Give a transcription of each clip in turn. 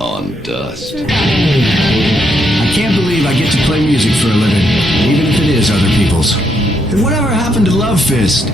on dust. I can't believe I get to play music for a living, even if it is other people's. And whatever happened to Love Fist?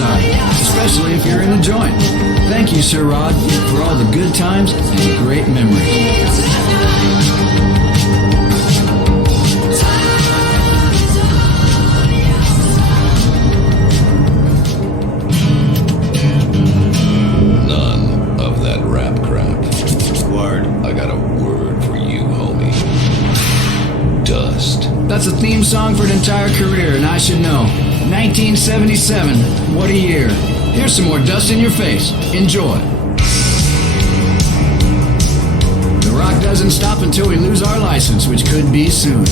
especially if you're in a joint. Thank you, Sir Rod, for all the good times and great memories. None of that rap crap. Word. I got a word for you, homie. Dust. That's a theme song for an entire career, and I should know. 1977. What a year. Here's some more dust in your face. Enjoy. The rock doesn't stop until we lose our license, which could be soon.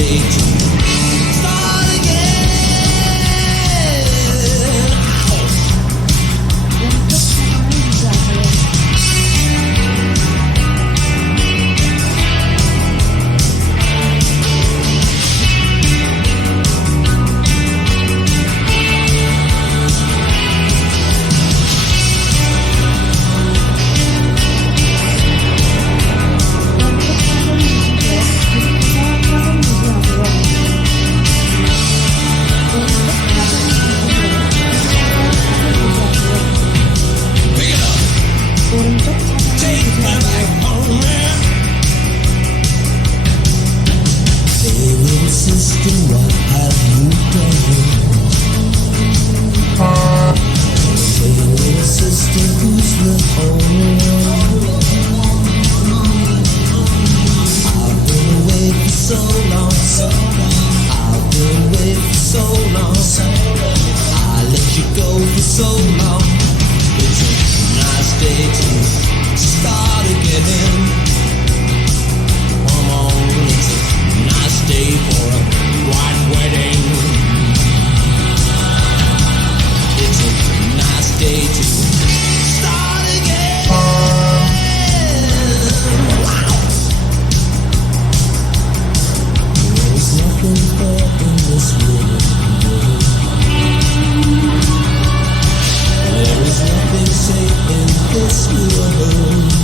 day to start again.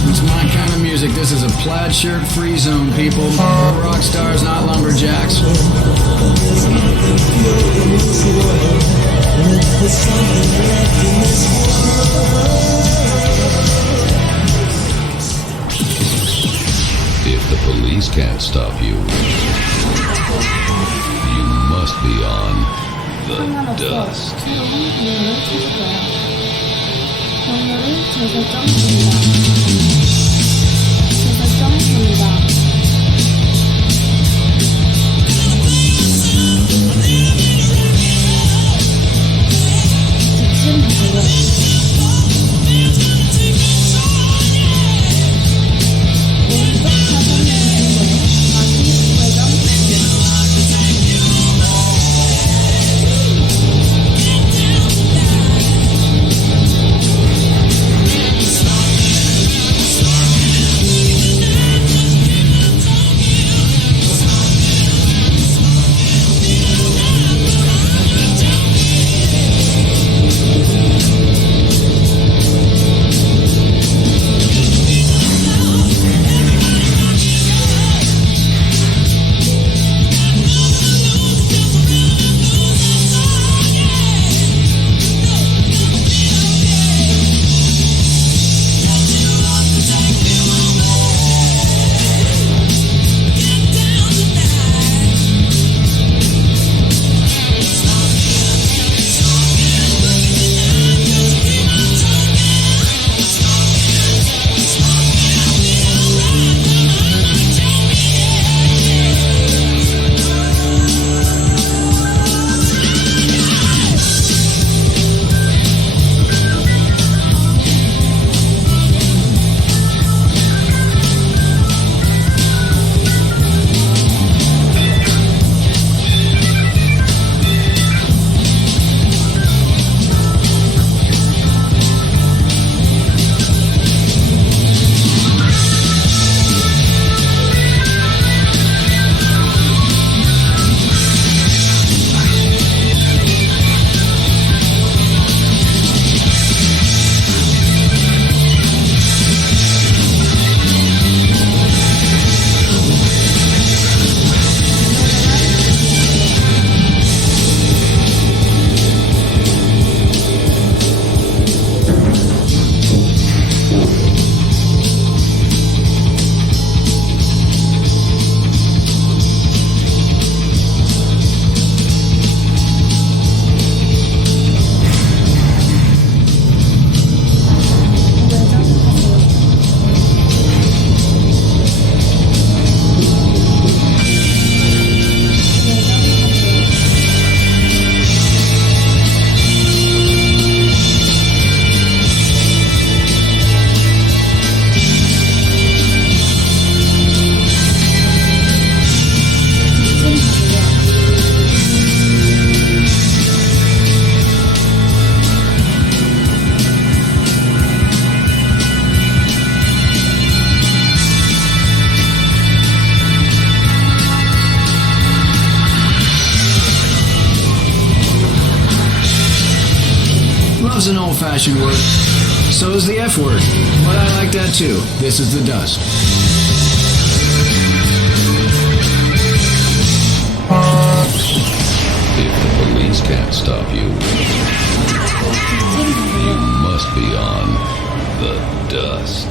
It's my kind of music. This is a plaid shirt free zone, people. We're rock stars, not lumberjacks. If the police can't stop you, you must be on the dust. 경로를 재설정 중이다. 재설정 중이다. 지침하세요. 오른쪽 차선 기준에 다시 회전 is an old-fashioned word. So is the F word. But I like that too. This is the dust. If the police can't stop you, you must be on the dust.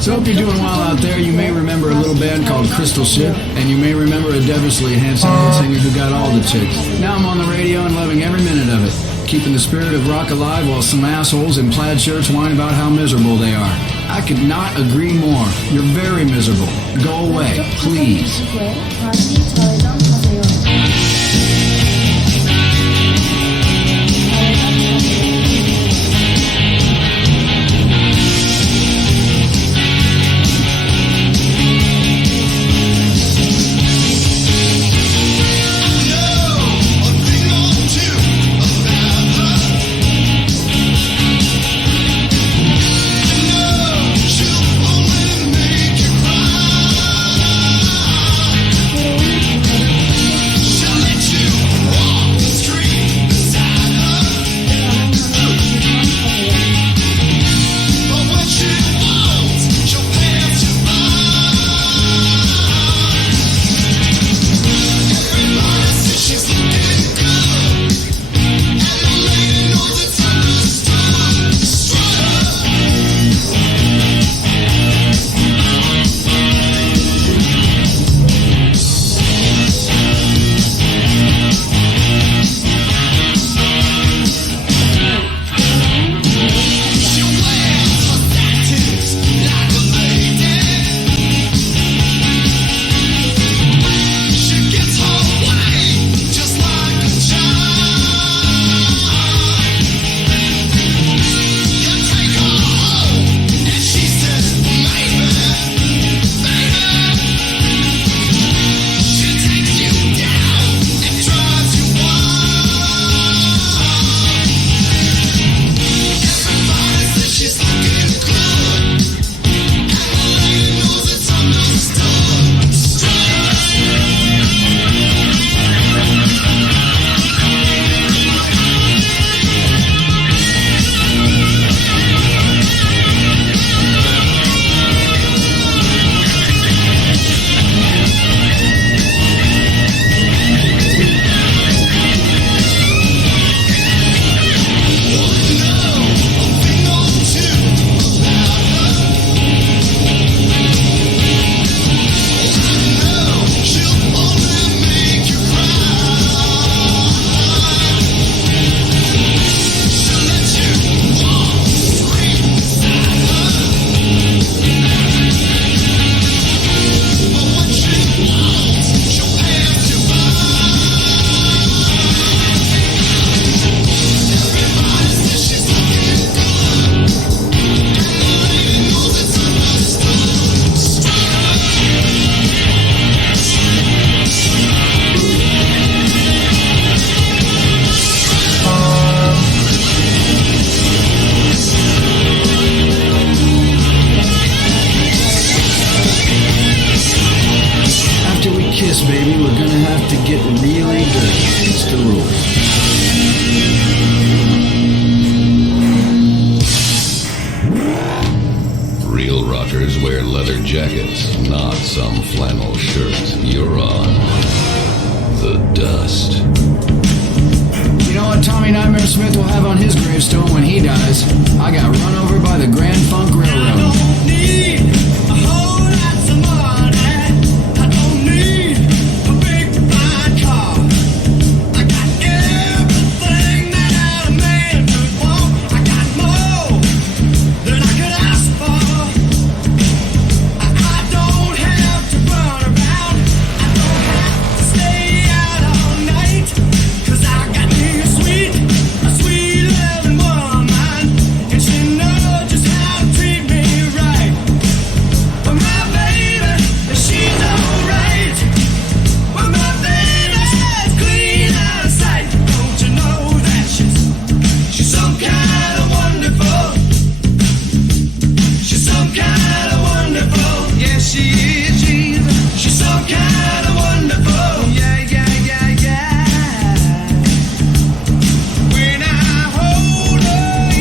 So hope you're doing well out there. You may remember a little band called Crystal Ship, and you may remember a devilishly handsome lead singer who got all the chicks. Now I'm on the radio and loving every minute of it, keeping the spirit of rock alive while some assholes in plaid shirts whine about how miserable they are. I could not agree more. You're very miserable. Go away, please. 이후에 다시 좌회전하세요. wear leather jackets, not some flannel shirt. You're on the dust. You know what Tommy Nightmare Smith will have on his gravestone when he dies? I got run over by the Grand Funk Railroad. I don't need a whole lot of money. I don't need a big fine car. I got everything that a man could want. I got more than I could ask for. I don't have to run around. I don't have to stay out all night. 'Cause I got me a sweet loving woman. And she knows just how to treat me right. But my baby, she's alright. But my baby's clean out of sight. Don't you know that she's some kind of wonderful. She's some kind of wonderful. Yeah, she is. She's some kind of wonderful. Yeah, yeah, yeah, yeah. When I hold her,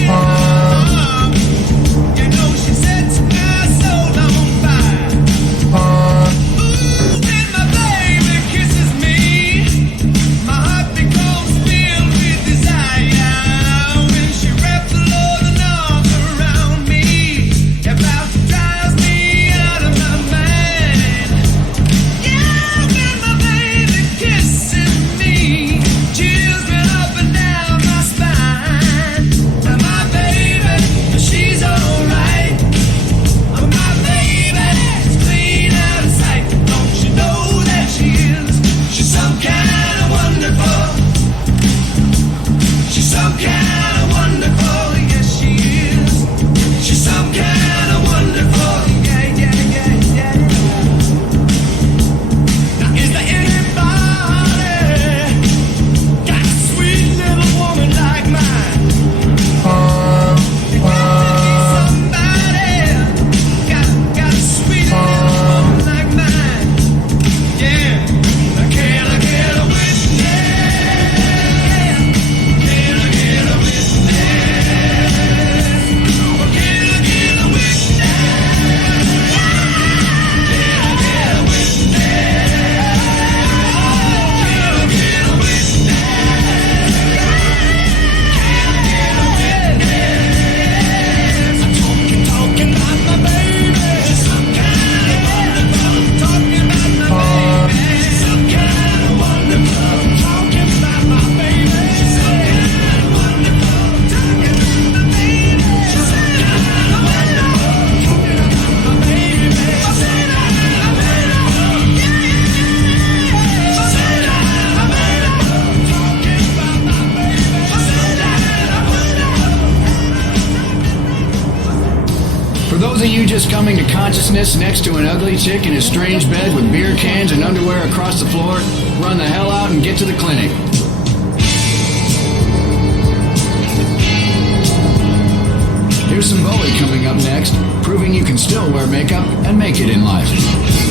those of you just coming to consciousness next to an ugly chick in a strange bed with beer cans and underwear across the floor, run the hell out and get to the clinic. Here's some Bowie coming up next, proving you can still wear makeup and make it in life.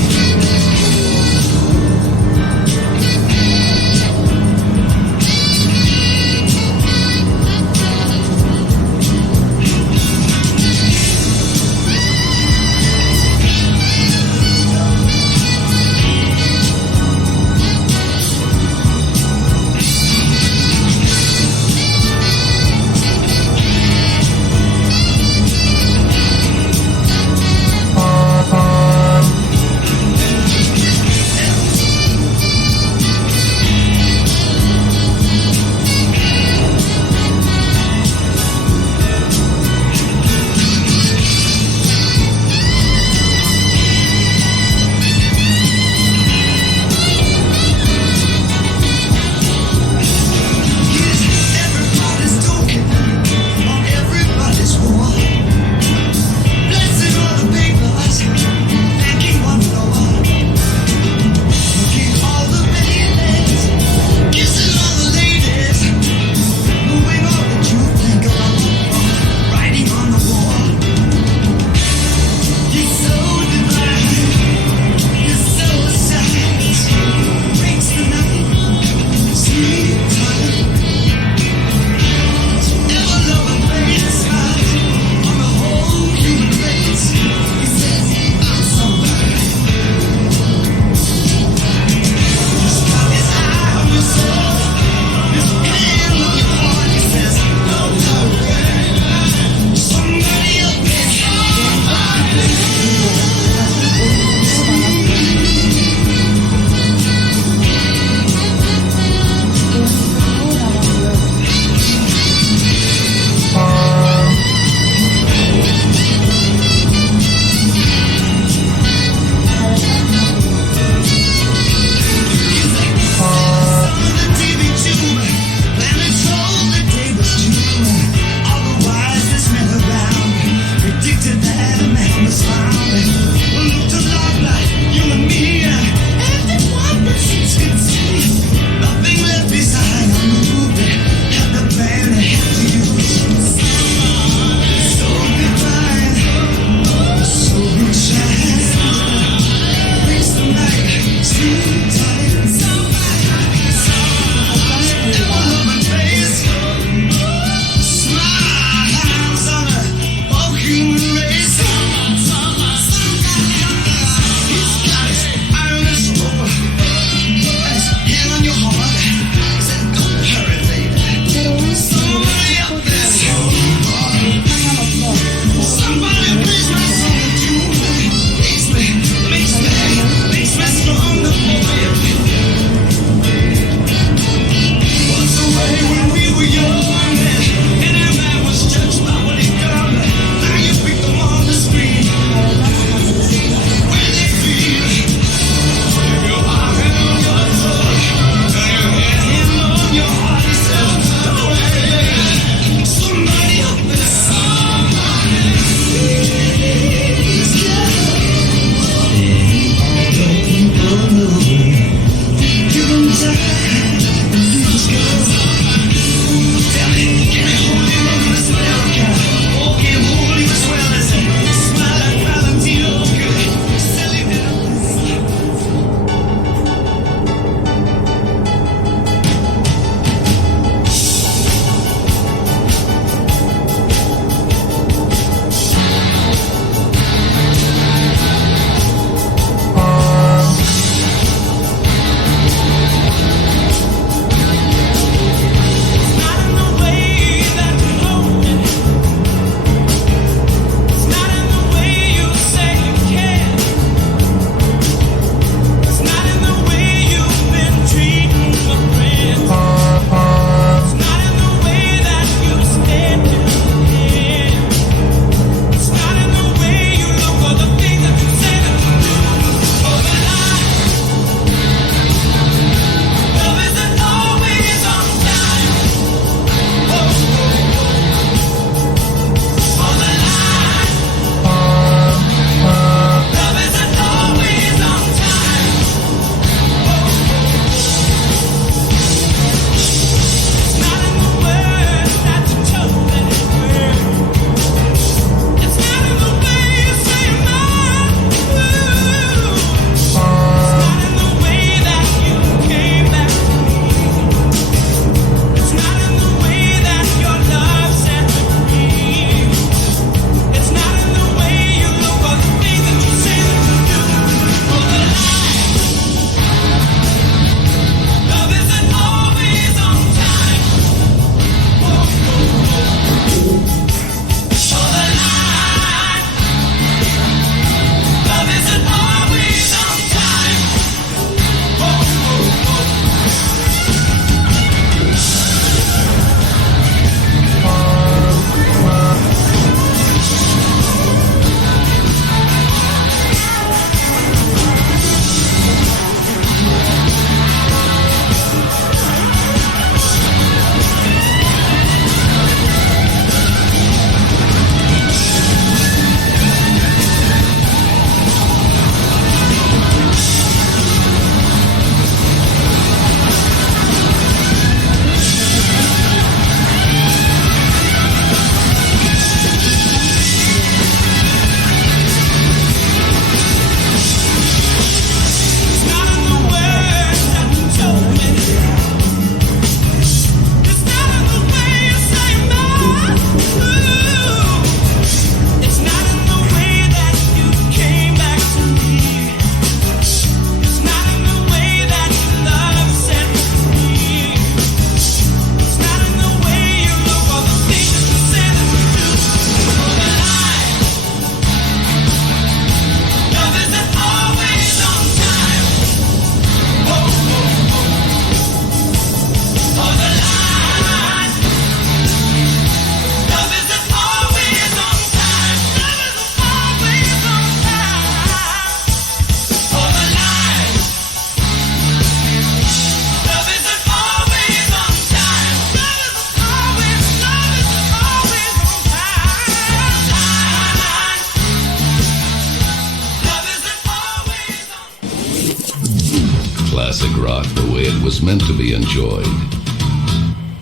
classic rock the way it was meant to be enjoyed.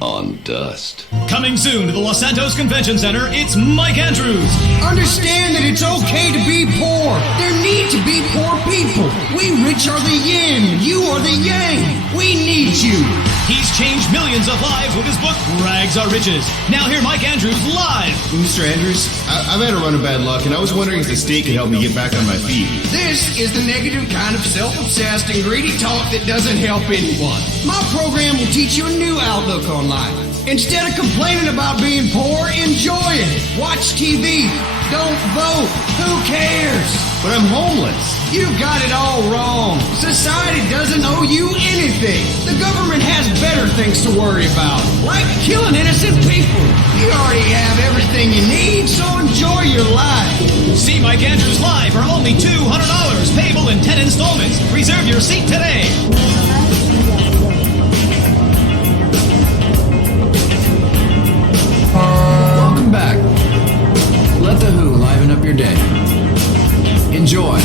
On dust. Coming soon to the Los Santos Convention Center, it's Mike Andrews. Understand that it's okay to be poor. There need to be poor people. We rich are the yin, you are the yang. We need you. He's changed millions of lives with his book, Rags Are Riches. Now hear Mike Andrews live. Mr. Andrews, I've had a run of bad luck, and I was wondering if the state could help me get back on my feet. This is the negative kind of self-obsessed and greedy talk that doesn't help anyone. My program will teach you a new outlook on life. Instead of complaining about being poor, enjoy it. Watch TV. Don't vote. Who cares? But I'm homeless. You got it all wrong. Society doesn't owe you anything. The government has better things to worry about, like killing innocent people. You already have everything you need, so enjoy your life. See Mike Andrews live for only $200, payable in 10 installments. Reserve your seat today. Welcome back. Let the Who liven up your day. Enjoy.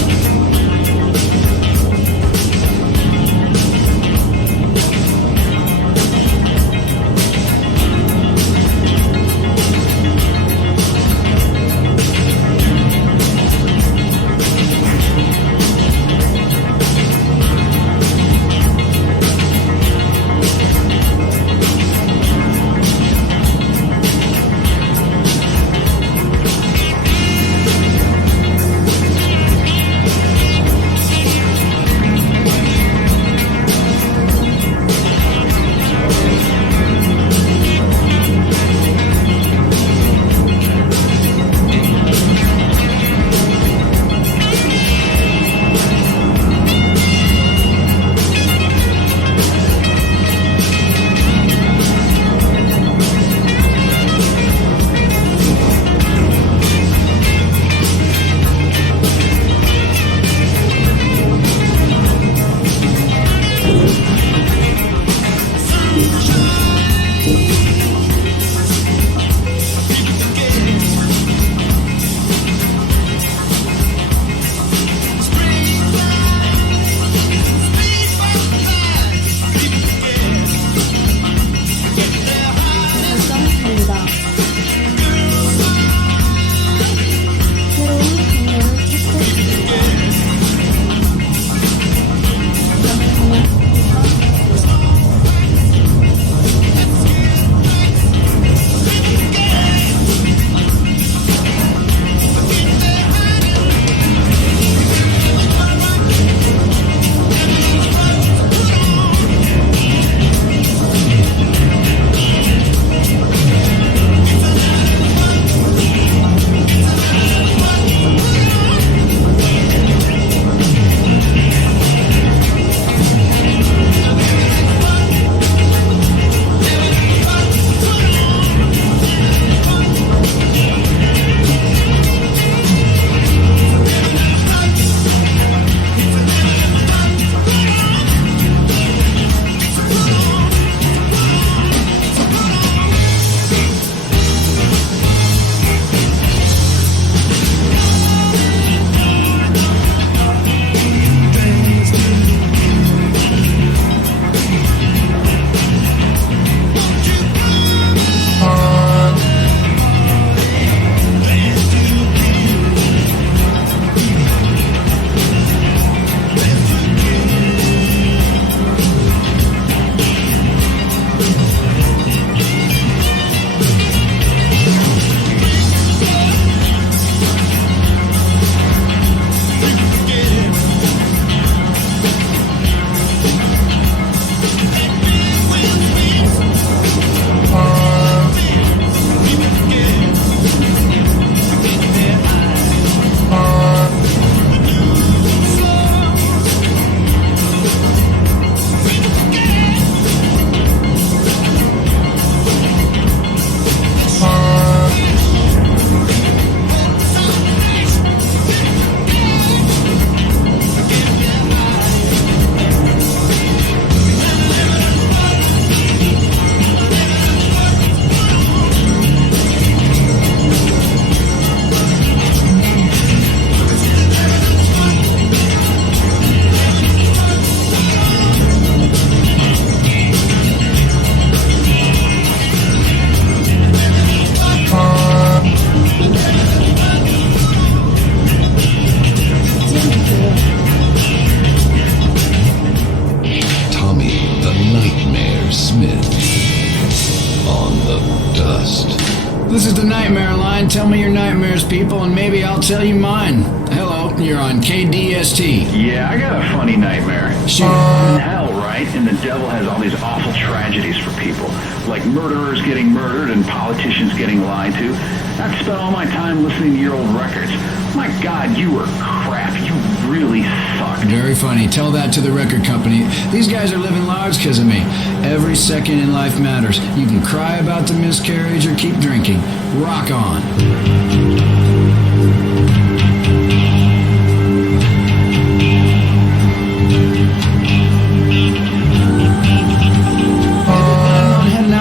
This is the Nightmare Line. Tell me your nightmares, people, and maybe I'll tell you mine. Hello, you're on K-DST. Yeah, I got a funny nightmare. Shoot. In hell, right? And the devil has all these awful tragedies for people. Like murderers getting murdered and politicians getting lied to. I've spent all my time listening to your old records. My God, you were crap. You really sucked. Very funny. Tell that to the record company. These guys are living large because of me. Every second in life matters. You can cry about the miscarriage or keep drinking. Rock on.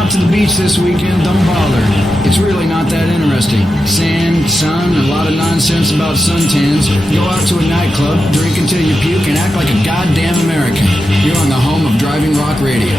To the beach this weekend, don't bother. It's really not that interesting. Sand, sun, a lot of nonsense about suntans. Go out to a nightclub, drink until you puke, and act like a goddamn American. You're on the home of Driving Rock Radio.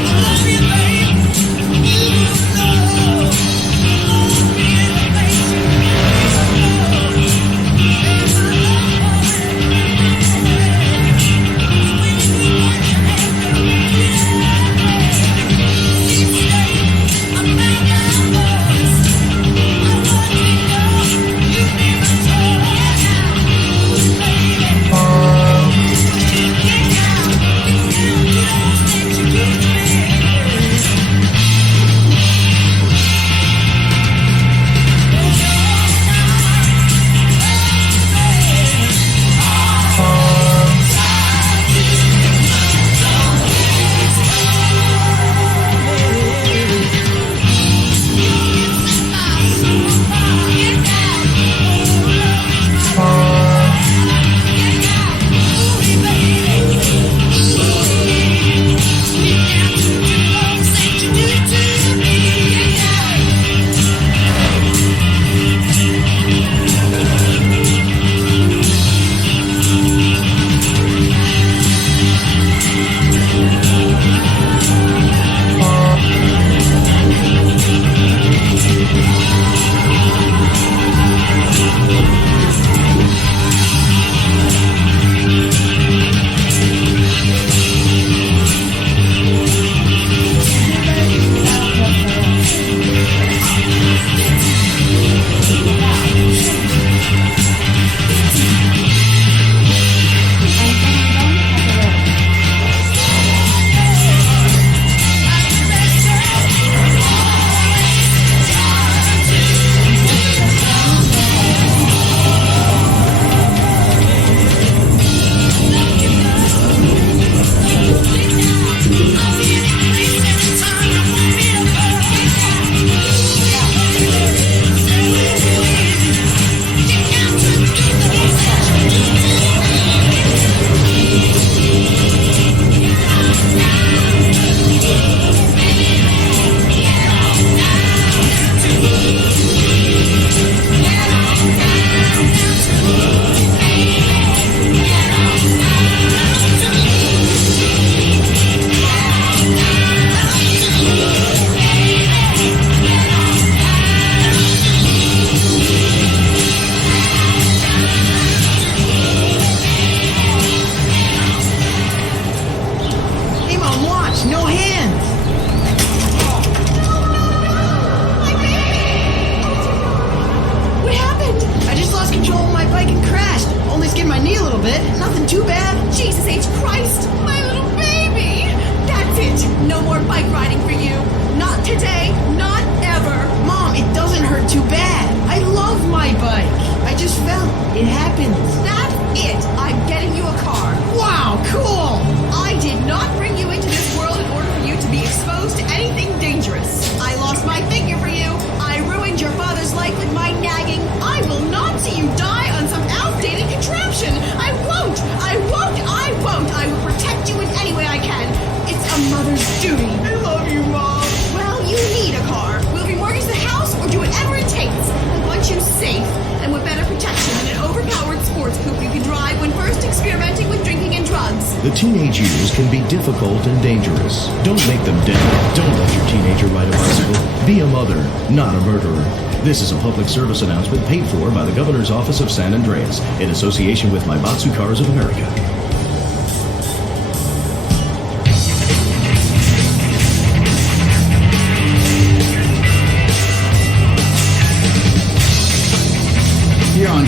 The teenage years can be difficult and dangerous. Don't make them dead. Don't let your teenager ride a bicycle. Be a mother, not a murderer. This is a public service announcement paid for by the Governor's Office of San Andreas in association with Maibatsu Cars of America.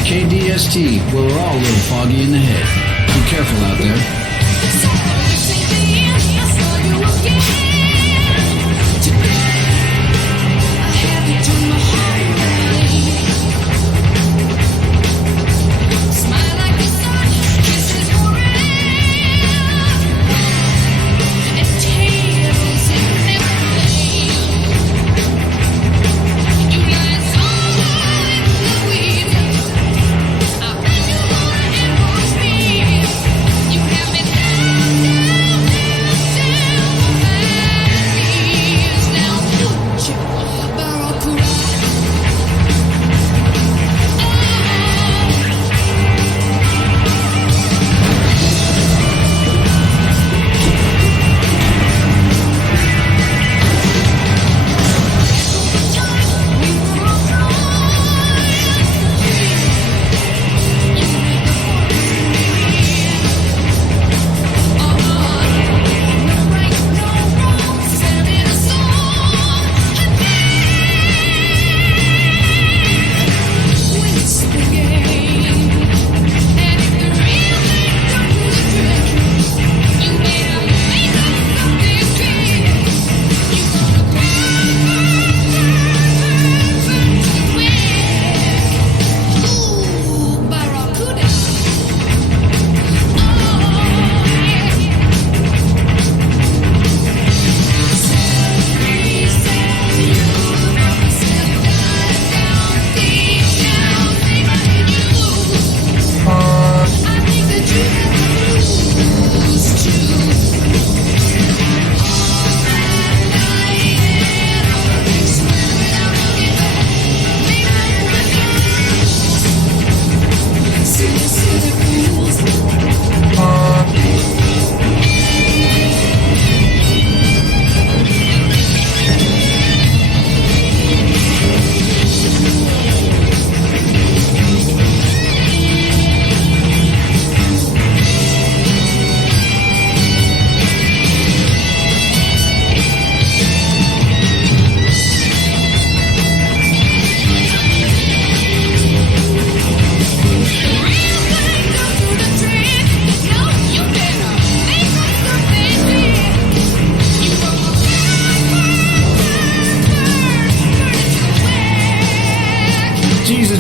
K-DST, where we're all a little foggy in the head. Be careful out there.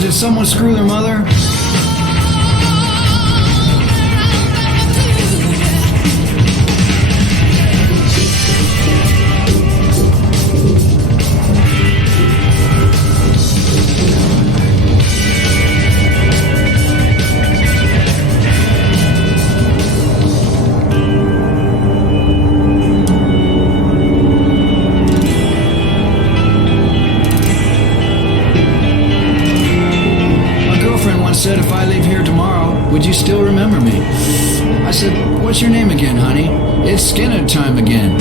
Did someone screw their mother? Said if I leave here tomorrow, would you still remember me? I said, what's your name again, honey? It's Skinner time again.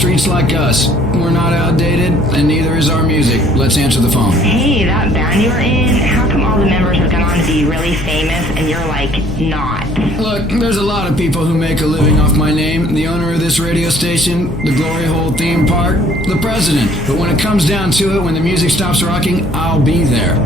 streets like us. We're not outdated, and neither is our music. Let's answer the phone. Hey, that band you were in, how come all the members have gone on to be really famous and you're like not? Look, there's a lot of people who make a living off my name. The owner of this radio station, the Glory Hole theme park, the president. But when it comes down to it, when the music stops rocking, I'll be there.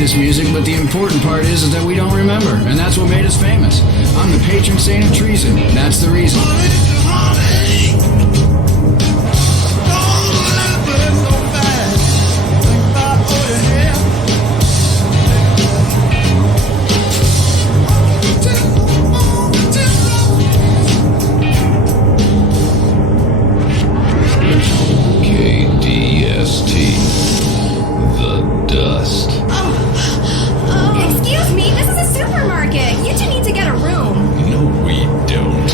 this music, but the important part is that we don't remember, and that's what made us famous. I'm the patron saint of treason. That's the reason. K-DST. The dust. Excuse me, this is a supermarket. You two need to get a room. No, we don't.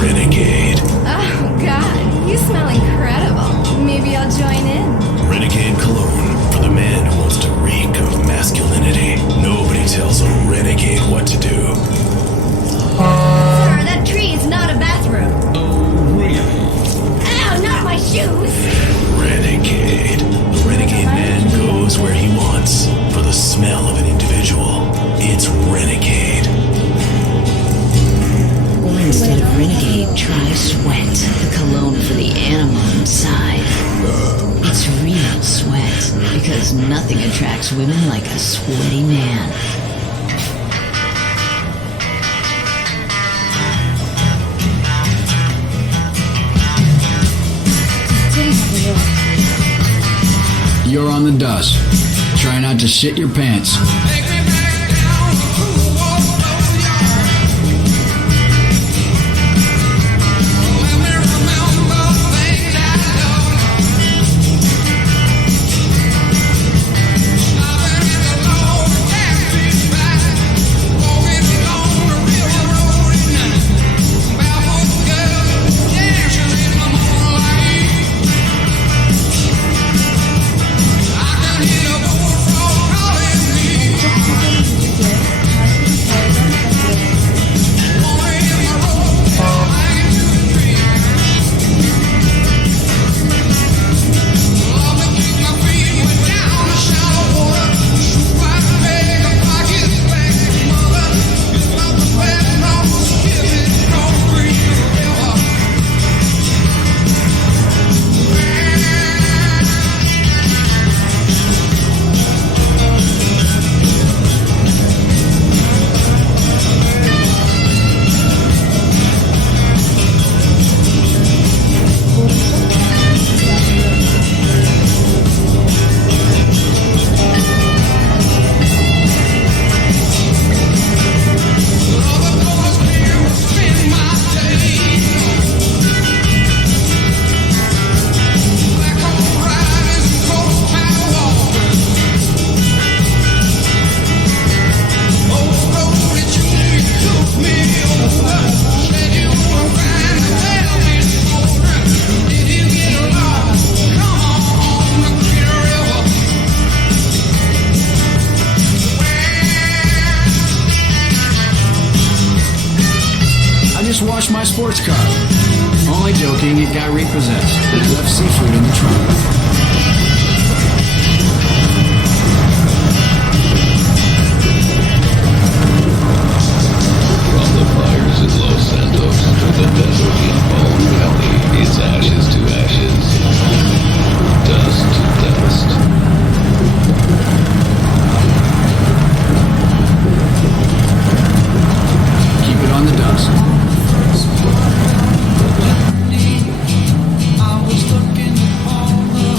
Renegade. Oh, God, you smell incredible. Maybe I'll join in. Renegade cologne for the man who wants to reek of masculinity. Nobody tells a renegade what to do. Sir, that tree is not a bathroom. Oh, really? Ow, not my shoes. Renegade. The renegade man goes where he wants for the smell of an individual. It's renegade. Or instead of renegade, try sweat, the cologne for the animal inside. It's real sweat, because nothing attracts women like a sweaty man. you're on the dust. Try not to shit your pants. Washed my sports car. Only joking, it got repossessed. I left seafood in the trunk. From the fires in Los Santos to the desert in Bone Valley, it's ashes to ashes, dust to dust. Keep it on the dust. I was looking upon the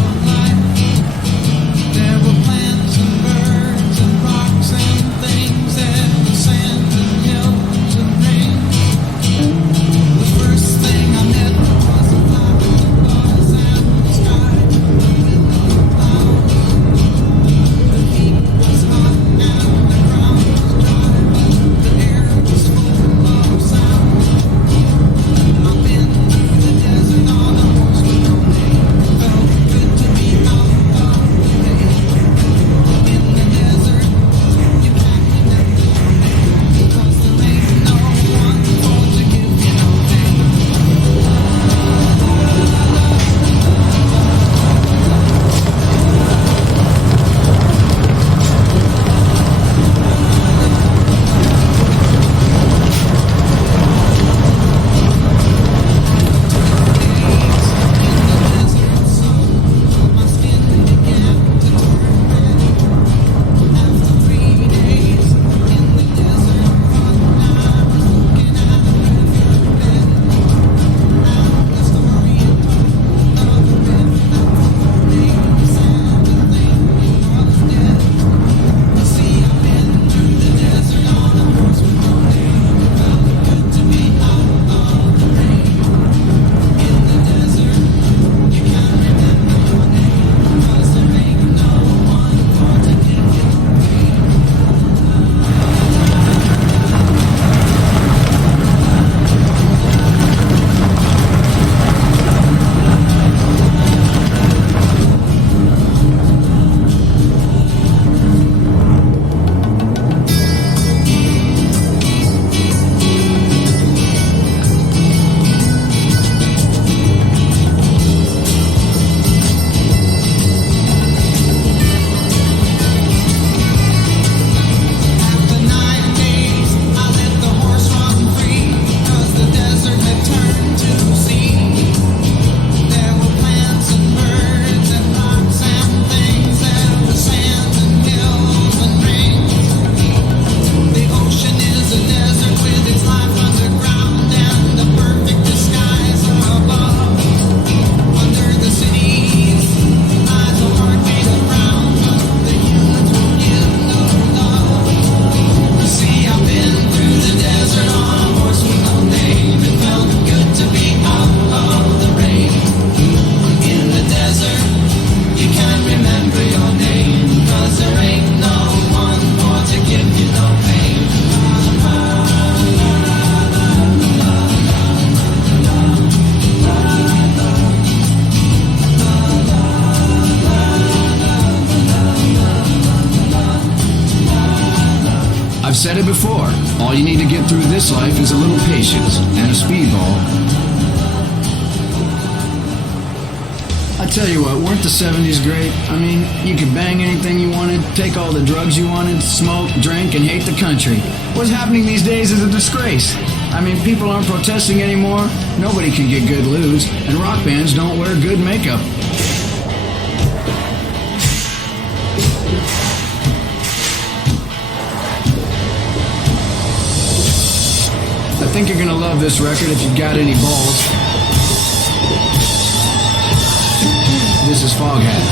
I've said it before. All you need to get through this life is a little patience and a speedball. I tell you what, weren't the 70s great? I mean, you could bang anything you wanted, take all the drugs you wanted, smoke, drink, and hate the country. What's happening these days is a disgrace. I mean, people aren't protesting anymore, nobody can get good lewds, and rock bands don't wear good makeup. I think you're gonna love this record if you've got any balls. This is Foghat.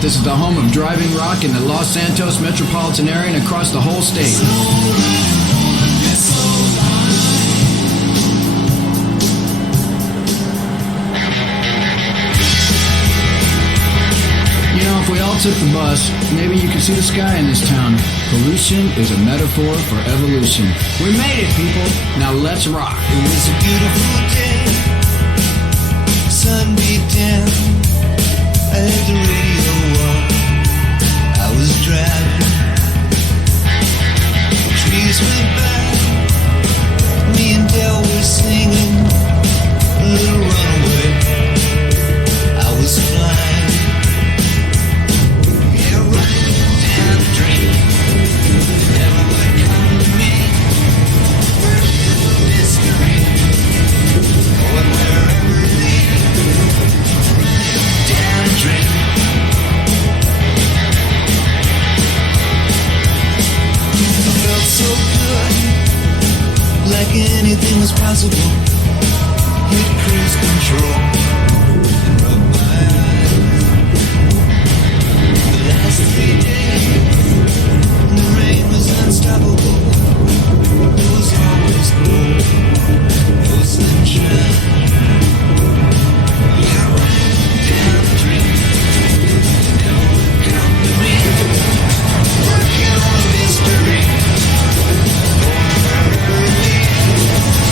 This is the home of driving rock in the Los Santos metropolitan area and across the whole state. You know, if we all took the bus, maybe you could see the sky in this town. Pollution is a metaphor for evolution. We made it, people. Now let's rock. It was a beautiful day. Sun beat down. I had the radio on. I was driving. Trees went by. Me and Dale were singing a little runaway. I was flying. Yeah, running down the dream. Never would come to me. Mystery. Going wherever it leads. Down the dream. I felt so good, like anything was possible. Hit cruise control and rub my eyes. The last 3 days, the rain was unstoppable. It was always cold, no sunshine. Yeah, running down the dream. Never would come to me. Working on a mystery. Going wherever it leads.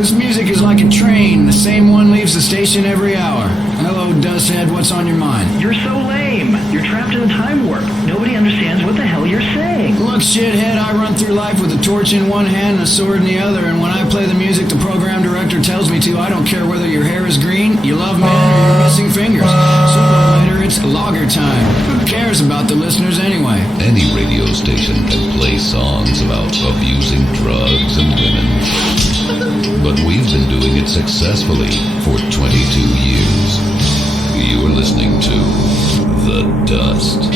This music is like a train. The same one leaves the station every hour. Hello, Dusthead, what's on your mind? You're so lame. You're trapped in a time warp. Nobody understands what the hell you're saying. Look, shithead, I run through life with a torch in one hand and a sword in the other, and when I play the music the program director tells me to, I don't care whether your hair is green, you love men, or you're missing fingers. Sooner or later, it's lager time. Who cares about the listeners anyway? Any radio station can play songs about abusing drugs and women. But we've been doing it successfully for 22 years. You're listening to The Dust.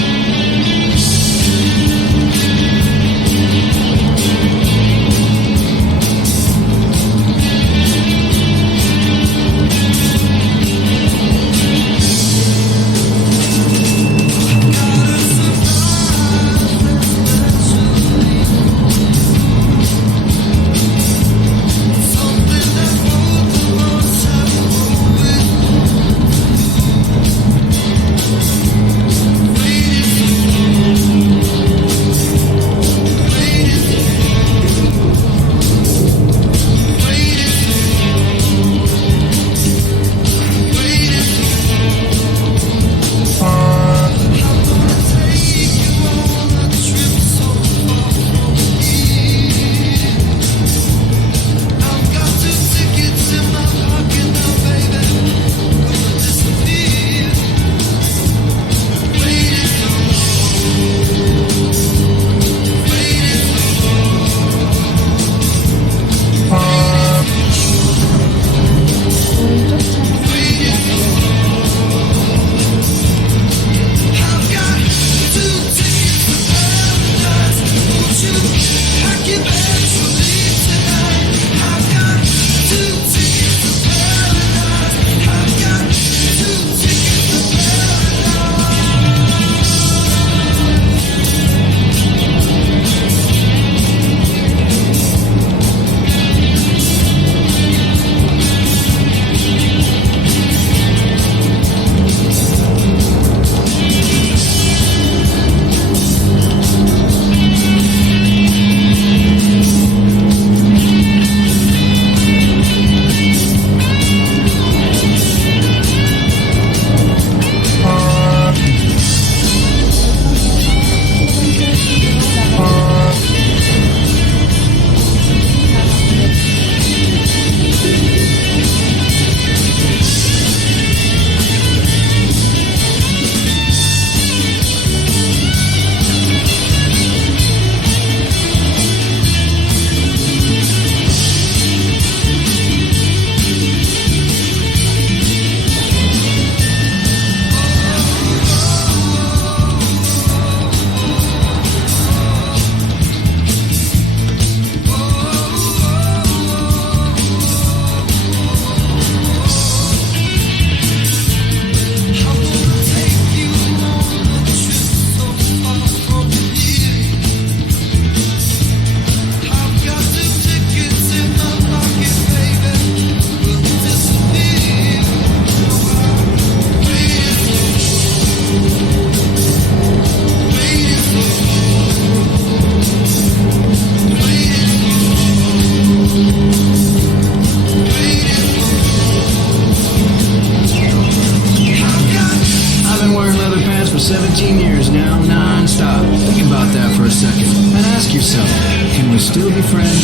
for 17 years now, non-stop. Think about that for a second and ask yourself, can we still be friends?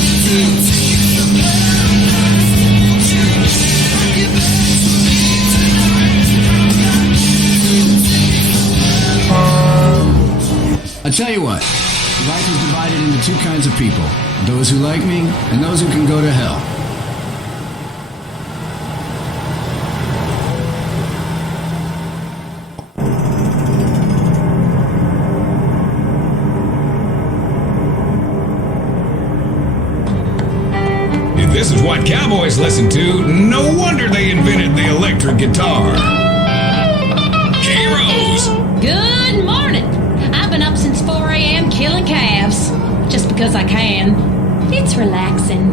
I tell you what, life is divided into two kinds of people. Those who like me and those who can go to hell. If this is what cowboys listen to, no wonder they invented the electric guitar. Heroes! Good morning! I've been up since 4 a.m. killing calves. Just because I can. It's relaxing.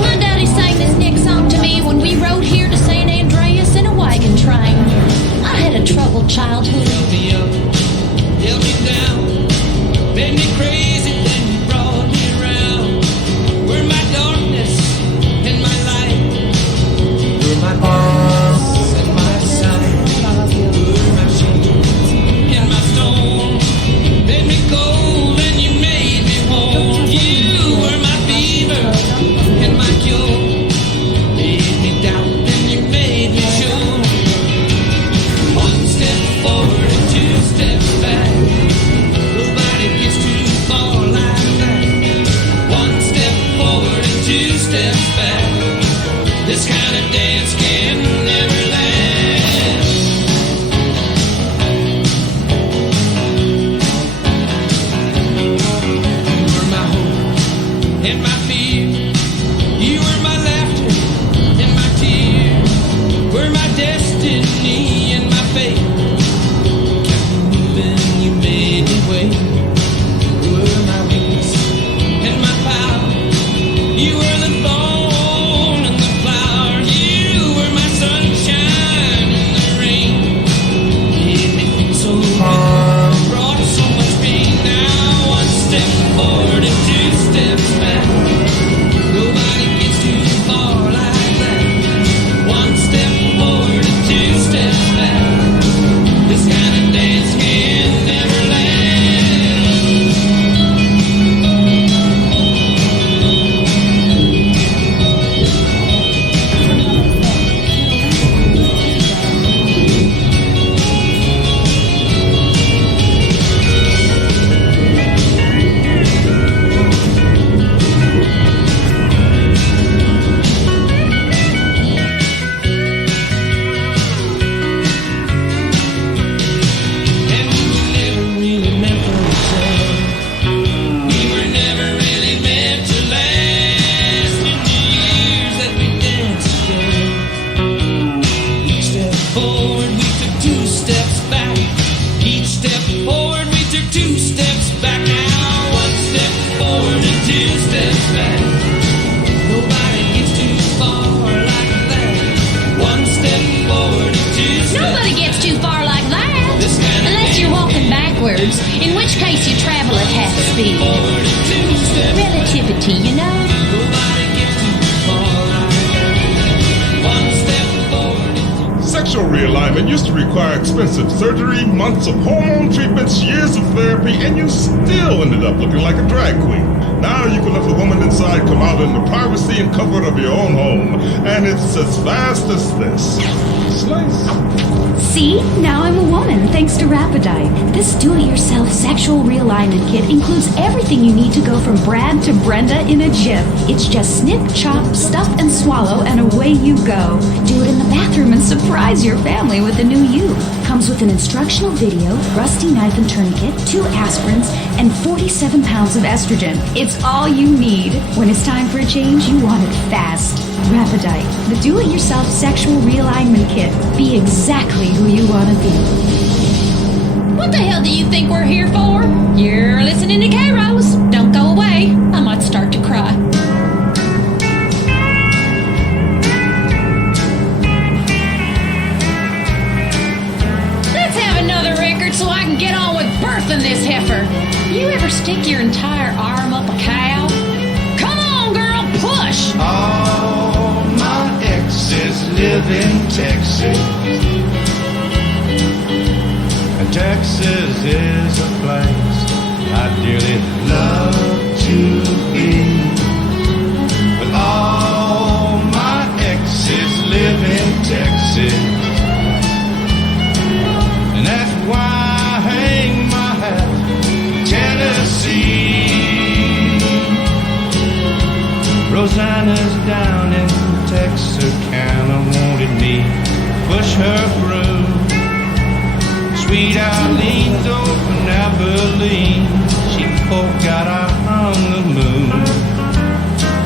My daddy sang this next song to me when we rode here to St. Andreas in a wagon train. I had a troubled childhood. 2 steps back now, 1 step forward and 2 steps back. Nobody gets too far like that. 1 step forward and 2 steps. Nobody gets too far like that. Unless you're walking backwards, in which case you travel at half speed. Relativity, you know? Nobody gets too far like that. 1 step forward. Sexual realignment used to require expensive surgery, months of hormone treatments, years of therapy, and you still ended up looking like a drag queen. Now you can let the woman inside come out in the privacy and comfort of your own home, and it's as fast as this. Slice. See? Now I'm a woman, thanks to Rapidyte. This do-it-yourself sexual realignment kit includes everything you need to go from Brad to Brenda in a jiff. It's just snip, chop, stuff, and swallow, and away you go. Do it in the bathroom and surprise your family with the new you. Comes with an instructional video, rusty knife and tourniquet, 2 aspirins, and 47 pounds of estrogen. It's all you need. When it's time for a change, you want it fast. Rapidyte, the do-it-yourself sexual realignment kit. Be exactly who you want to be. What the hell do you think we're here for? You're listening to K-Rose. Don't go away. I might start to cry. Let's have another record so I can get on with birthing this heifer. You ever stick your entire arm up a cow? Come on, girl, push! All my exes live in Texas. And Texas is a place I dearly love to be. But all my exes live in Texas. And that's why I hang my hat in Tennessee. Rosanna's down in Texarkana, wanted me to push her through. Sweet Eileen's over in Abilene, she forgot I hung the moon.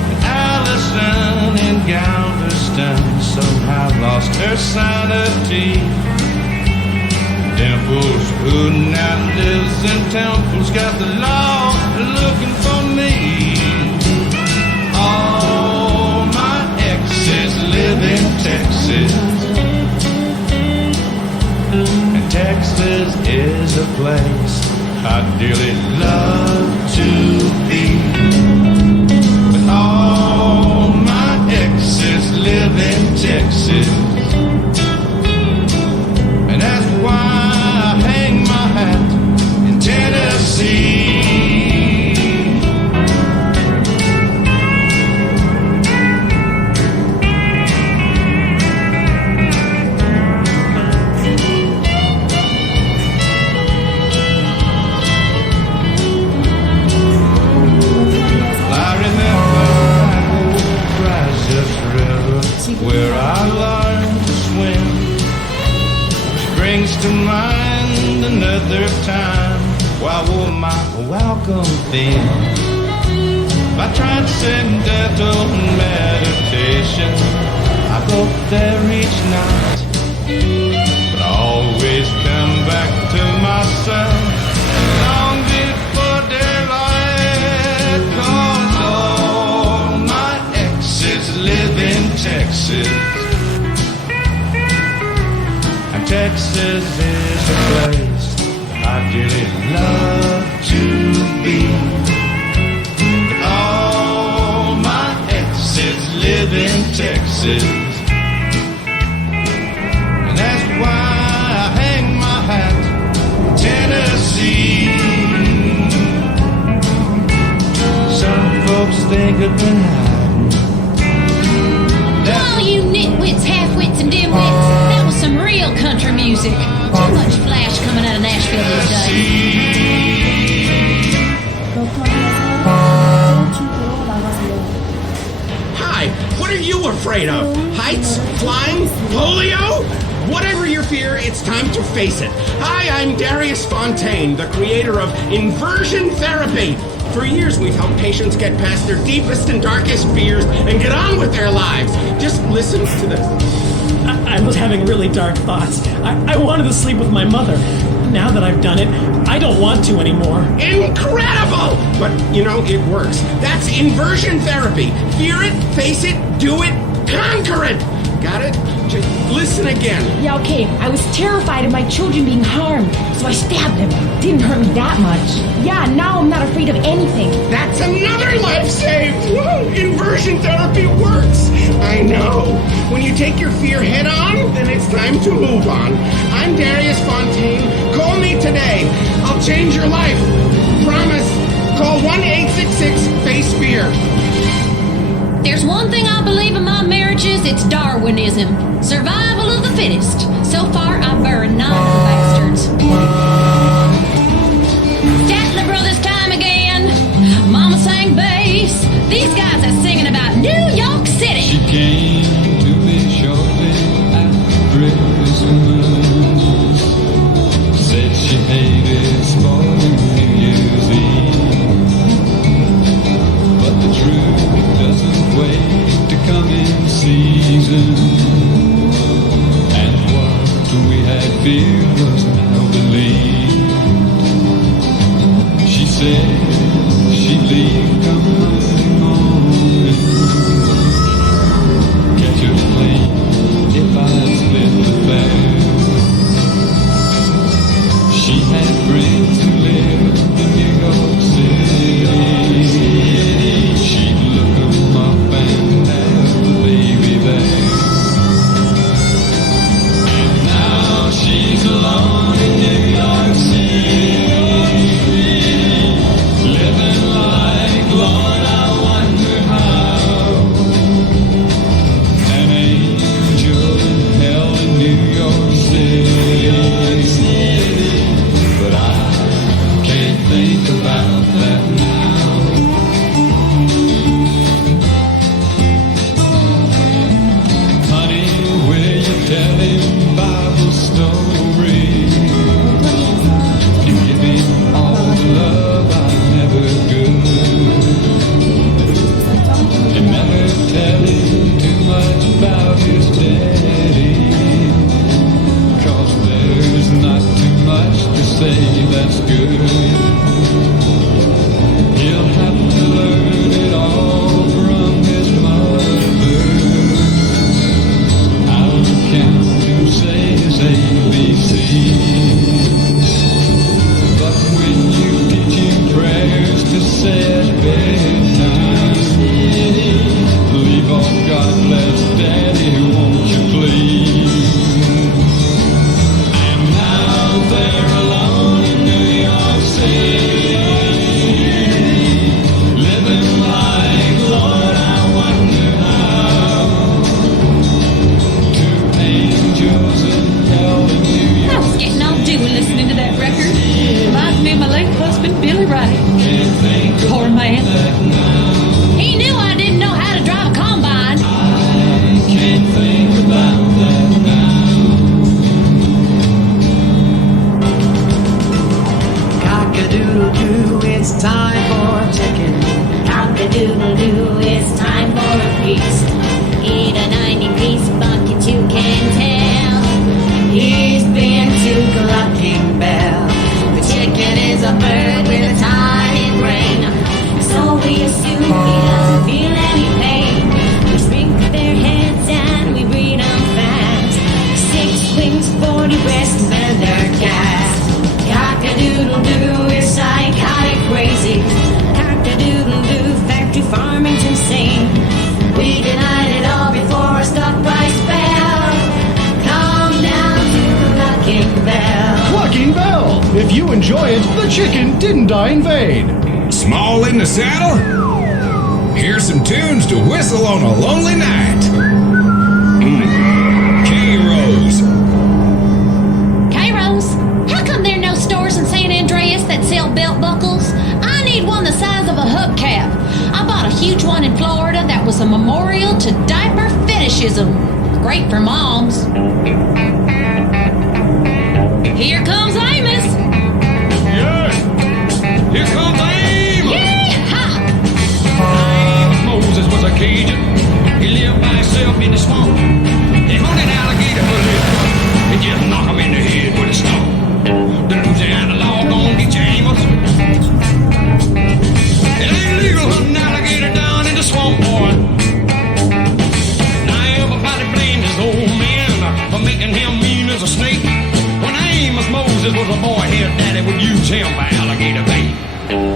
And Allison in Galveston somehow lost her sanity. Dimples, who now lives in Temple's got the law looking for me. All my exes live in Texas, and Texas is a place I dearly love to be. But all my exes live in Texas, and that's why I hang my hat in Tennessee. Where I learned to swim, which brings to mind another time where I wore my welcome thin. I tried transcendental meditation, I go there each night, but I always come back to myself long before daylight. 'Cause all my exes live in Texas, and Texas is a place I dearly love to be. But all my exes live in Texas, and that's why I hang my hat in Tennessee. Some folks think I've been hiding. All you nitwits, half-wits, and dimwits, that was some real country music. Too much flash coming out of Nashville these days. Hi, what are you afraid of? Heights? Flying? Polio? Whatever your fear, it's time to face it. Hi, I'm Darius Fontaine, the creator of inversion therapy. For years, we've helped patients get past their deepest and darkest fears and get on with their lives. Just listen to this. I was having really dark thoughts. I wanted to sleep with my mother, Now that I've done it, I don't want to anymore. Incredible! But, you know, it works. That's inversion therapy. Fear it, face it, do it, conquer it! Got it? Just listen again. Yeah, okay. I was terrified of my children being harmed, so I stabbed him. Didn't hurt me that much. Yeah, now I'm not afraid of anything. That's another life saved! Whoa, inversion therapy works! I know. When you take your fear head on, then it's time to move on. I'm Darius Fontaine. Call me today. I'll change your life. Promise. Call 1-866-FACE-FEAR. There's one thing I believe in my marriages, it's Darwinism. Survival of the fittest. So far, I've buried 9 bastards. Statler Brothers time again. Mama sang bass. These guys are singing about New York City. She came to me shortly after Christmas. Said she hated spoiling New Year's Eve. But the truth doesn't wait to come in season. And what we had feared was now believed. She said she'd leave come Monday morning. Catch a plane if I split the fare. She had friends who lived in New York City. She'd look 'em up and have a baby there. And now she's alone in New York City, living like, Lord, I wonder how. An angel in hell in New York City. But I can't think about that now. Honey, will you tell him Bible story? You give him all the love I never could. And never tell him too much about his daddy. 'Cause there's not too much to say that's good. He'll have to learn it all from his mother. How to count and say his ABC. But when you teach him prayers to say at bedtime, leave off God bless Daddy, won't you please? And now they're alone in New York City, living like, Lord, I wonder how. Two angels in hell in New York. I was getting all due listening to that record. Reminds me of my late husband, Billy Wright. Poor man. He knew I didn't know how to drive a combine. I can't think about that now. Cock-a-doodle-doo, it's time for chicken. Cock-a-doodle-doo, it's time for a feast. Eat a 90-piece bucket, you can tell. He's been to Clucking Bell. The chicken is a bird with a tiny brain. So we assume he doesn't feel any pain. We shrink their heads and we breed them fast. 6 wings, 40 breasts, and they're cast. Cock-a-doodle-doo is psychotic crazy. Cock-a-doodle-doo, factory farming's insane. We denied it all before our stock price fell. Come down to Clucking Bell. Clucking Bell! If you enjoy it, the chicken didn't die in vain. Small in the saddle? Here's some tunes to whistle on a lonely night. K-Rose. K-Rose, how come there are no stores in San Andreas that sell belt buckles? I need one the size of a hubcap. I bought a huge one in Florida that was a memorial to diaper fetishism. Great for moms. Here comes Amos. Yes! Here comes Amos! Yee-haw! Moses was a Cajun. He lived by himself in the swamp. They hunted alligator for living and just knock him in the head with a stone. The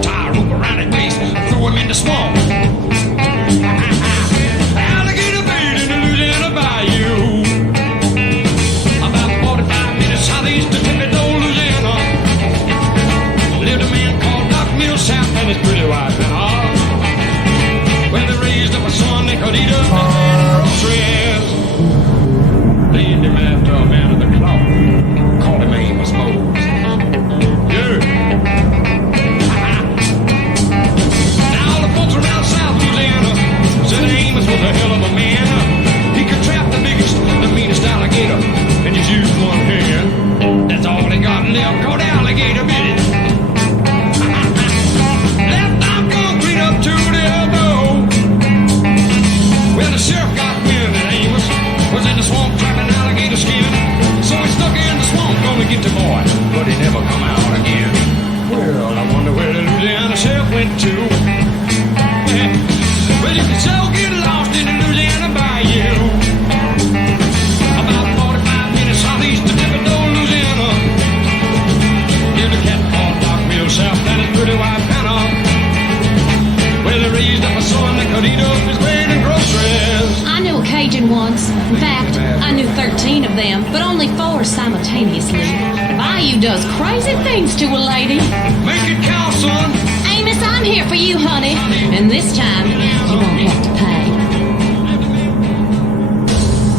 tie a rope around his waist, throw him in the swamp. Alligator bait in the Louisiana Bayou. About 45 minutes southeast of Tippecanoe, Louisiana, lived a man called Doc Millsap and his pretty wife Hannah. When they raised up a son, they could eat up groceries. Named him after a man of the cloth, called him Amos Mose. Yeah. Now all the folks around South Louisiana said Amos was a hell of a man. He could trap the biggest, the meanest alligator and just use one hand. That's all he got left, called alligator bit it. Left arm concrete up to the elbow. Well, the sheriff got wind that Amos was in the swamp trapping alligator skin. So he stuck in the swamp gonna get the boy, but he never come out again. Well, I wonder where the Louisiana sheriff went to. Well, you can so get lost in the Louisiana Bayou. About 45 minutes southeast of Tippecanoe, Louisiana. There's a cat called Doc Millsap and his pretty wife Hannah. Well, they raised up a son that could eat up his weight in groceries. I knew a Cajun once. In fact, I knew 13 of them, but only 4 simultaneously. The Bayou does crazy things to a lady. Make it count, son. Amos, I'm here for you, honey. And this time, you won't have to pay.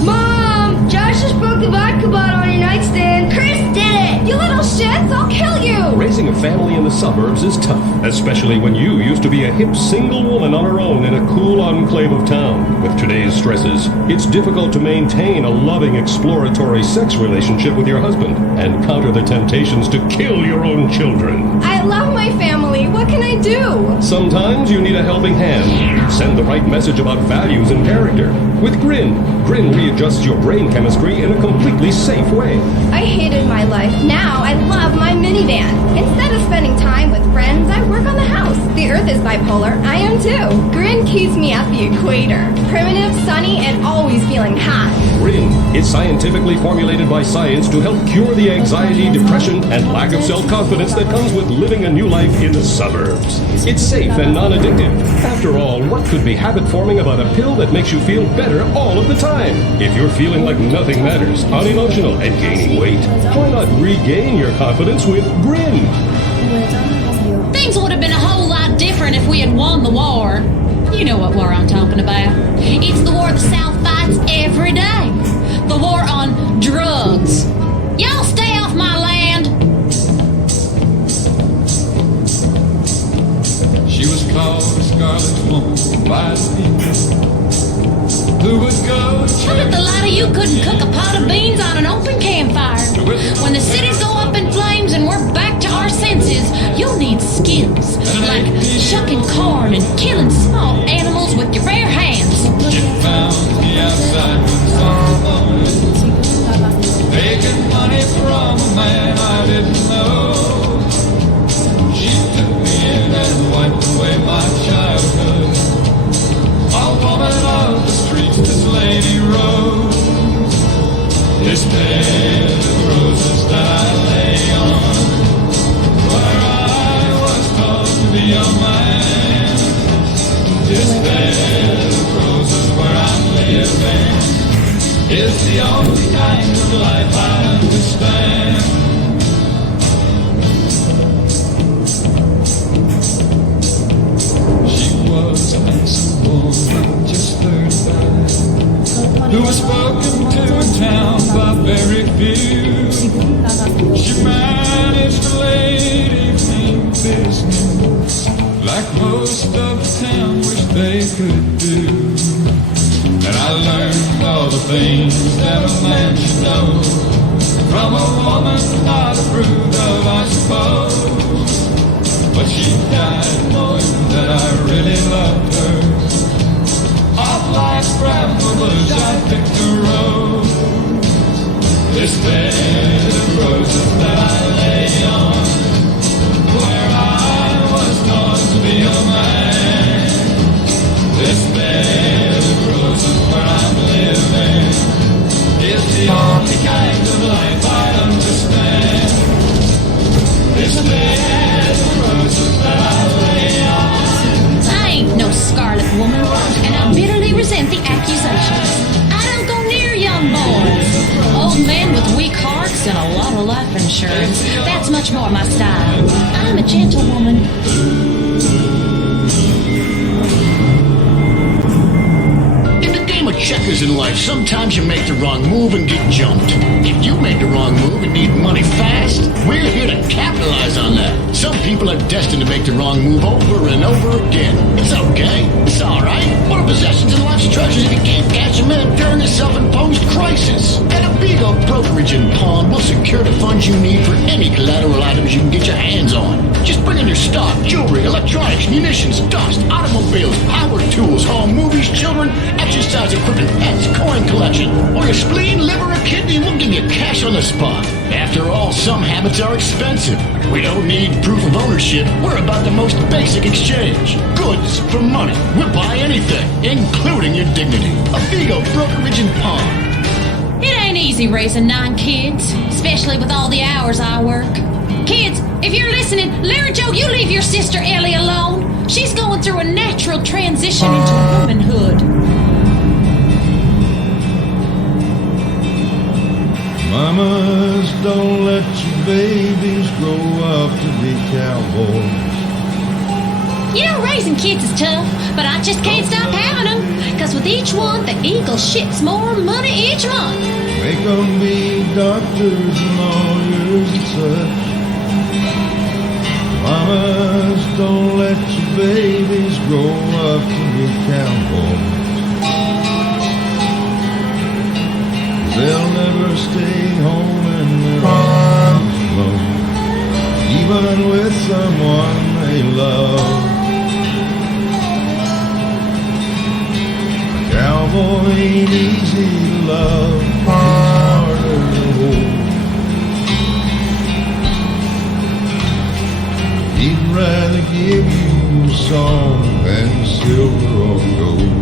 Mom! Josh just broke the vodka bottle on your nightstand. Chris did it! You little shits, I'll kill you! Raising a family in the suburbs is tough, especially when you used to be a hip single woman on her own in a cool enclave of town. With today's stresses, it's difficult to maintain a loving, exploratory sex relationship with your husband and counter the temptations to kill your own children. I love my family. What can I do? Sometimes you need a helping hand. Send the right message about values and character. With Grin, Grin readjusts your brain chemistry in a completely safe way. I hated my life. Now I love my minivan. Instead of spending time with friends, I work on the house. The Earth is bipolar. I am too. Grin keeps me at the equator. Primitive, sunny, and always feeling hot. Grin is scientifically formulated by science to help cure the anxiety, depression, and lack of self-confidence that comes with living a new life in the suburbs. It's safe and non-addictive. After all, what could be habit-forming about a pill that makes you feel better all of the time? If you're feeling like nothing matters, unemotional, and gaining weight, why not regain your confidence with Grin? Things would have been a whole lot different if we had won the war. You know what war I'm talking about. It's the war the South fights every day. The war on drugs. Y'all stay off my land. She was called the Scarlet Woman by the people who would go to I bet the lot of you couldn't cook a pot of beans on an open campfire. When the cities go up in flames and we're back to our senses, you'll need skills like shucking corn and killing small animals with your bare hands. She found me outside with someone making money from a man I didn't know. She took me in and wiped away my childhood. A woman of the streets, this lady Rose. This bed of roses that I lay on, where I was taught to be a man. This bed of roses where I'm living is the only kind of life I understand. She was a handsome woman, just 35, who was spoken to in town by very few. She managed a late evening business like most of the town wished they could do. And I learned all the things that a man should know from a woman not approved of, I suppose. But she died knowing that I really loved her. Off life's bramble bush I picked a rose. This bed of roses that I lay on, where I was taught to be a man. This bed of roses where I'm living is the only kind of life I understand. This bed much more my style. I'm a gentlewoman. Checkers in life, sometimes you make the wrong move and get jumped. If you made the wrong move and need money fast, we're here to capitalize on that. Some people are destined to make the wrong move over and over again. It's okay. It's alright. What are possessions and life's treasures if you can't cash them in during a self-imposed crisis? And a Vigo brokerage and pawn will secure the funds you need for any collateral items you can get your hands on. Just bring in your stock, jewelry, electronics, munitions, dust, automobiles, power tools, home, movies, children, exercise equipment, pets, coin collection, or your spleen, liver, or kidney, and we'll give you cash on the spot. After all, some habits are expensive. We don't need proof of ownership. We're about the most basic exchange. Goods for money. We'll buy anything, including your dignity. A Vigo brokerage and pawn. It ain't easy raising 9 kids, especially with all the hours I work. Kids, if you're listening, Larry Joe, you leave your sister Ellie alone. She's going through a natural transition into womanhood. Mamas, don't let your babies grow up to be cowboys. You know, raising kids is tough, but I just can't stop having them. Because with each one, the eagle shits more money each month. Make them be doctors and lawyers and such. Mamas, don't let your babies grow up to be cowboys. They'll never stay home in their arms alone, even with someone they love. A cowboy ain't easy to love, it's harder to hold. He'd rather give you a song than silver or gold.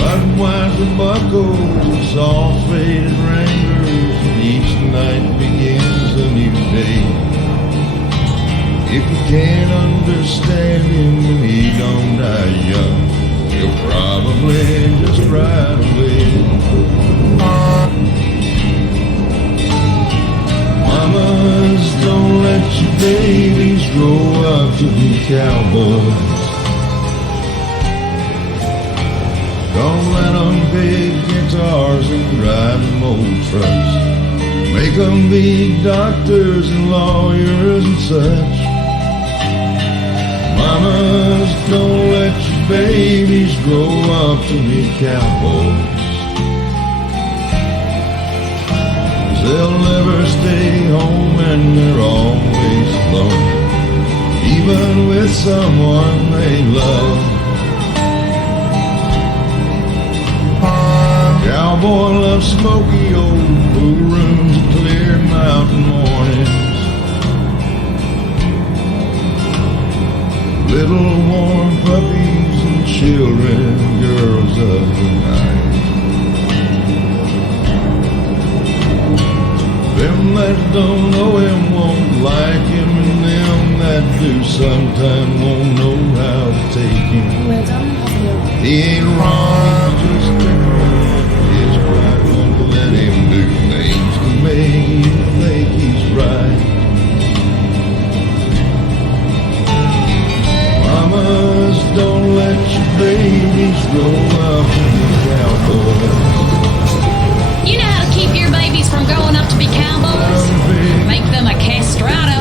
Budweiser buckles, soft faded wranglers, and each night begins a new day. If you can't understand him and he don't die young, he'll probably just ride away. Mamas, don't let your babies grow up to be cowboys. Don't let them pick guitars and drive them old trucks. Make them be doctors and lawyers and such. Mamas, don't let your babies grow up to be cowboys. 'Cause they'll never stay home and they're always alone, even with someone they love. Cowboy loves smoky old pool rooms and clear mountain mornings. Little warm puppies and children, girls of the night. Them that don't know him won't like him, and them that do sometimes won't know how to take him. He ain't wrong, just his pride won't let him do things to make you think he's right. Mamas, don't let your babies grow up to be cowboys. You know how to keep your babies from growing up to be cowboys? Make them a castrato.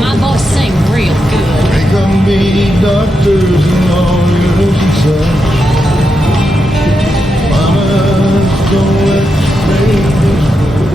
My boys sing real good. Make them be doctors and lawyers and such. Mamas, don't let your babies grow.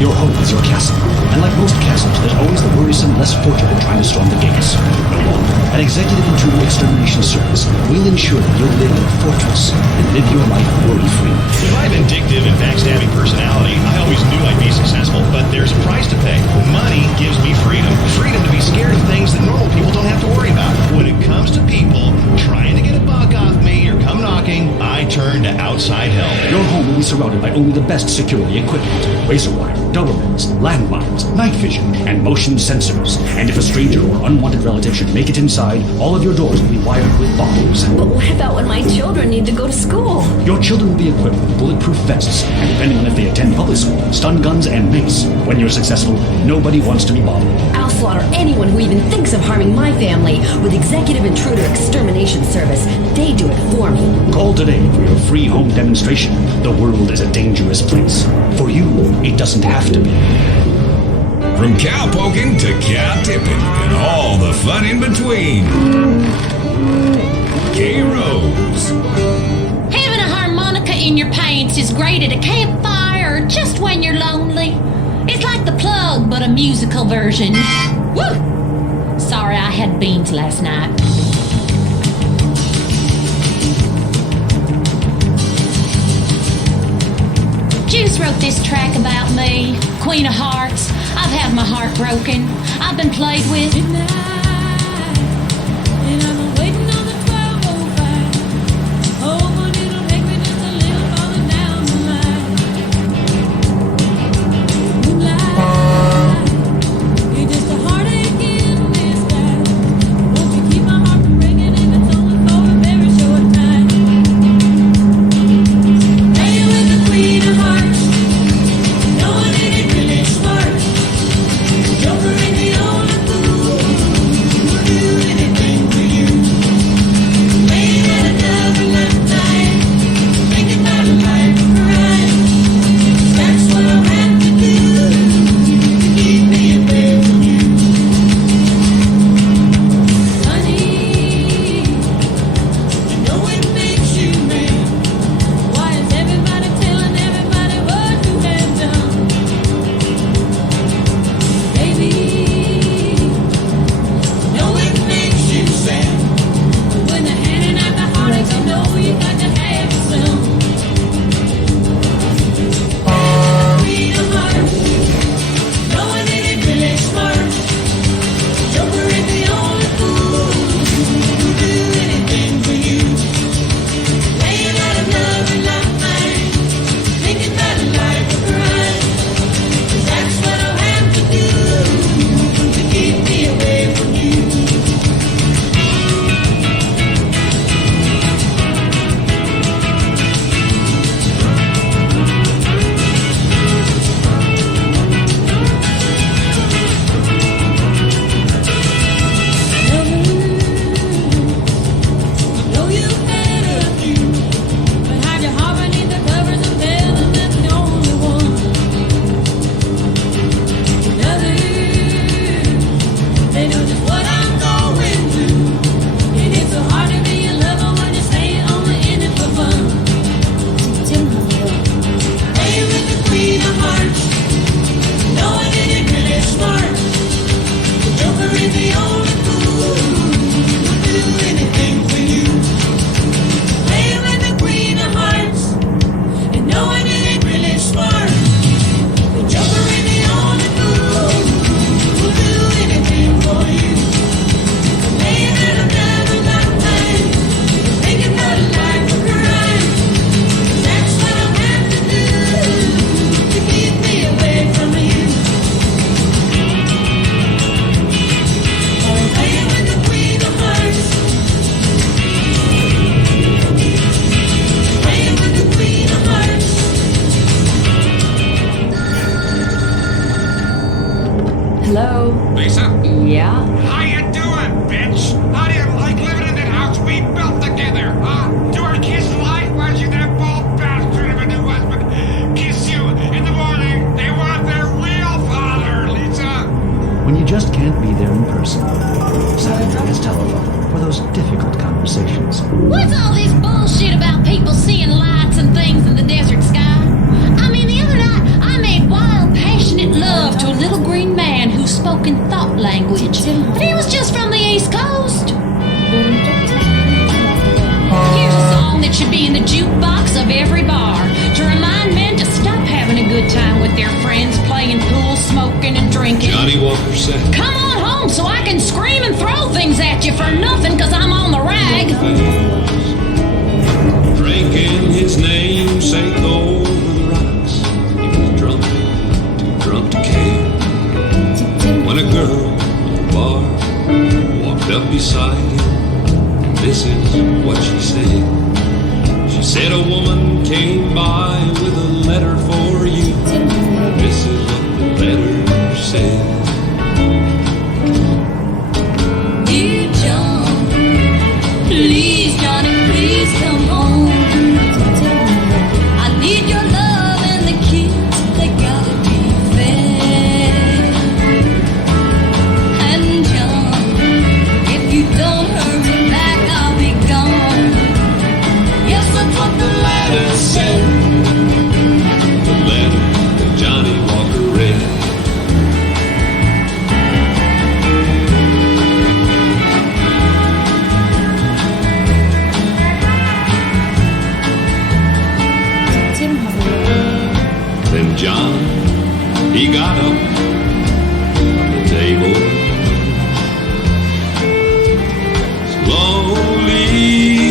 Your home is your castle, and like most castles, there's always the worrisome, less fortunate trying to storm the gates. No longer. At Executive Intruder Extermination Service, we'll ensure that you'll live in a fortress and live your life worry-free. With my vindictive and backstabbing personality, I always knew I'd be successful, but there's a price to pay. Money gives me freedom. Freedom to be scared of things that normal people don't have to worry about. When it comes to people trying to get a buck off me or come knocking, I turn to outside help. Your home will be surrounded by only the best security equipment. Razor wire, Dobermans, landmines, night vision, and motion sensors. And if a stranger or unwanted relative should make it inside, all of your doors will be wired with bombs. But what about when my children need to go to school? Your children will be equipped with bulletproof vests, and depending on if they attend public school, stun guns and mace. When you're successful, nobody wants to be bothered. I'll slaughter anyone who even thinks of harming my family with Executive Intruder Extermination Service. They do it for me. Call today for your free home demonstration. The world is a dangerous place. For you, it doesn't have to be. From cow poking to cow tipping and all the fun in between. K-Rose. Having a harmonica in your pants is great at a campfire or just when you're lonely. It's like The Plug, but a musical version. Woo! Sorry, I had beans last night. Juice wrote this track about me, Queen of Hearts. I've had my heart broken. I've been played with. What's all this bullshit about people seeing lights and things in the desert sky? I mean, the other night I made wild, passionate love to a little green man who spoke in thought language, but he was just from the East Coast. Here's a song that should be in the jukebox of every bar to remind men to stop having a good time with their friends, playing pool, smoking, and drinking. Johnny Walker said, "Come on home so I can scream and throw things at you for nothing because I'm on the rag." Drinking his namesake over girl at the bar walked up beside him, and this is what she said. She said a woman came by with a letter for you. This is what the letter said. Dear John, please, Johnny, please come home. I need your love and the kids, they gotta be fed. And John, if you don't hurry back, I'll be gone. Yes, that's what the letter said. The letter that Johnny Walker read. Then John, he got up from the table. Slowly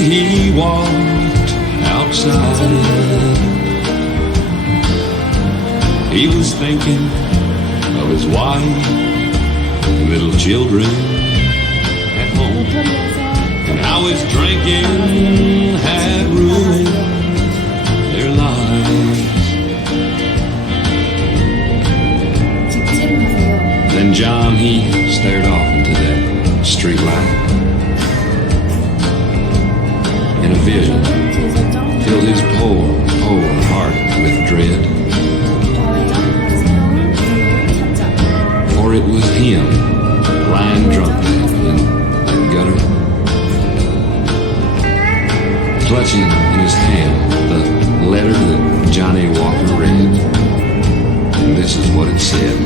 he walked outside. He was thinking of his wife, little children at home, and how his drinking had ruined their lives. Then John, he stared off into that street light, and a vision filled his poor heart with dread. For it was him lying drunk in the gutter, clutching in his hand the letter that Johnny Walker read. And this is what it said.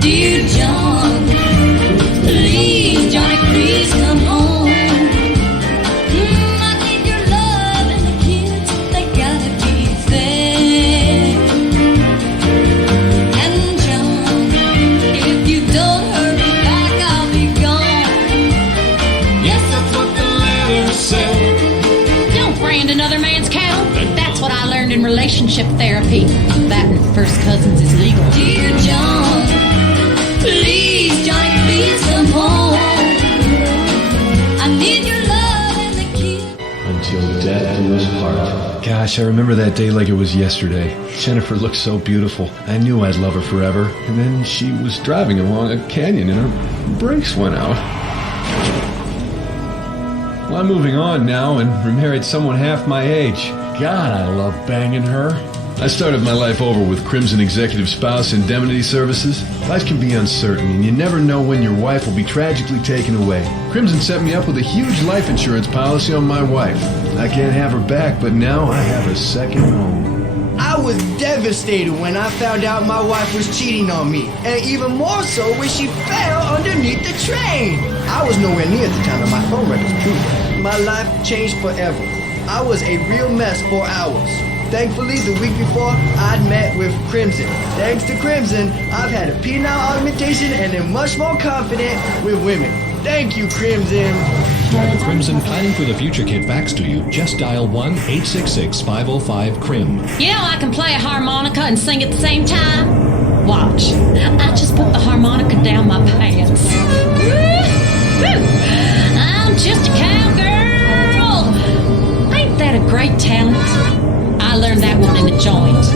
Dear John, please, Johnny, please come home. I need your love and the kids, they gotta be fed. And John, if you don't hurry back, I'll be gone. Yes, that's what the letter said. Don't brand another man's cattle. That's what I learned in relationship therapy. That and first cousins is legal. Dear John, please, Johnny, please come home. I need your love and the kids. Until death do us part. Gosh, I remember that day like it was yesterday. Jennifer looked so beautiful. I knew I'd love her forever. And then she was driving along a canyon and her brakes went out. Well, I'm moving on now and remarried someone half my age. God, I love banging her. I started my life over with Crimson Executive Spouse Indemnity Services. Life can be uncertain, and you never know when your wife will be tragically taken away. Crimson set me up with a huge life insurance policy on my wife. I can't have her back, but now I have a second home. I was devastated when I found out my wife was cheating on me, and even more so when she fell underneath the train. I was nowhere near at the time, and my phone records prove it. My life changed forever. I was a real mess for hours. Thankfully, the week before, I'd met with Crimson. Thanks to Crimson, I've had a penile augmentation and am much more confident with women. Thank you, Crimson. When Crimson Planning for the Future kit fax to you, just dial 1-866-505-CRIM. You know I can play a harmonica and sing at the same time? Watch. I just put the harmonica down my pants. I'm just a cowgirl. Ain't that a great talent? I learned that one in the joint.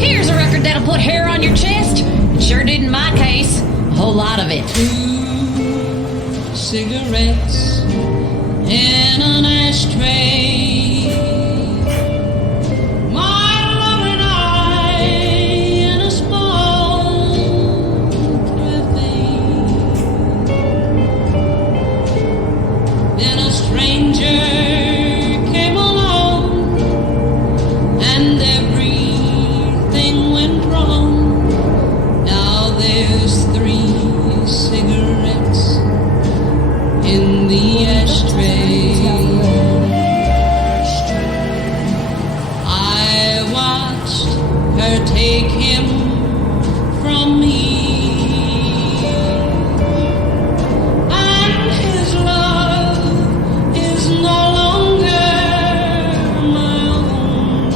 Here's a record that'll put hair on your chest. It sure did in my case. A whole lot of it. 2 cigarettes in an ashtray. My love and I in a small cafe. Then a stranger came along and everything went wrong. Now there's 3 cigarettes in the ashtray. I watched her take him from me, and his love is no longer my own.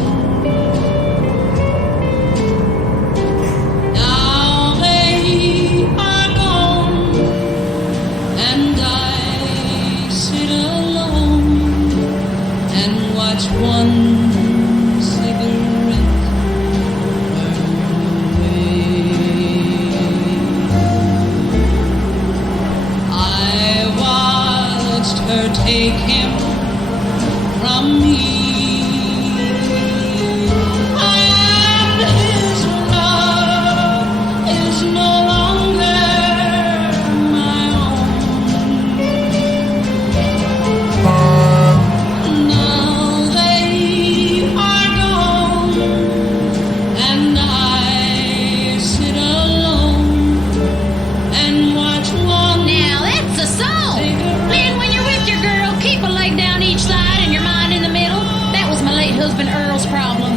an Earl's problem.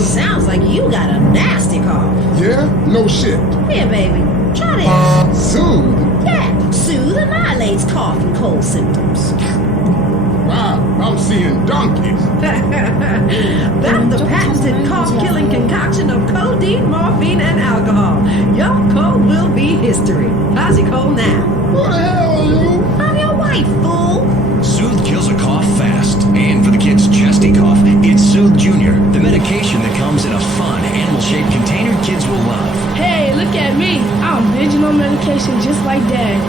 Sounds like you got a nasty cough. Yeah? No shit. Here, baby. Try this. Soothe? Yeah. Soothe annihilates cough and cold symptoms. Wow, I'm seeing donkeys. That's the patented cough-killing concoction of codeine, morphine, and alcohol. Your cold will be history. How's your cold now? Who the hell are you? I'm your wife, fool. Soothe kills a cough fast. And for the kids' chesty cough, it's Soothe Junior, the medication that comes in a fun, animal-shaped container kids will love. Hey, look at me. I'm binging on medication just like Dad.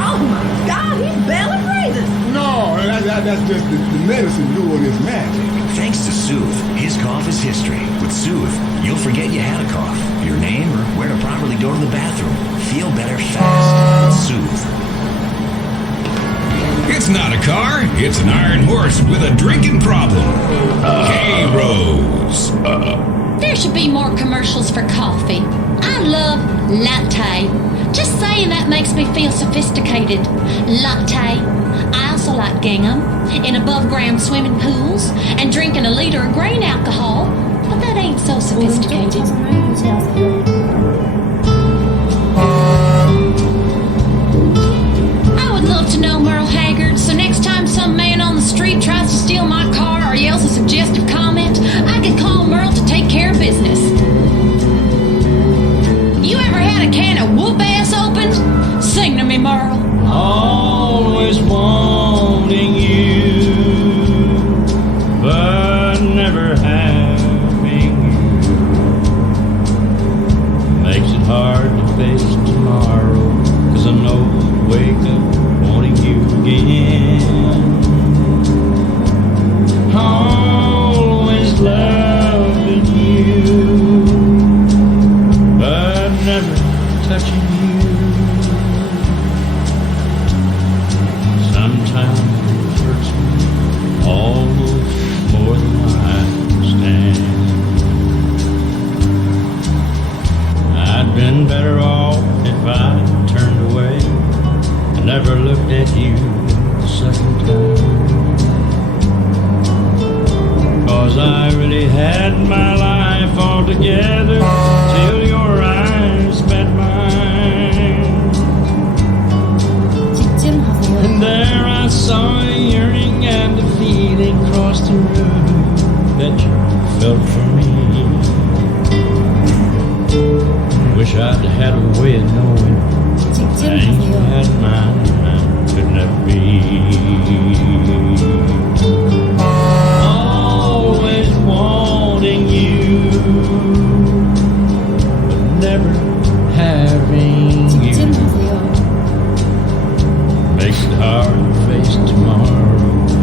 Oh my God, he's barely breathing. No, that's just the medicine doing its magic. Thanks to Soothe, his cough is history. With Soothe, you'll forget you had a cough, your name, or where to properly go to the bathroom. Feel better fast with Soothe. It's not a car, it's an iron horse with a drinking problem. K-Rose. There should be more commercials for coffee. I love latte. Just saying that makes me feel sophisticated. Latte. I also like gingham in above-ground swimming pools and drinking a liter of grain alcohol, but that ain't so sophisticated. I would love to know Merle Haggard, so next time some man on the street tries to steal my car or yells a suggestive comment, I could call Merle to take care of business. You ever had a can of whoop-ass opened? Sing to me, Merle. Always wanting you, but never having you makes it hard to face tomorrow, 'cause I know I'll wake up wanting you again. Always loving you, but never touching you. Sometimes it hurts me almost more than I can stand. I'd been better off if I turned away and never looked at you the second time. 'Cause I really had my life all together till your eyes met mine. And there I saw a yearning and a feeling cross the room that you felt for me. Wish I'd had a way of knowing things you had mine could never be. Always wanting you, but never having you makes it hard to face tomorrow,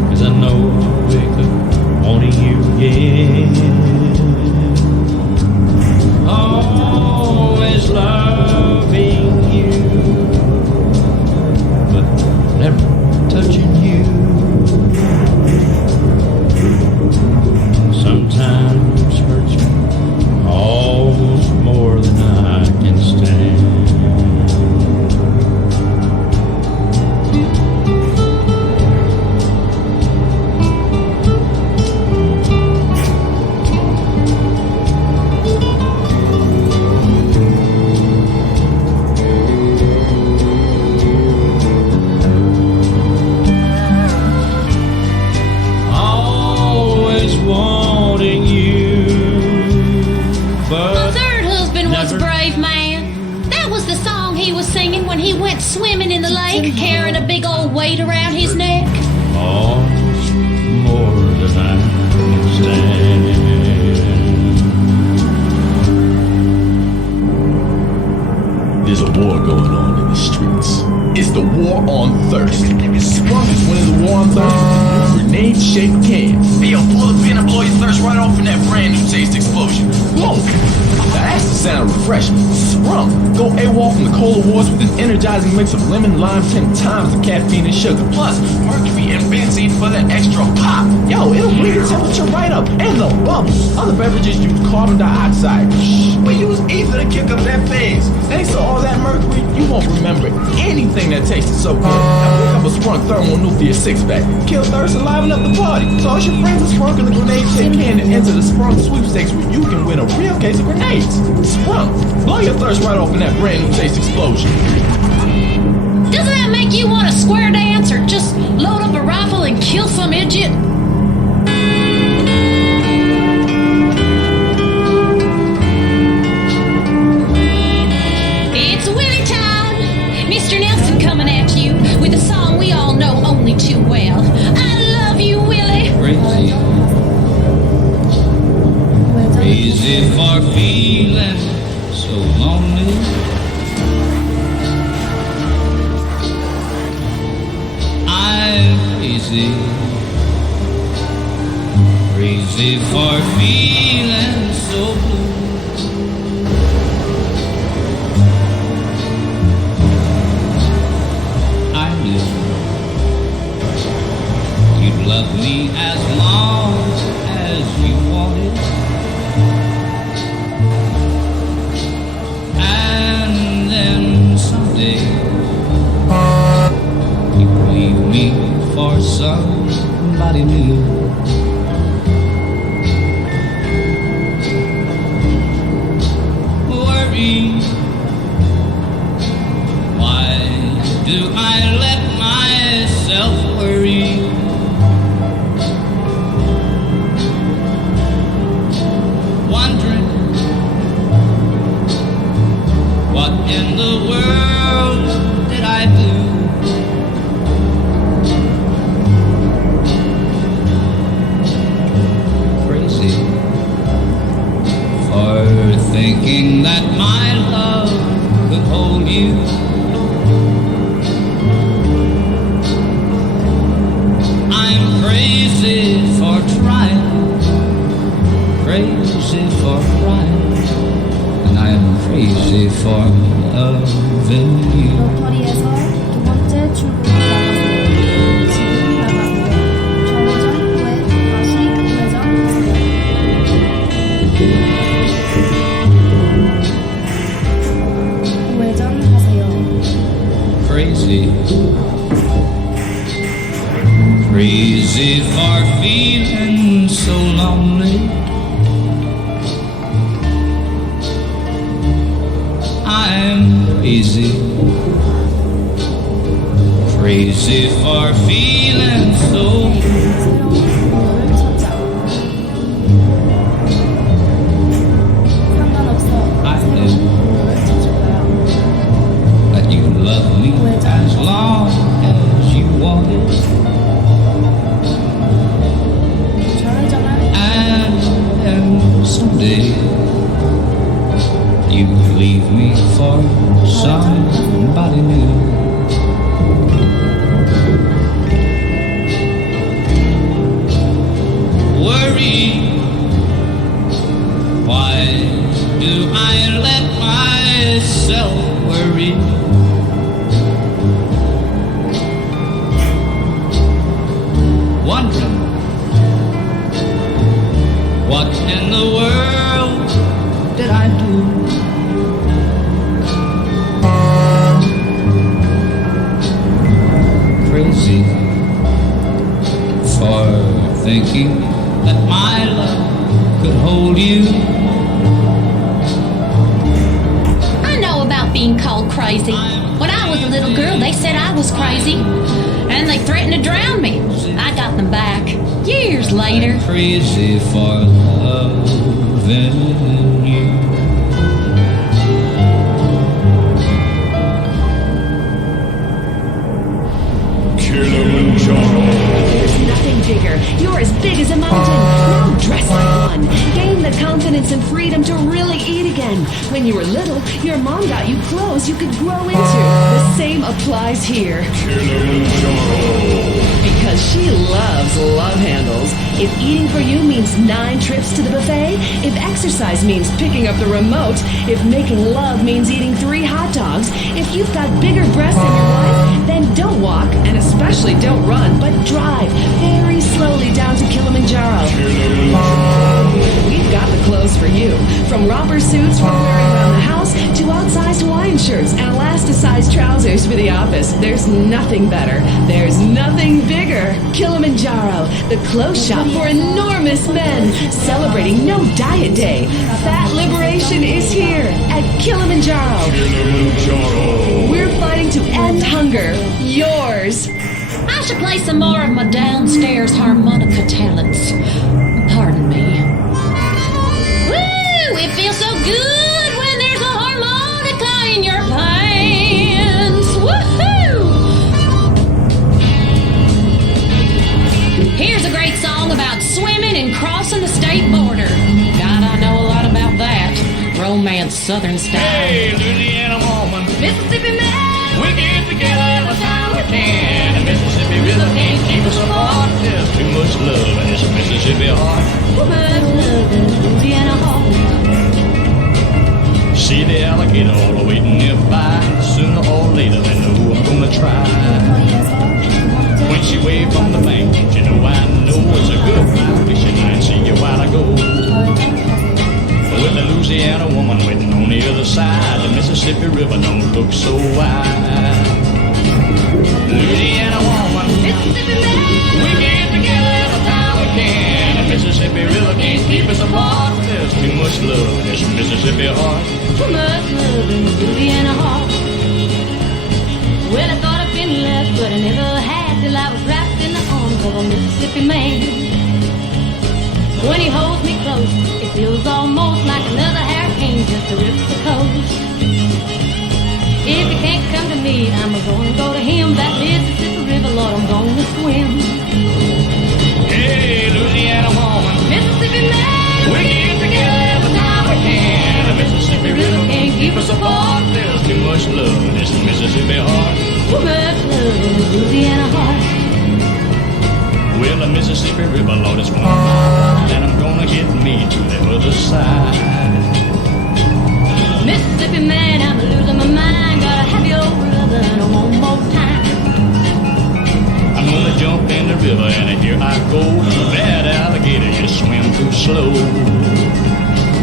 'cause I know I'll wake up wanting you again. Always loving you, but never touching you. Sometimes hurts me almost more than I can stand. Always wanting you, but My third husband was a brave man. That was the song he was singing when he went swimming in the lake, carrying a big old weight around his neck. almost more than I can stand. There's a war going on in the streets. It's the war on thirst. Sprung is winning the war on thirst with a new grenade-shaped can. Hey, yo, pull the pin and blow your thirst right off in that brand new taste explosion. Whoa! Now that's the sound of refreshment. Sprung. Go AWOL from the Cola Wars with an energizing mix of lemon, lime, 10 times the caffeine and sugar. Plus, mercury and benzene for that extra pop. Yo, it'll bring the temperature right up and the bubble. Other beverages use carbon dioxide. Shh, we use ether to kick up that phase. Thanks to all that mercury, you won't remember anything that tasted so good. Now pick up a sprunk thermonuclear six-pack. Kill thirst and liven up the party. Toss your friends a sprunk in the grenade-shaped can and enter the sprunk sweepstakes where you can win a real case of grenades. Sprunk. Blow your thirst right off in that brand new taste explosion. Doesn't that make you want to square dance or just load up a rifle and kill some idiot? It's Willie time! Mr. Nelson coming at you with a song we all know only too well. I love you, Willie! Crazy. Crazy for feeling so lonely. I'm crazy. Crazy for feeling so blue. I knew you'd love me as long as you wanted. And then someday you'd leave me for somebody new. Worry. Why do I let myself worry? Wondering what in the world did I do? Crazy for thinking that my love could hold you. I'm crazy for trying, crazy for crying, and I'm crazy for loving you. 로터리에서 두 번째 출구로 나가세요. 지금 나가세요. 좌회전 후에 다시 우회전하세요. Crazy. Crazy for feeling so lonely. I'm crazy. Crazy for feeling so I knew that you loved me as long as you wanted. And then someday you leave me for somebody new. Worry. Why do I let myself worry? Wondering what in the world did I do? Crazy for thinking that my love could hold you. I know about being called crazy. When I was a little girl, they said I was crazy. And they threatened to drown me. I got them back years later. Crazy for loving you. There's nothing bigger. You're as big as a mountain. Now dress like one. Gain the confidence and freedom to really eat again. When you were little, your mom got you clothes you could grow into. The same applies here. Because she loves love handles. If eating for you means 9 trips to the buffet, if exercise means picking up the remote, if making love means eating 3 hot dogs, if you've got bigger breasts in your life, then don't walk, and especially don't run, but drive very slowly down to Kilimanjaro. We've got the clothes for you. From romper suits for wearing around the house trousers for the office. There's nothing better. There's nothing bigger. Kilimanjaro, the clothes shop for enormous men. Celebrating No Diet Day. Fat liberation is here at Kilimanjaro. We're fighting to end hunger. Yours. I should play some more of my downstairs harmonica talents. Pardon me. Woo! It feels so good when there's a harmonica in your pants. Woohoo! Here's a great song about swimming and crossing the state border. God, I know a lot about that. Romance, Southern style. Hey, Louisiana woman, Mississippi man, we get together every time we can. The Mississippi River can't keep us apart. There's too much love in this Mississippi heart. too much love in Louisiana heart. See the alligator all waiting nearby. Sooner or later they know I'm gonna try. When she waved from the bank, you know I know it's a good fly fishing. I see you a while ago. With the Louisiana woman waiting on the other side, the Mississippi River don't look so wide. Louisiana woman, Mississippi man, we get together every time we can. The Mississippi River can't keep us apart. There's too much love in this Mississippi heart. too much love in Louisiana heart. Well, I thought I'd been left, but I never had till I was wrapped in the arms of a Mississippi man. When he holds me close, it feels almost like another hurricane just to rip the coast. If he can't come to me, I'm gonna go to him. That Mississippi River, Lord, I'm gonna swim. Hey, Louisiana woman, Mississippi man, we get together every time we can. The Mississippi River can't keep us apart. There's too much love in this Mississippi heart. too much love in Louisiana heart. Well, the Mississippi River, Lord, it's one mile, and I'm gonna get me to the other side. Mississippi man, I'm losing my mind. Gotta have your lovin' one more time. I'm gonna jump in the river, and here I go. That alligator just swim too slow.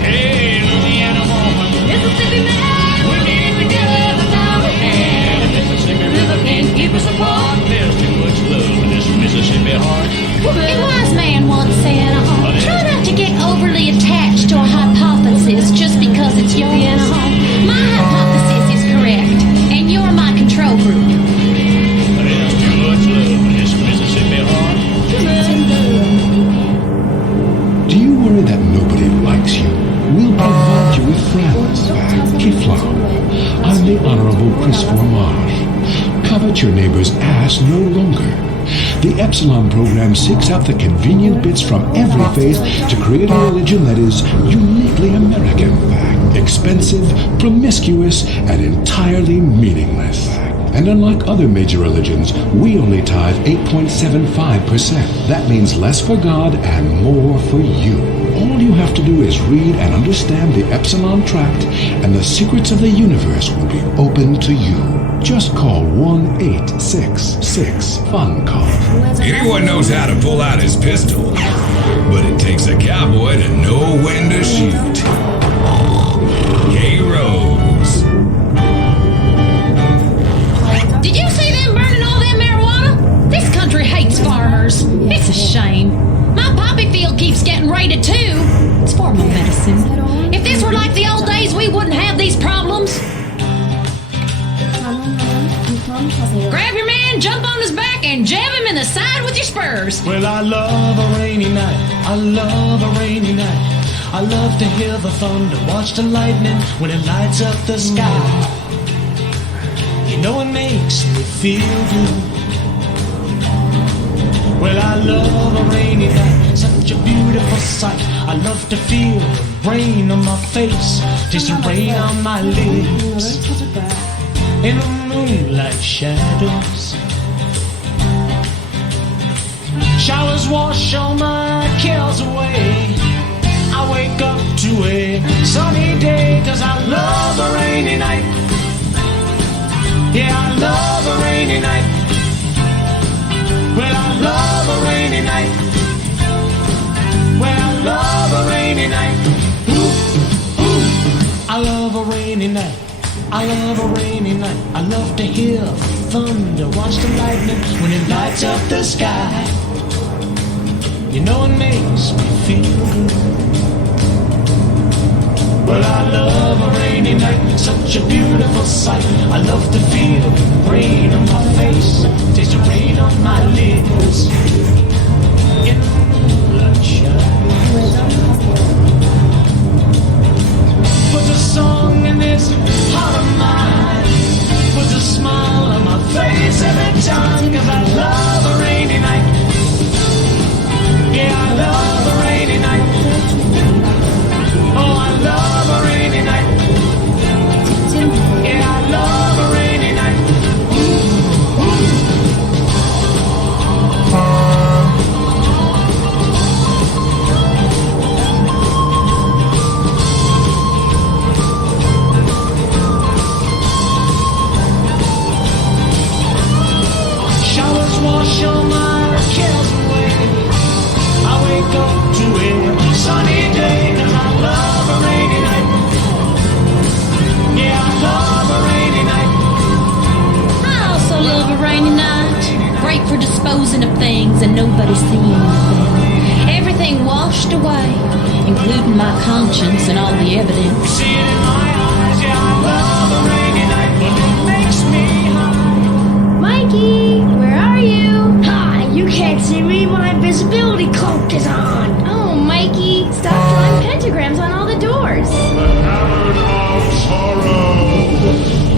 Hey, Louisiana woman, Mississippi man, we get together every time we can. The Mississippi River can't keep us apart. There's too much love in this Mississippi heart. a wise man once said, try not to get overly attached to a hypothesis just because it's yours. My hypothesis is correct, and you're my control group. There's too much love in this Mississippi heart. Do you worry that nobody likes you? We'll provide you with friends at Kiflam. I'm the Honorable Chris Formage. Covet your neighbor's ass no longer. The Epsilon program seeks out the convenient bits from every faith to create a religion that is uniquely American, expensive, promiscuous, and entirely meaningless. And unlike other major religions, we only tithe 8.75%. That means less for God and more for you. All you have to do is read and understand the Epsilon Tract, and the secrets of the universe will be open to you. Just call 1-866-FUN-CALL. Anyone knows how to pull out his pistol, but it takes a cowboy to know when to shoot. K-Rose. Did you see them burning all that marijuana? This country hates farmers. It's a shame. My poppy field keeps getting raided too. It's for my medicine. If this were like the old days, we wouldn't have these problems. Grab your man, jump on his back, and jab him in the side with your spurs. Well, I love a rainy night. I love a rainy night. I love to hear the thunder, watch the lightning when it lights up the sky. You know it makes me feel good. Well, I love a rainy night, such a beautiful sight. I love to feel the rain on my face, taste the rain on my lips. In the moonlight shadows, showers wash all my cares away. I wake up to a sunny day, 'cause I love a rainy night. Yeah, I love a rainy night. Well, I love a rainy night. Well, I love a rainy night. Ooh, ooh, I love a rainy night. I love a rainy night. I love to hear thunder, watch the lightning when it lights up the sky. You know it makes me feel good. Well, I love a rainy night, it's such a beautiful sight. I love to feel rain on my face, taste the rain on my lips. In bloodshot. Put a song in this heart of mine. Put a smile on my face every time, 'cause I love a rainy night. Yeah, I love a rainy night. Oh, I love a rainy night. Yeah, I love a rainy night. Showers wash all my cares away. I wake up to a sunny day, 'cause I love a rainy night. Yeah, I love a rainy night. I also love a rainy night. Great for disposing of things and nobody seeing anything. Everything washed away, including my conscience and all the evidence. See it in my eyes, yeah, I love a rainy night, but it makes me high. Mikey, where are you? Hi, you can't see me. My invisibility cloak is on. Oh, Mikey, stop drawing pentagrams on all the doors.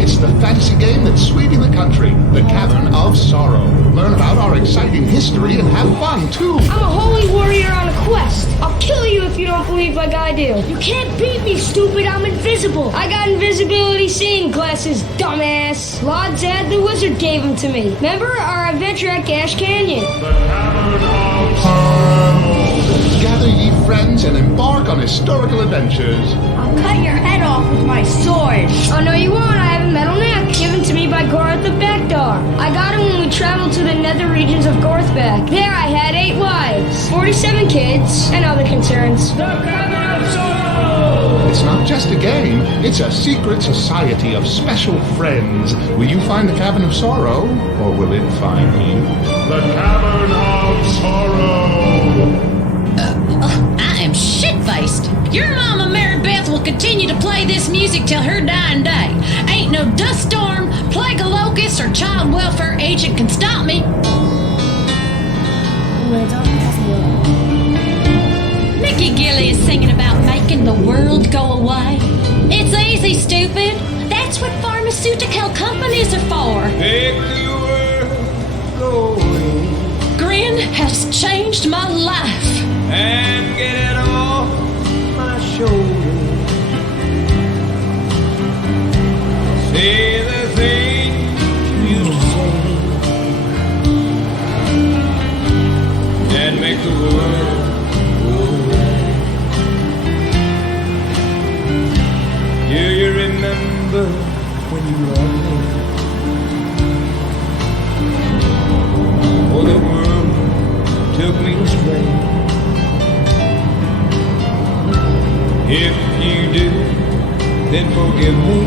It's the fantasy game that's sweeping the country, The Cavern of Sorrow. Learn about our exciting history and have fun, too. I'm a holy warrior on a quest. I'll kill you if you don't believe like I do. You can't beat me, stupid. I'm invisible. I got invisibility seeing glasses, dumbass. Lord Zed the wizard gave them to me. Remember our adventure at Gash Canyon? The Cavern of Sorrow. Gather ye friends and embark on historical adventures. I'll cut your head off with my sword. Oh, no, you won't. I have a metal neck given to me by Gorth of Bekdar. I got him when we traveled to the nether regions of Gorthbeck. There I had 8 wives, 47 kids, and other concerns. The Cavern of Sorrow! It's not just a game, it's a secret society of special friends. Will you find the Cavern of Sorrow, or will it find you? The Cavern of Sorrow! I am shit-faced. Your mama, Mary Beth, will continue to play this music till her dying day. Ain't no dust storm, plague of locusts, or child welfare agent can stop me. Mickey Gilly is singing about making the world go away. It's easy, stupid. That's what pharmaceutical companies are for. Make the world go away. Grin has changed my life. And get it off my shoulder. Say the things you say and make the world go away. Do you remember when you loved me? Oh, the world took me astray. If you do, then forgive me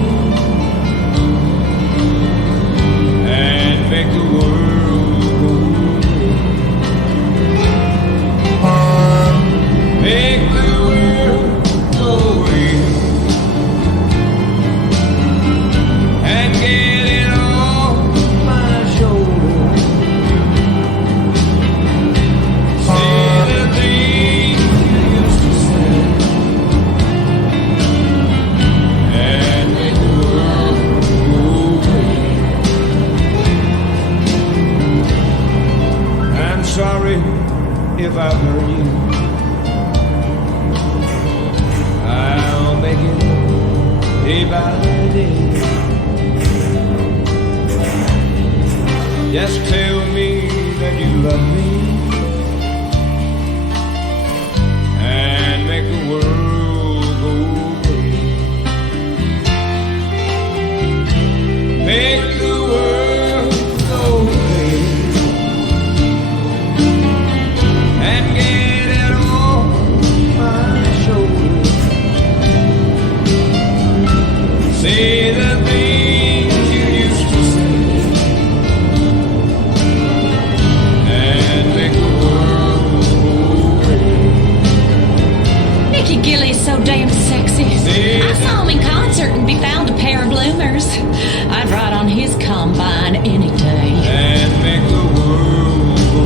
and make the world go away. Make the world go away and get it off my shoulder. Say the things you used to say. Sorry if I've hurt you. I'll make it day by day. Just tell me that you love me and make the world go away. Make the world go away. And get it off my shoulders. Say the years. I'd ride on his combine any day. And make the world go.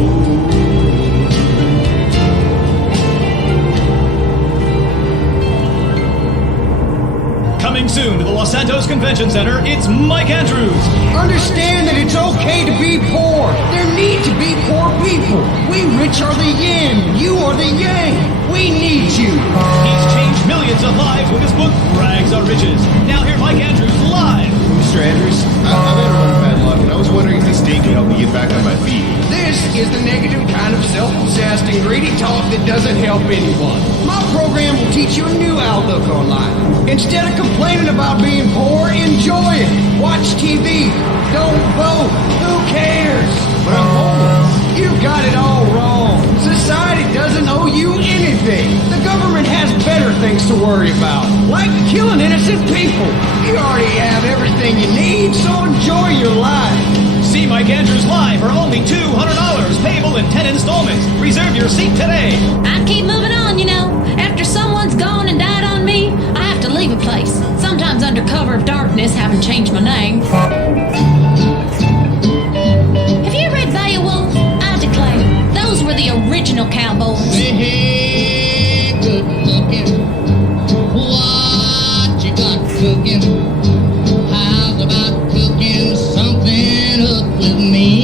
Coming soon to the Los Santos Convention Center, it's Mike Andrews. Understand that it's okay to be poor. There need to be poor people. We rich are the yin, you are the yang. We need you. He's changed millions of lives with his book, Rags Are Riches. Now here's Mike Andrews live. Mr. Andrews, I've had a run of bad luck, and I was wondering if this date could help me get back on my feet. This is the negative kind of self-possessed and greedy talk that doesn't help anyone. My program will teach you a new outlook on life. Instead of complaining about being poor, enjoy it. Watch TV. Don't vote. Who cares? But I'm homeless. You've got it all wrong. Society doesn't owe you anything. The government has better things to worry about, like killing innocent people. You already have everything you need, so enjoy your life. See Mike Andrews live for only $200, payable in 10 installments. Reserve your seat today. I keep moving on, you know. After someone's gone and died on me, I have to leave a place. Sometimes under cover of darkness, having changed my name. Have you read Beowulf? I declare, those were the original cowboys. Hey, good looking. What you got cooking? How's about cooking something up with me?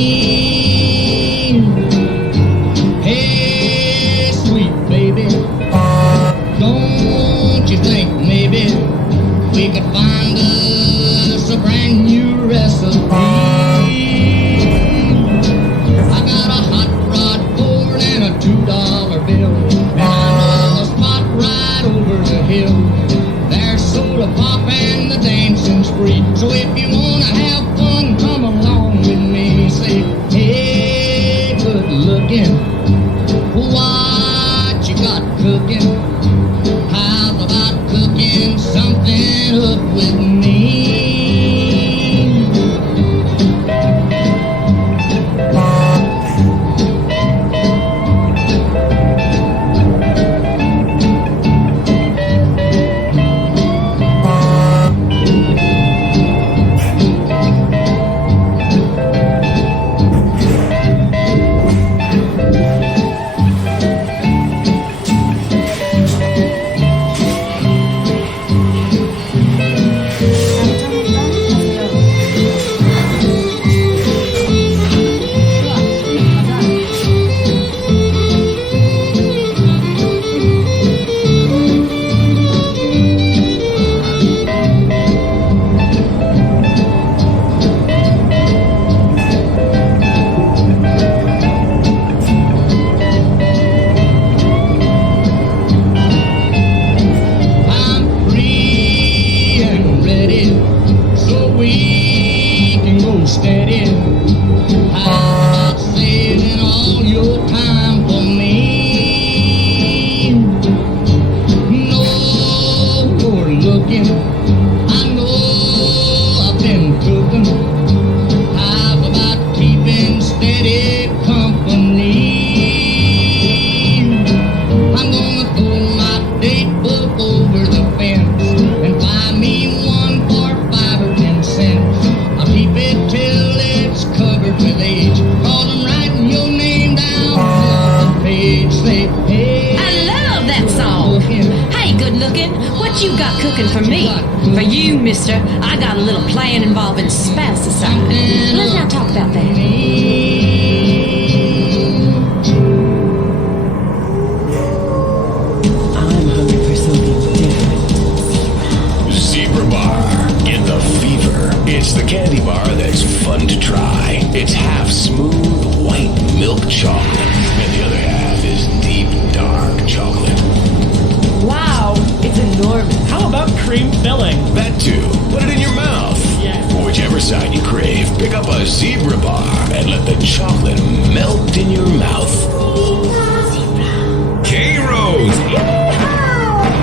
Hey, sweet baby, don't you think maybe we could find us a brand new recipe? I got a hot rod board and a $2 bill, and I know a spot right over the hill. There's soda pop and the dancing's free. So if you wanna have fun, come along with me. Say, hey, good looking, what you got cooking? How's about cooking something up with me?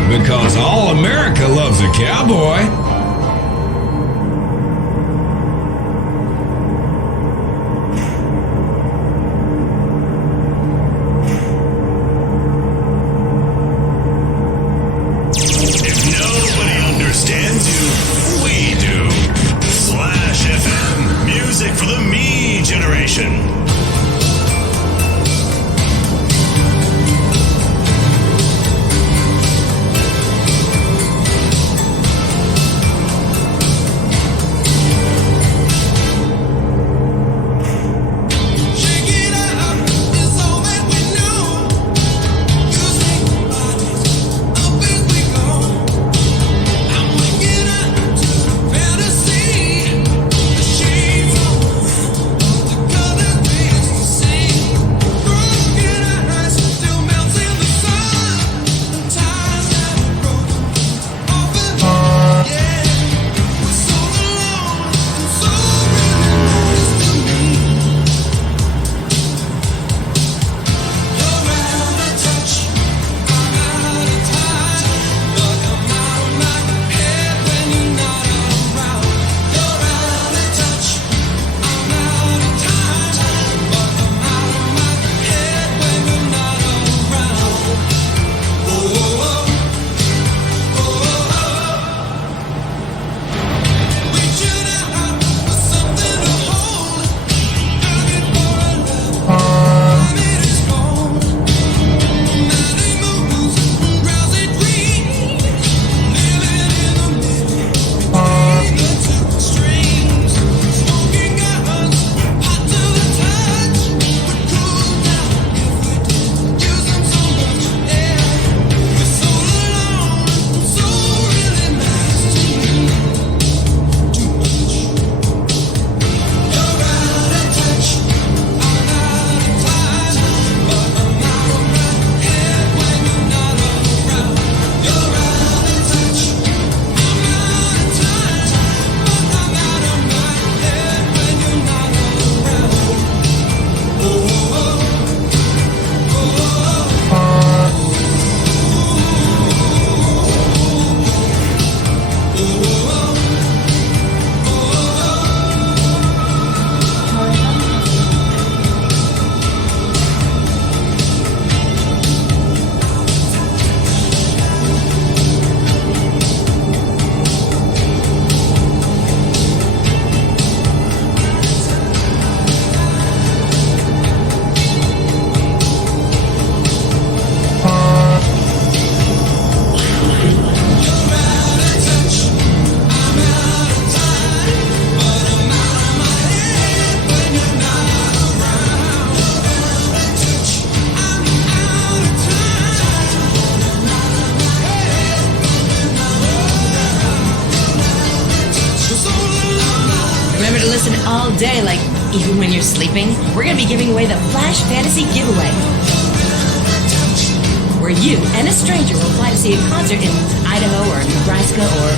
Because all America loves a cowboy. If nobody understands you, we do. Remember to listen all day, like even when you're sleeping. We're going to be giving away the Flash Fantasy Giveaway, where you and a stranger will fly to see a concert in Idaho or Nebraska or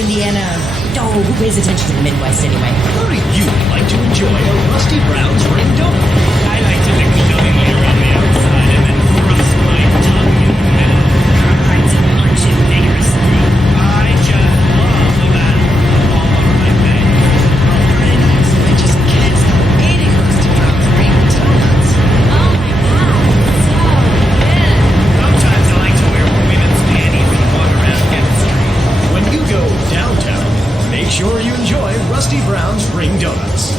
Indiana. Oh, who pays attention to the Midwest anyway? How do you like to enjoy a Rusty Brown's ring donut? I like to lick the filling layer on the outside and then thrust my tongue in the middle. I like to munch it vigorously. I just love the battle all over my face. Pretty nice. I just can't stop eating Rusty Brown's ring donuts. Oh my God, so good. Sometimes I like to wear women's panties and walk around Get Street. When you go downtown, make sure you enjoy Rusty Brown's ring donuts.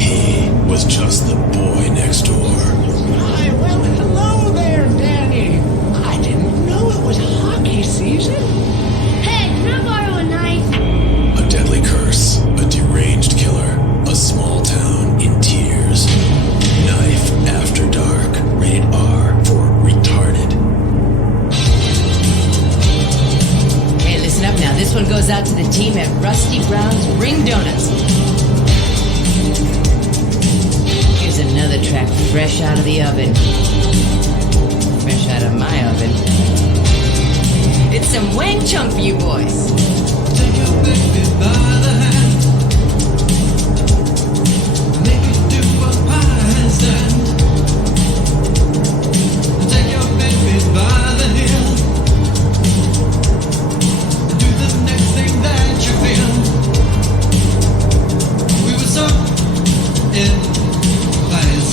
He was just the boy next door. Why, well, hello there, Danny. I didn't know it was hockey season. Hey, can I borrow a knife? A deadly curse, a deranged killer, a small town in tears. Knife After Dark, rated R for retarded. Hey, listen up now. This one goes out to the team at Rusty Brown's Ring Donuts. Here's another track fresh out of the oven. Fresh out of my oven. It's some Wang Chung for you boys. Take your baby by the hand. Make it do a handstand. Take your baby by the heel. Do the next thing that you feel. We were so in phase.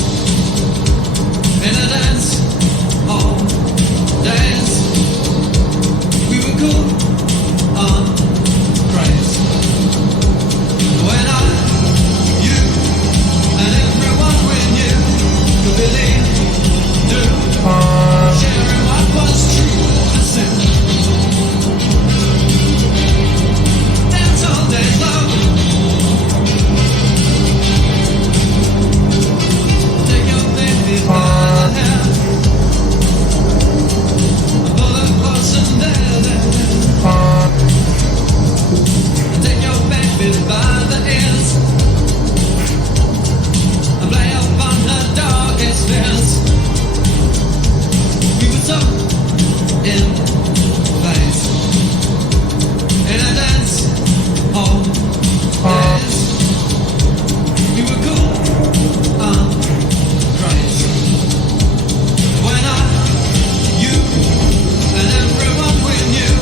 In a dance, all dance. We were cool on craze. When I, you, and everyone we knew could believe, do, sharing what was true. I said, dance all day long. Take your baby by the hair. Pull her close and there. Take your baby by the ears. Play upon her darkest fears. We were so in phase. In a dance all days. We were cool on craze. When I, you, and everyone we knew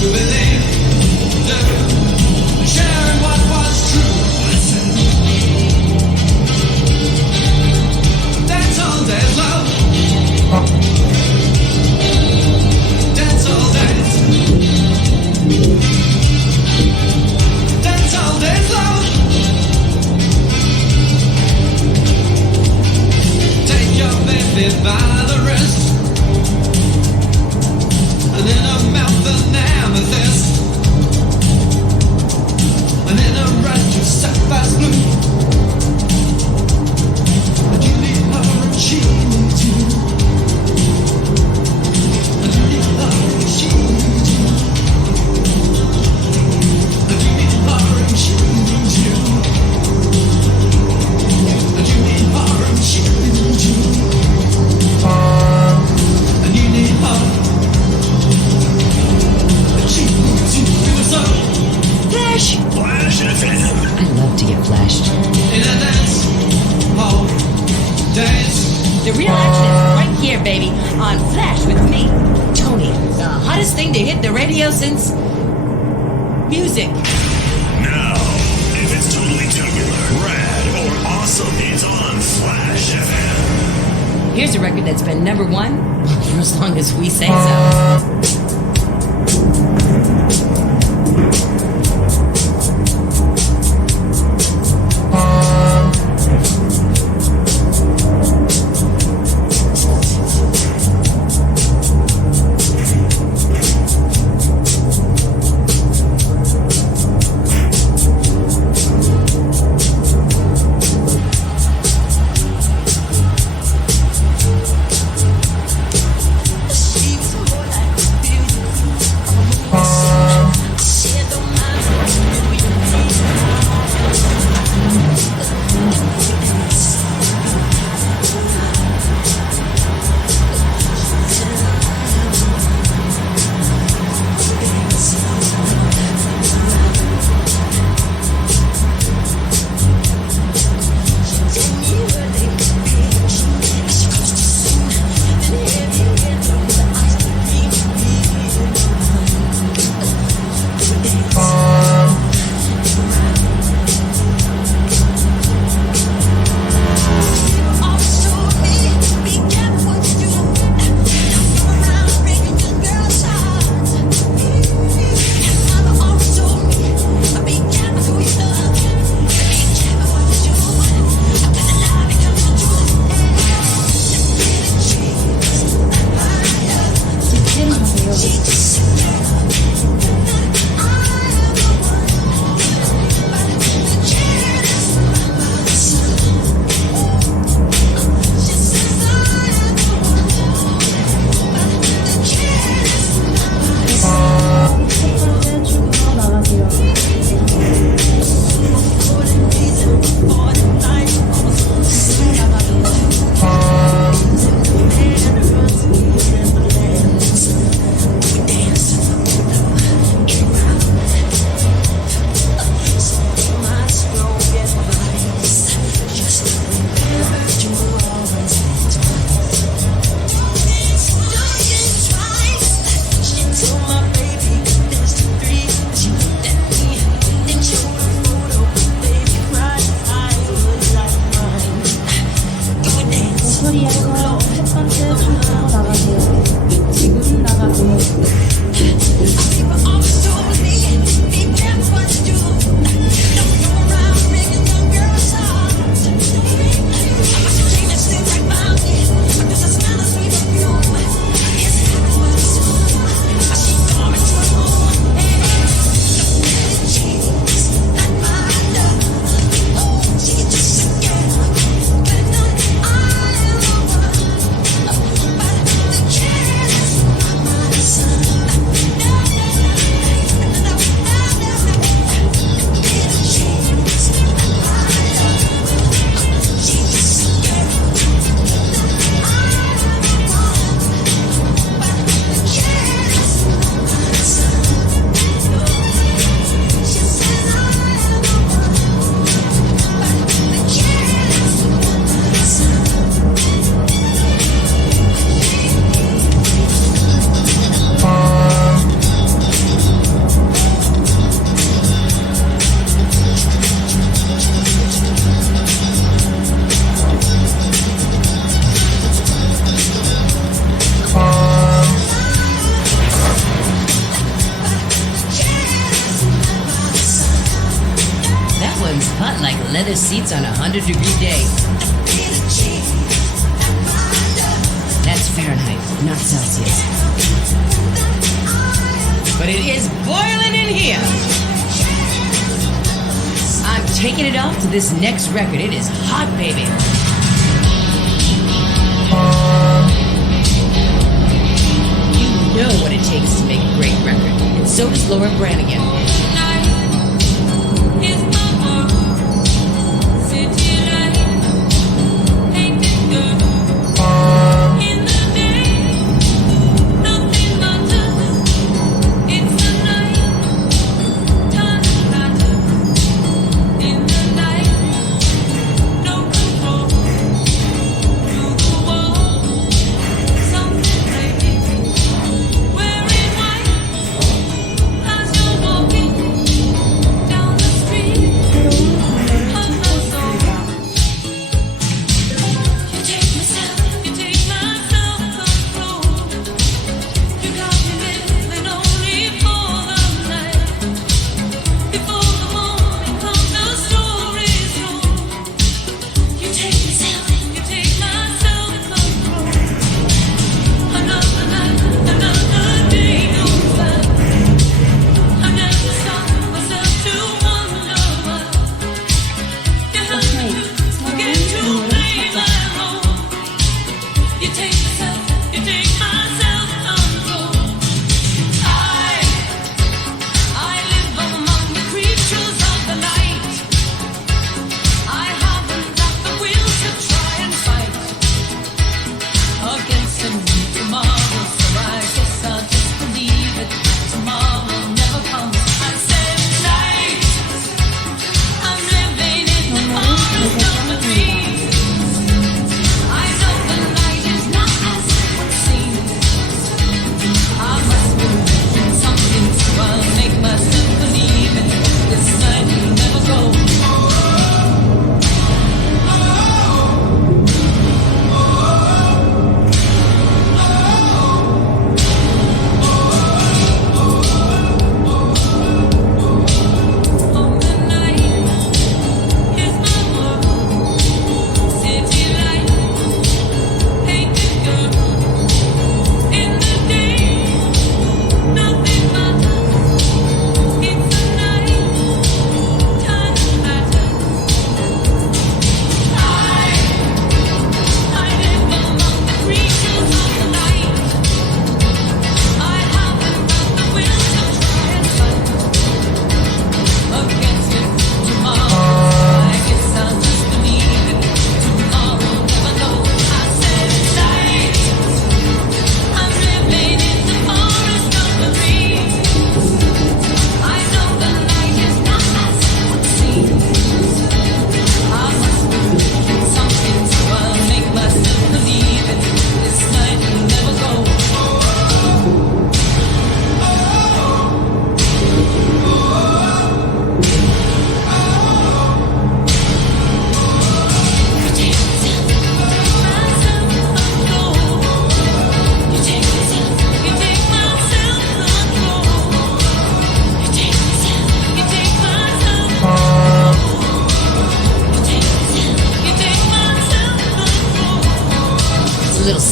could believe, do, sharing what was true. I said, dance all day long. Dance all days. Dance all day long. Take your baby by the wrist, and in her mouth an amethyst, and in her eyes just sapphire blue. And you need her and she needs you. And you need her and she needs you. And you need her and she needs you. And you need her and she needs you. And you need her and she needs you. We were so Flash! Flash FM. I love to get flashed. In a dance all days. The real action is right here, baby, on Flash with me, Tony. The hottest thing to hit the radio since music. Now, if it's totally tubular, rad, or awesome, it's on Flash FM. Here's a record that's been number one for as long as we say so. leather seats on a 100-degree day. That's Fahrenheit, not Celsius. But it is boiling in here. I'm taking it off to this next record. It is hot, baby. You know what it takes to make a great record, and so does Laura Branigan.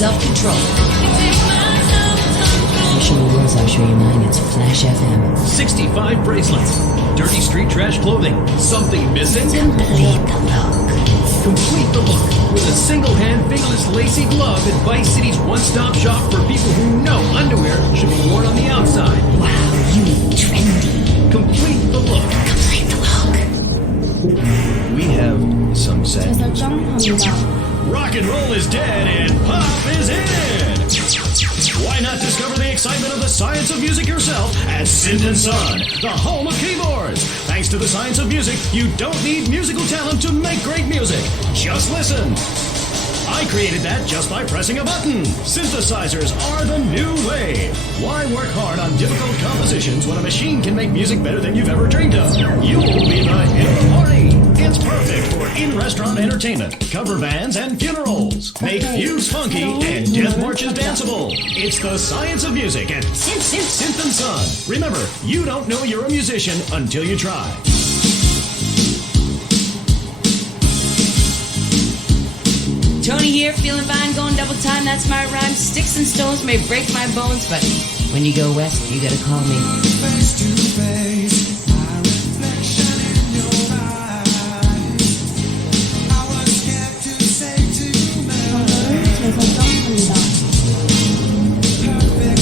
Self-control. You show me yours, I'll show you mine. It's Flash FM. 65 bracelets. Dirty street trash clothing. Something missing? Complete the look. Complete the look with a single-hand fingerless lacy glove at Vice City's one-stop shop for people who know underwear should be worn on the outside. Wow, you trendy. Complete the look. Complete the look. We have some set. 재설정합니다. Rock and roll is dead and pop is in! Why not discover the excitement of the science of music yourself at Synth & Son, the home of keyboards? Thanks to the science of music, you don't need musical talent to make great music. Just listen. I created that just by pressing a button. Synthesizers are the new way. Why work hard on difficult compositions when a machine can make music better than you've ever dreamed of? You'll be the hit of the party. It's perfect for in-restaurant entertainment, cover bands, and funerals. Make fuse funky and death marches danceable. It's the science of music at Synth & Son. Remember, you don't know you're a musician until you try. Tony here, feeling fine, going double time, that's my rhyme. Sticks and stones may break my bones, but when you go west, you gotta call me. Face to face, my reflection in your eyes. I was scared to say too much. 재설정합니다. Perfect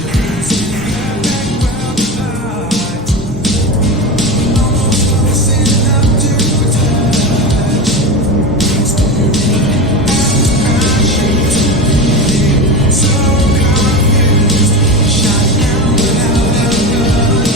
strangers in perfect world apart. Almost close enough to touch. So confused, shot down without a gun.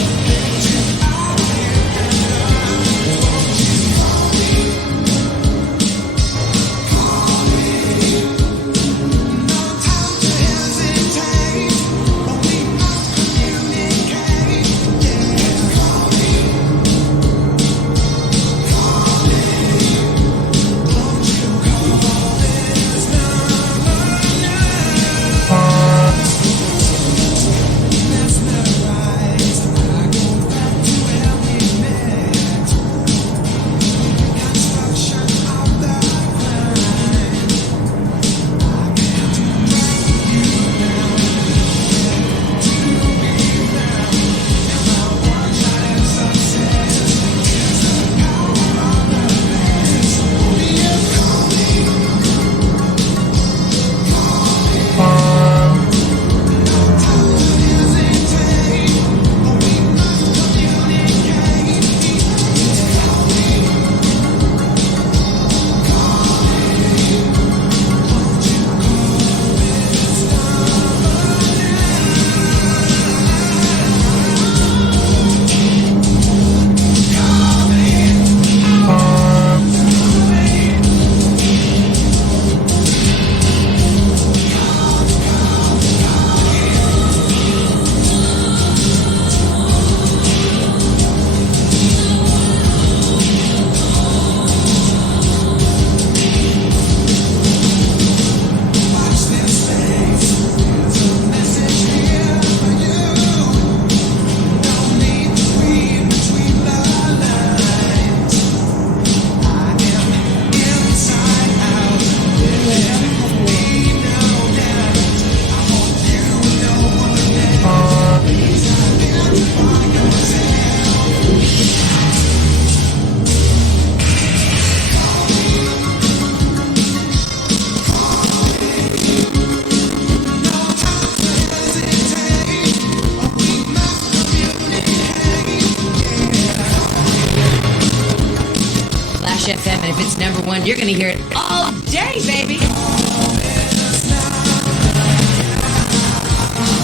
FM, and if it's number one, you're gonna hear it all day, baby.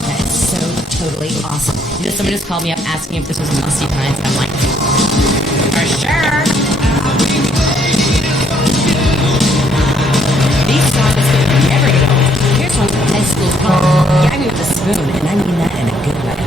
That's so totally awesome. You know, someone just called me up asking if this was Musty Pines, and I'm like, for sure. These songs never get old. Here's one from high school called Gag Me With a Spoon, and I mean that in a good way.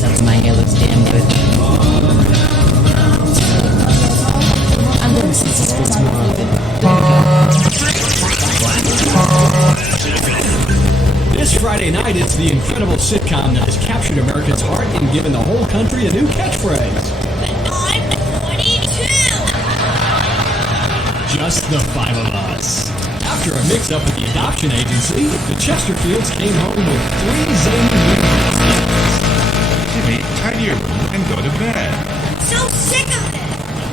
Something my hair looks damn good. I'm going to see sisters more often. This Friday night, it's the incredible sitcom that has captured America's heart and given the whole country a new catchphrase. I'm 42! Just the five of us. After a mix-up with the adoption agency, the Chesterfields came home with 3 zany new Jimmy, tidy your room and go to bed. So sick of it! I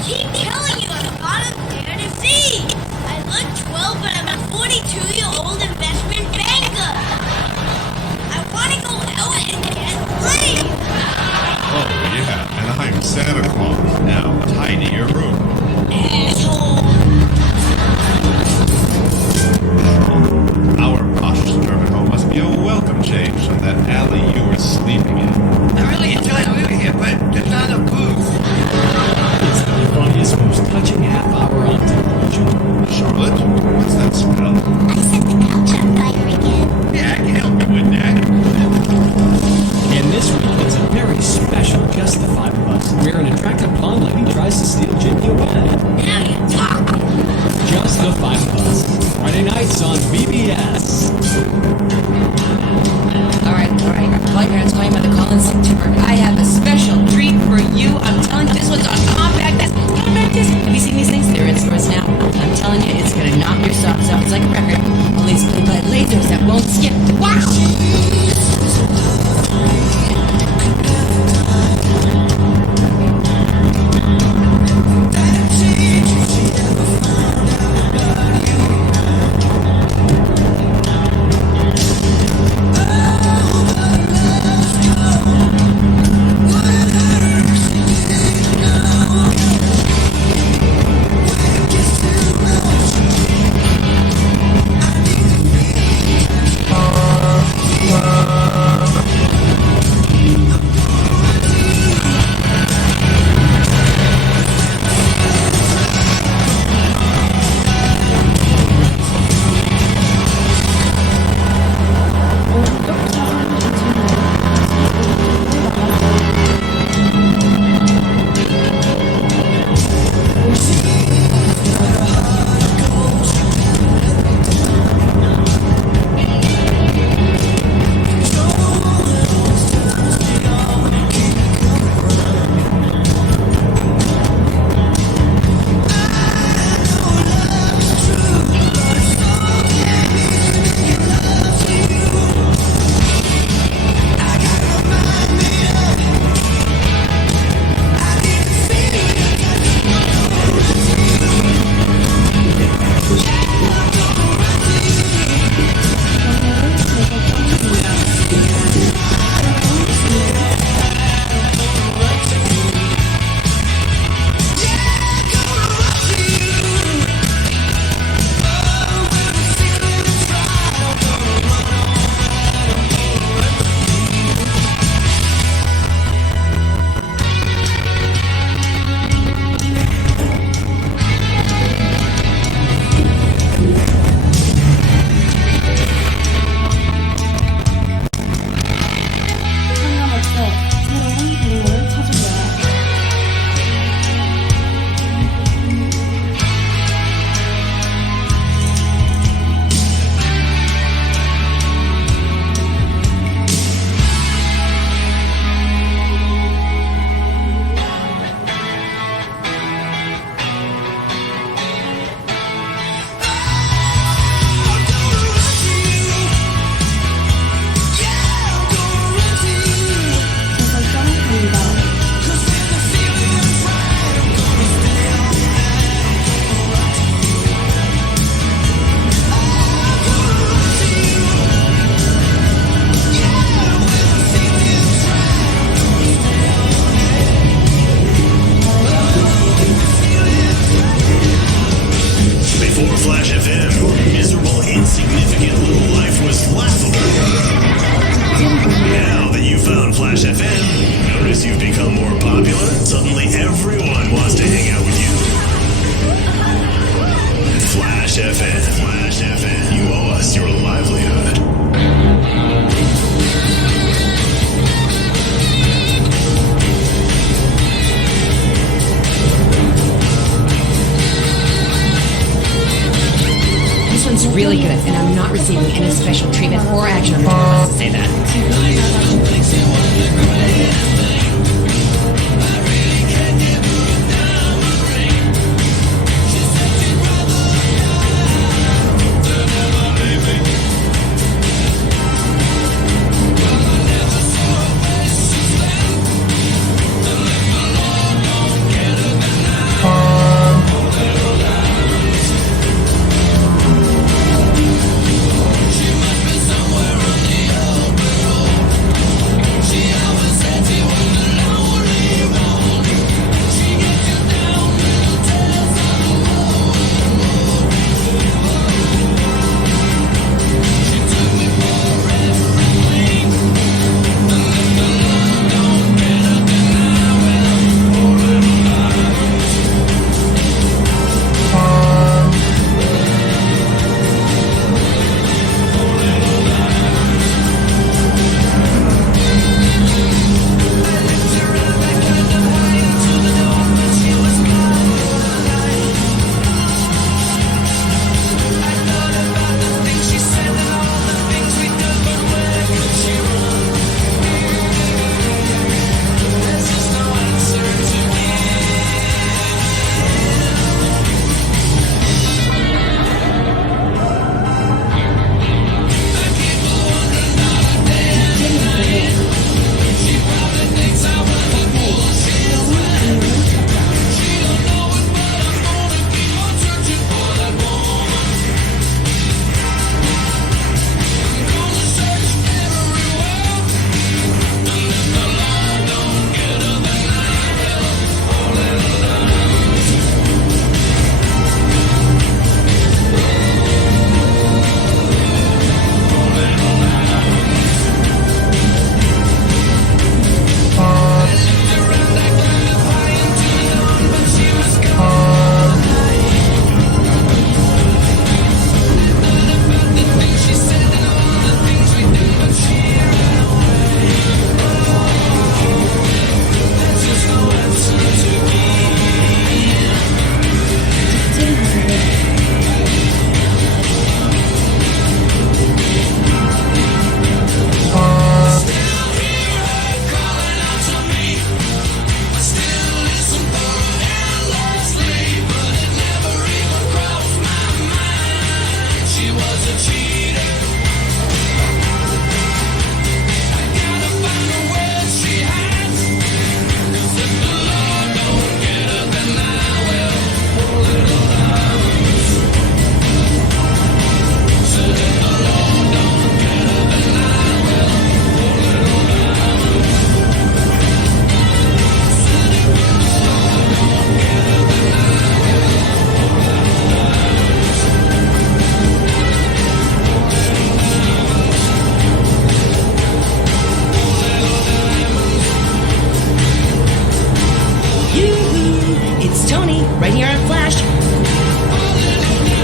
keep telling you I'm not there to see! I look 12, but I'm a 42-year-old investment banker! I want to go out and get laid! Oh, yeah, and I'm Santa Claus. Now, tidy your room. Asshole! Our posh suburban home must be a welcome change from that alley you were sleeping in. I really enjoy living here, but there's not enough booze. It's the funniest, most touching half hour on television. Charlotte, what's that smell? I set the couch on fire again. Yeah, I can help you with that. And this week, it's a very special Just the Five of Us, where an attractive blonde lady tries to steal Jimmy away. Now you talk! Just the Five of Us. Friday nights on BBS. Alright. Call your parents, call your mother, call in sick to work. I have a special treat for you. I'm telling you, this one's on compact disc. Have you seen these things? They're in stores now. I'm telling you, it's gonna knock your socks off. It's like a record. Only it's played by lasers that won't skip. Wow! really good, and I'm not receiving any special treatment or action on the tour bus to say that.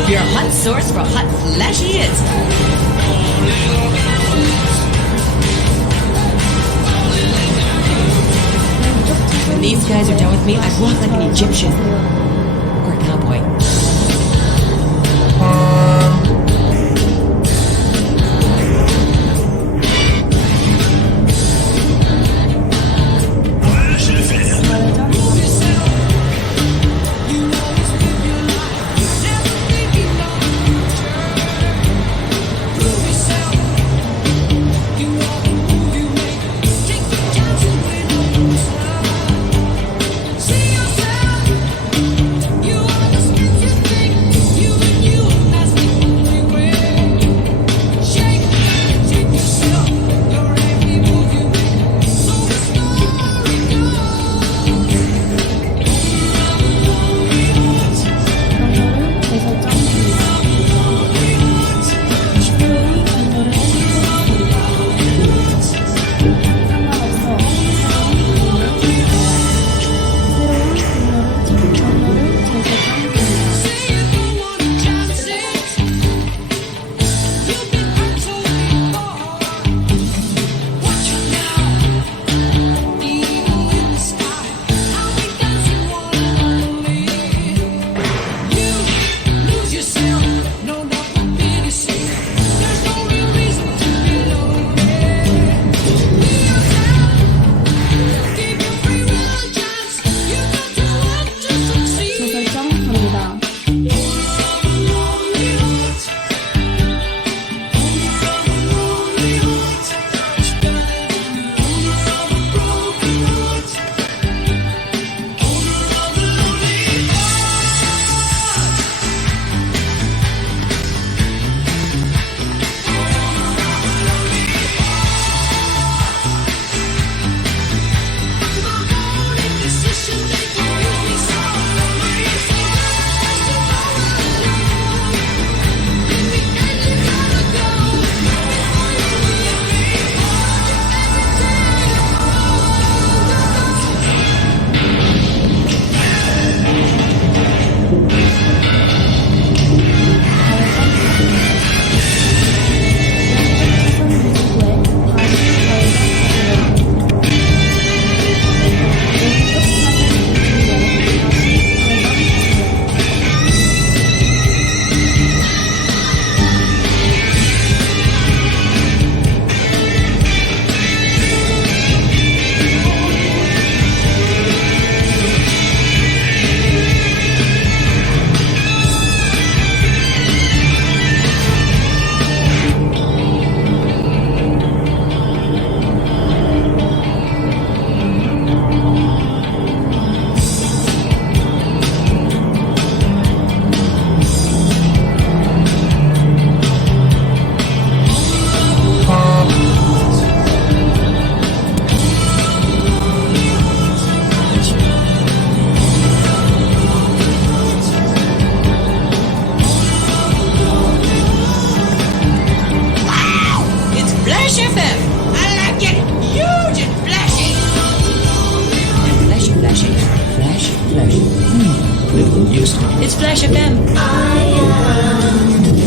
Your hot source for hot, flashy hits. When these guys are done with me, I walk like an Egyptian. Or a cowboy. Flash FM.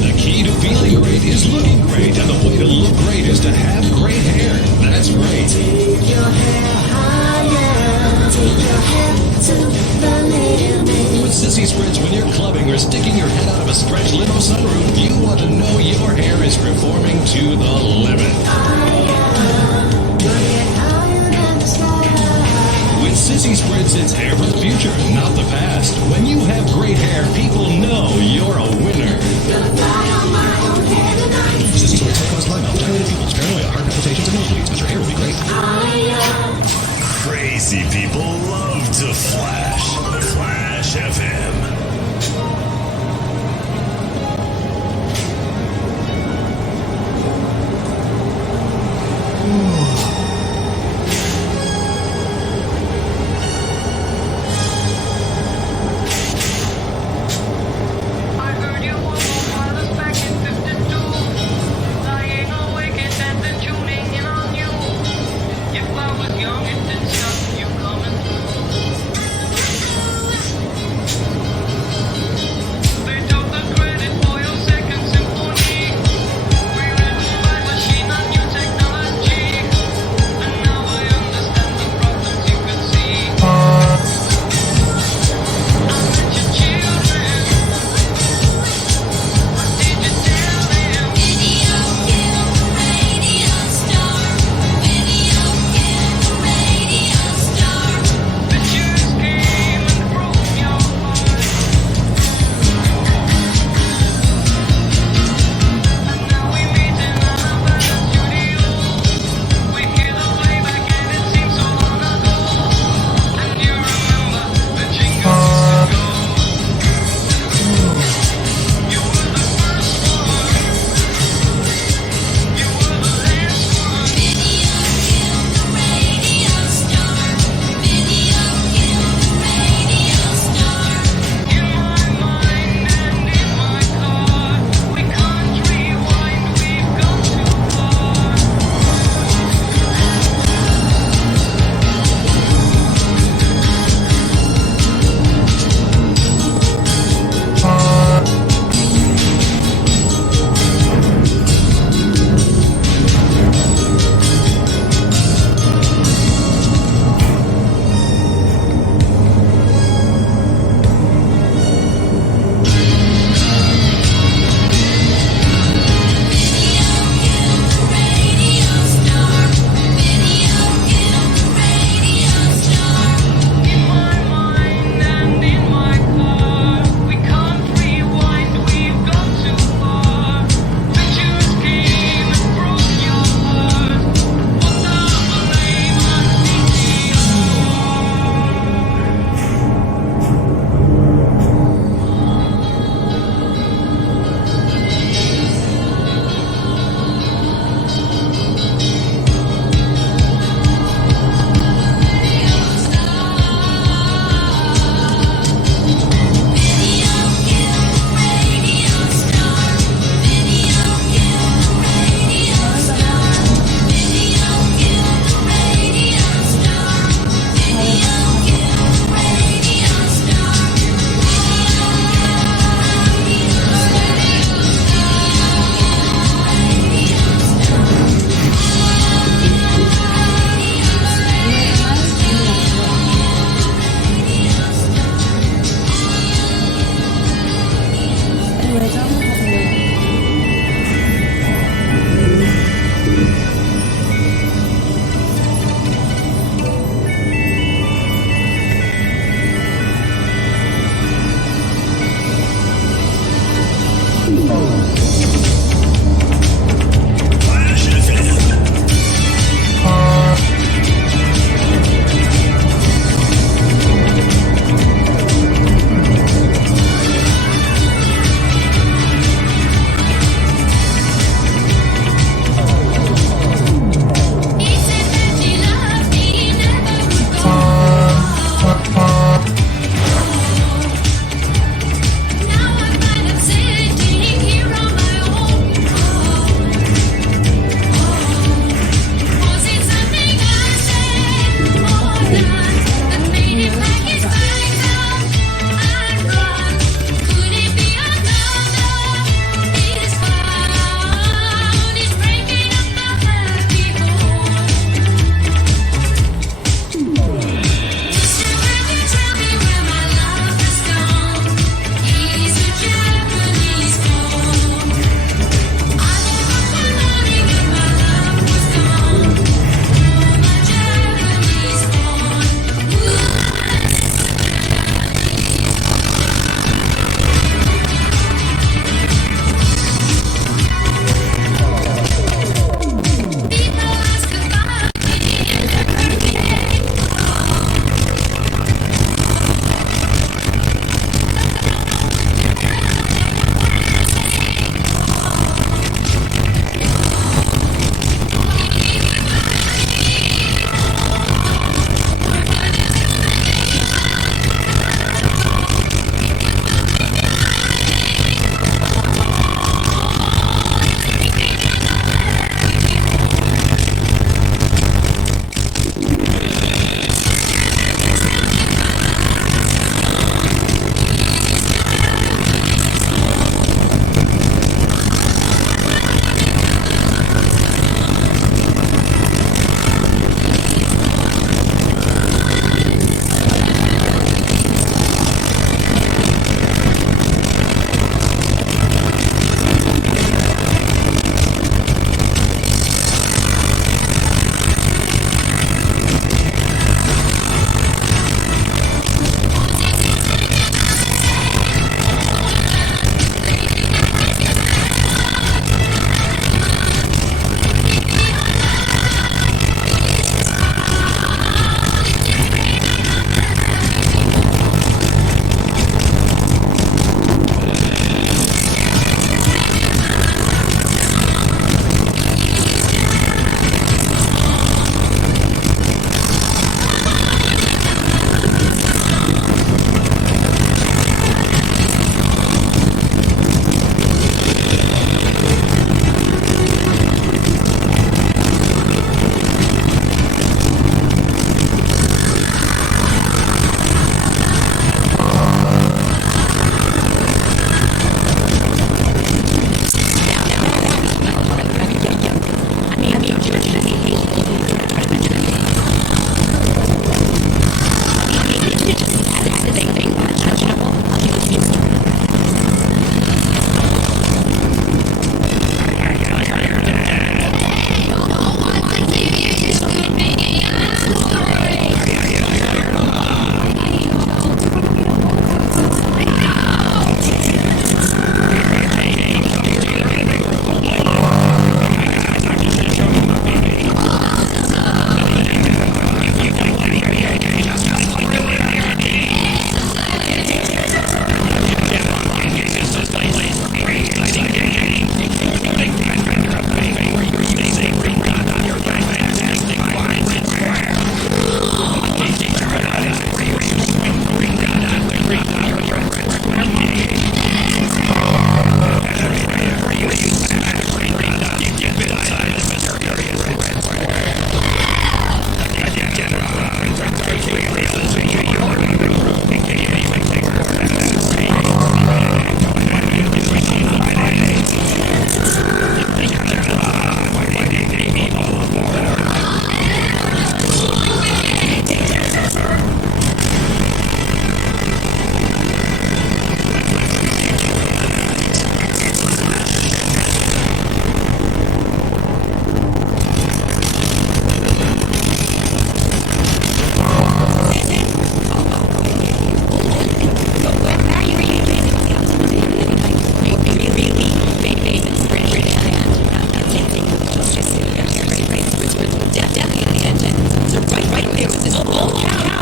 The key to feeling great is looking great, and the way to look great is to have great hair. That's right. Take your hair higher. Take your hair to the limit. With sissy spreads when you're clubbing or sticking your head out of a stretch limo sunroof, you want to know your hair is performing to the limit. With sissy spreads, it's hair for the future, not the past. When you have great hair, people know you're a winner. Sissy spreads help cause live dilated pupils, paranoia, heart palpitations, and nosebleeds, but your hair will be great. Crazy people love to flash. Flash FM.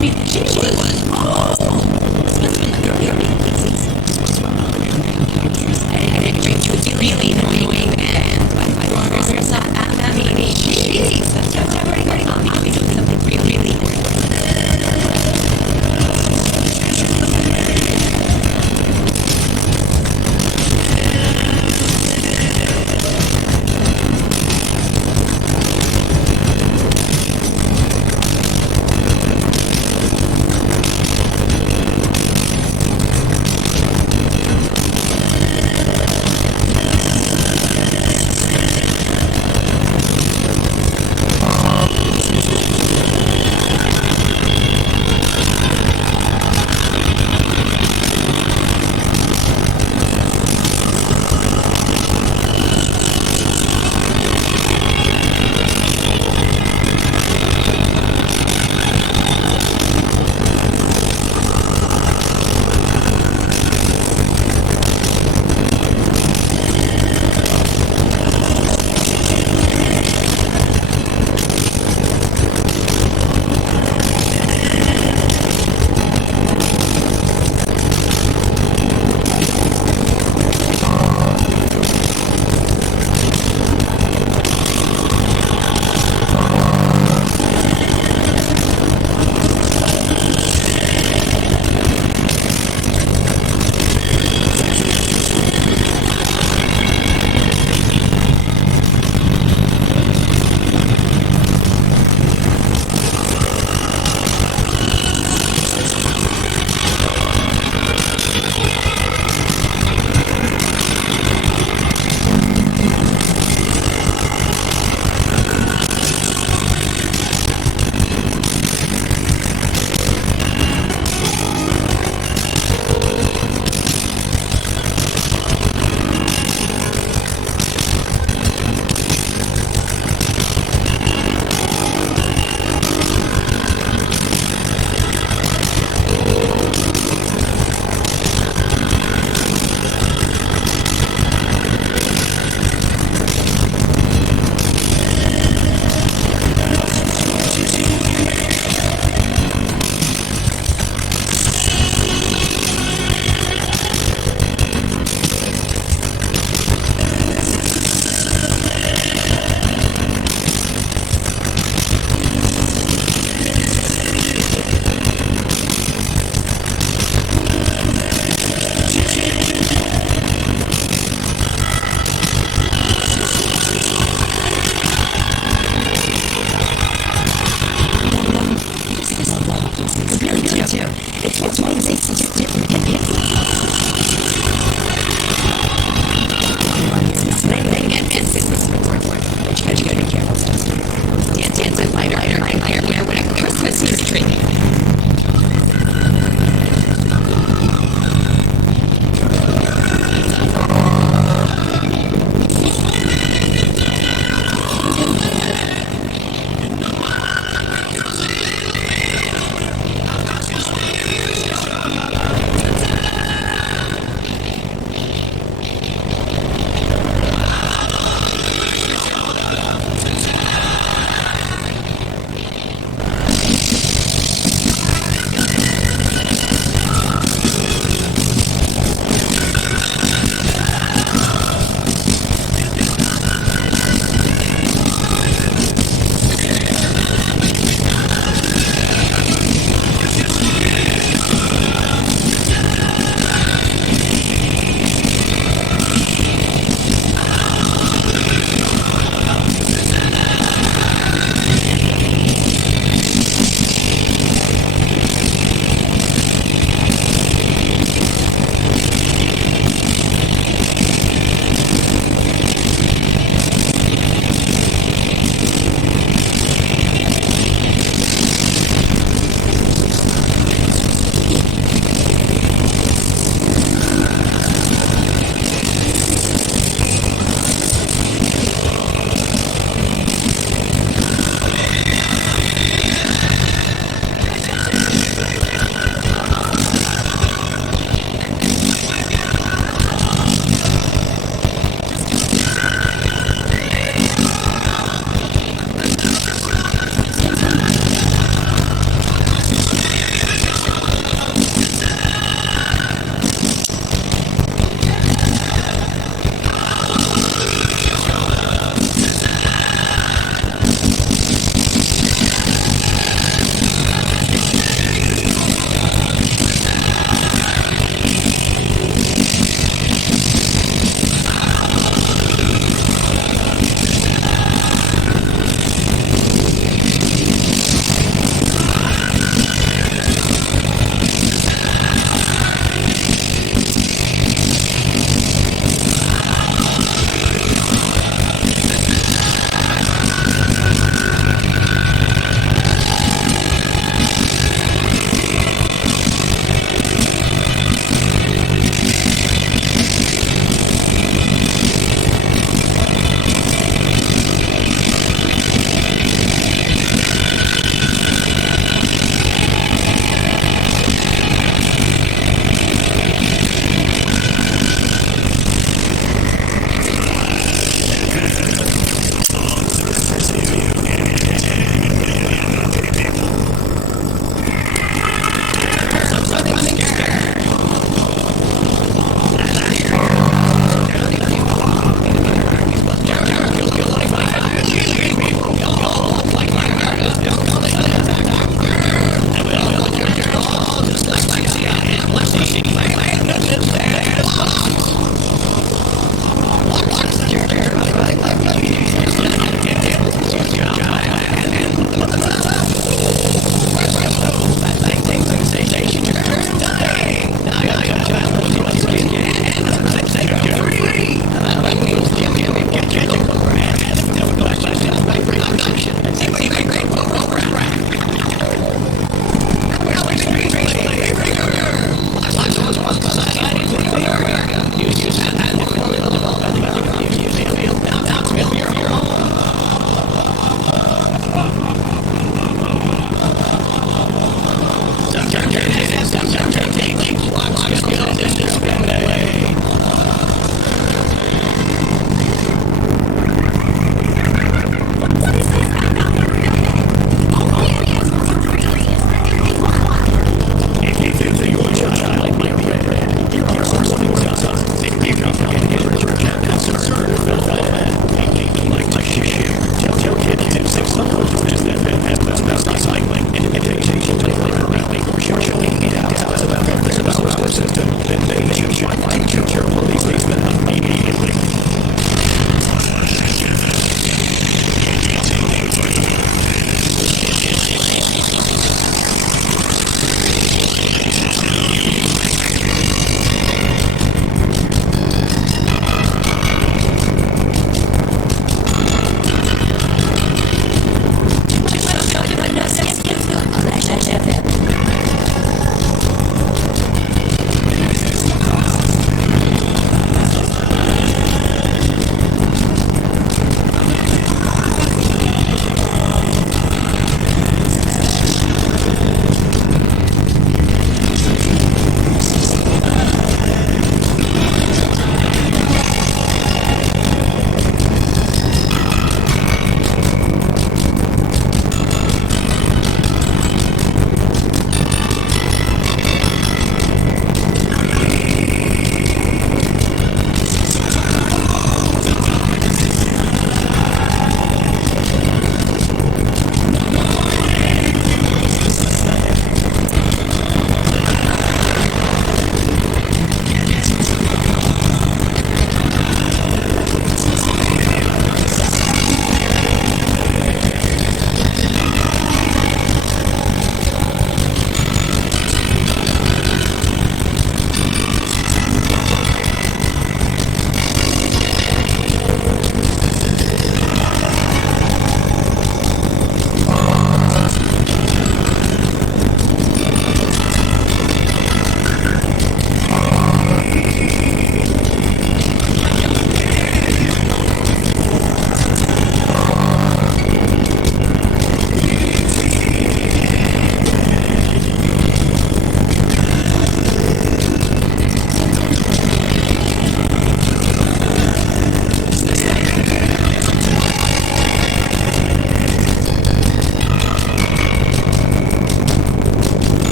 mean, she was awesome. She was really annoying, and I mean, jeez, I'll be doing something really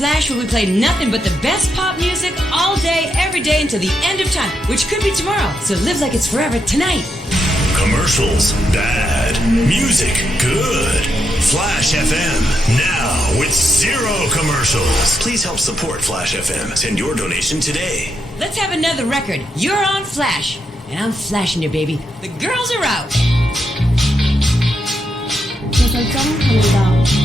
Flash, where we play nothing but the best pop music all day, every day until the end of time, which could be tomorrow. So live like it's forever tonight. Commercials, bad. Music, good. Flash FM, now with 0 commercials. Please help support Flash FM. Send your donation today. Let's have another record. You're on Flash. And I'm flashing you, baby. The girls are out. 재설정합니다.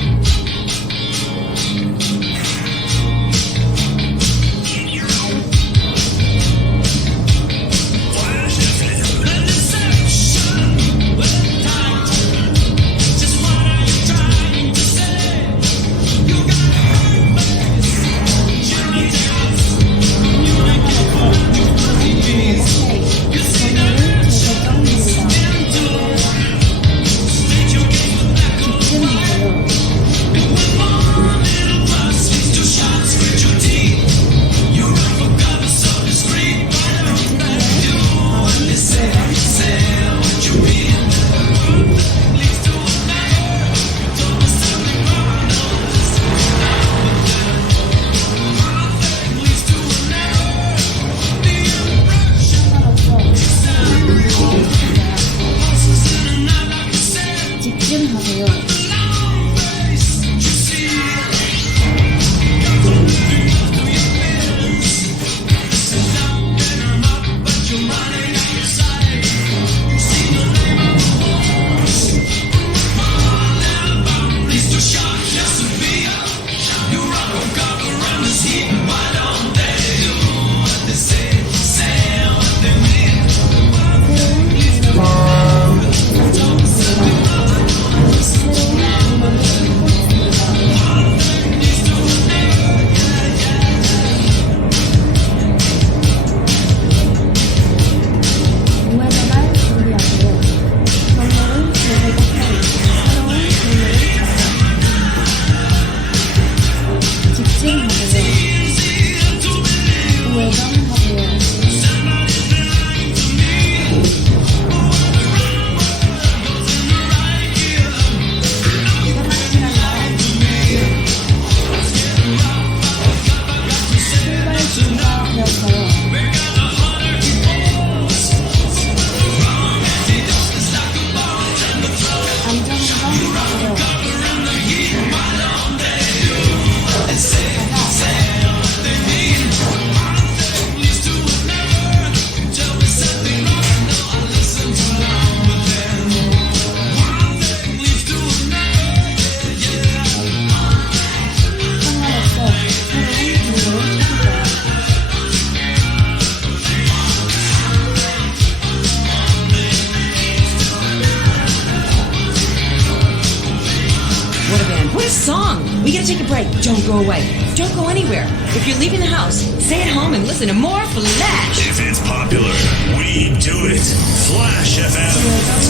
Don't go away. Don't go anywhere. If you're leaving the house, stay at home and listen to more Flash. If it's popular, we do it. Flash FM.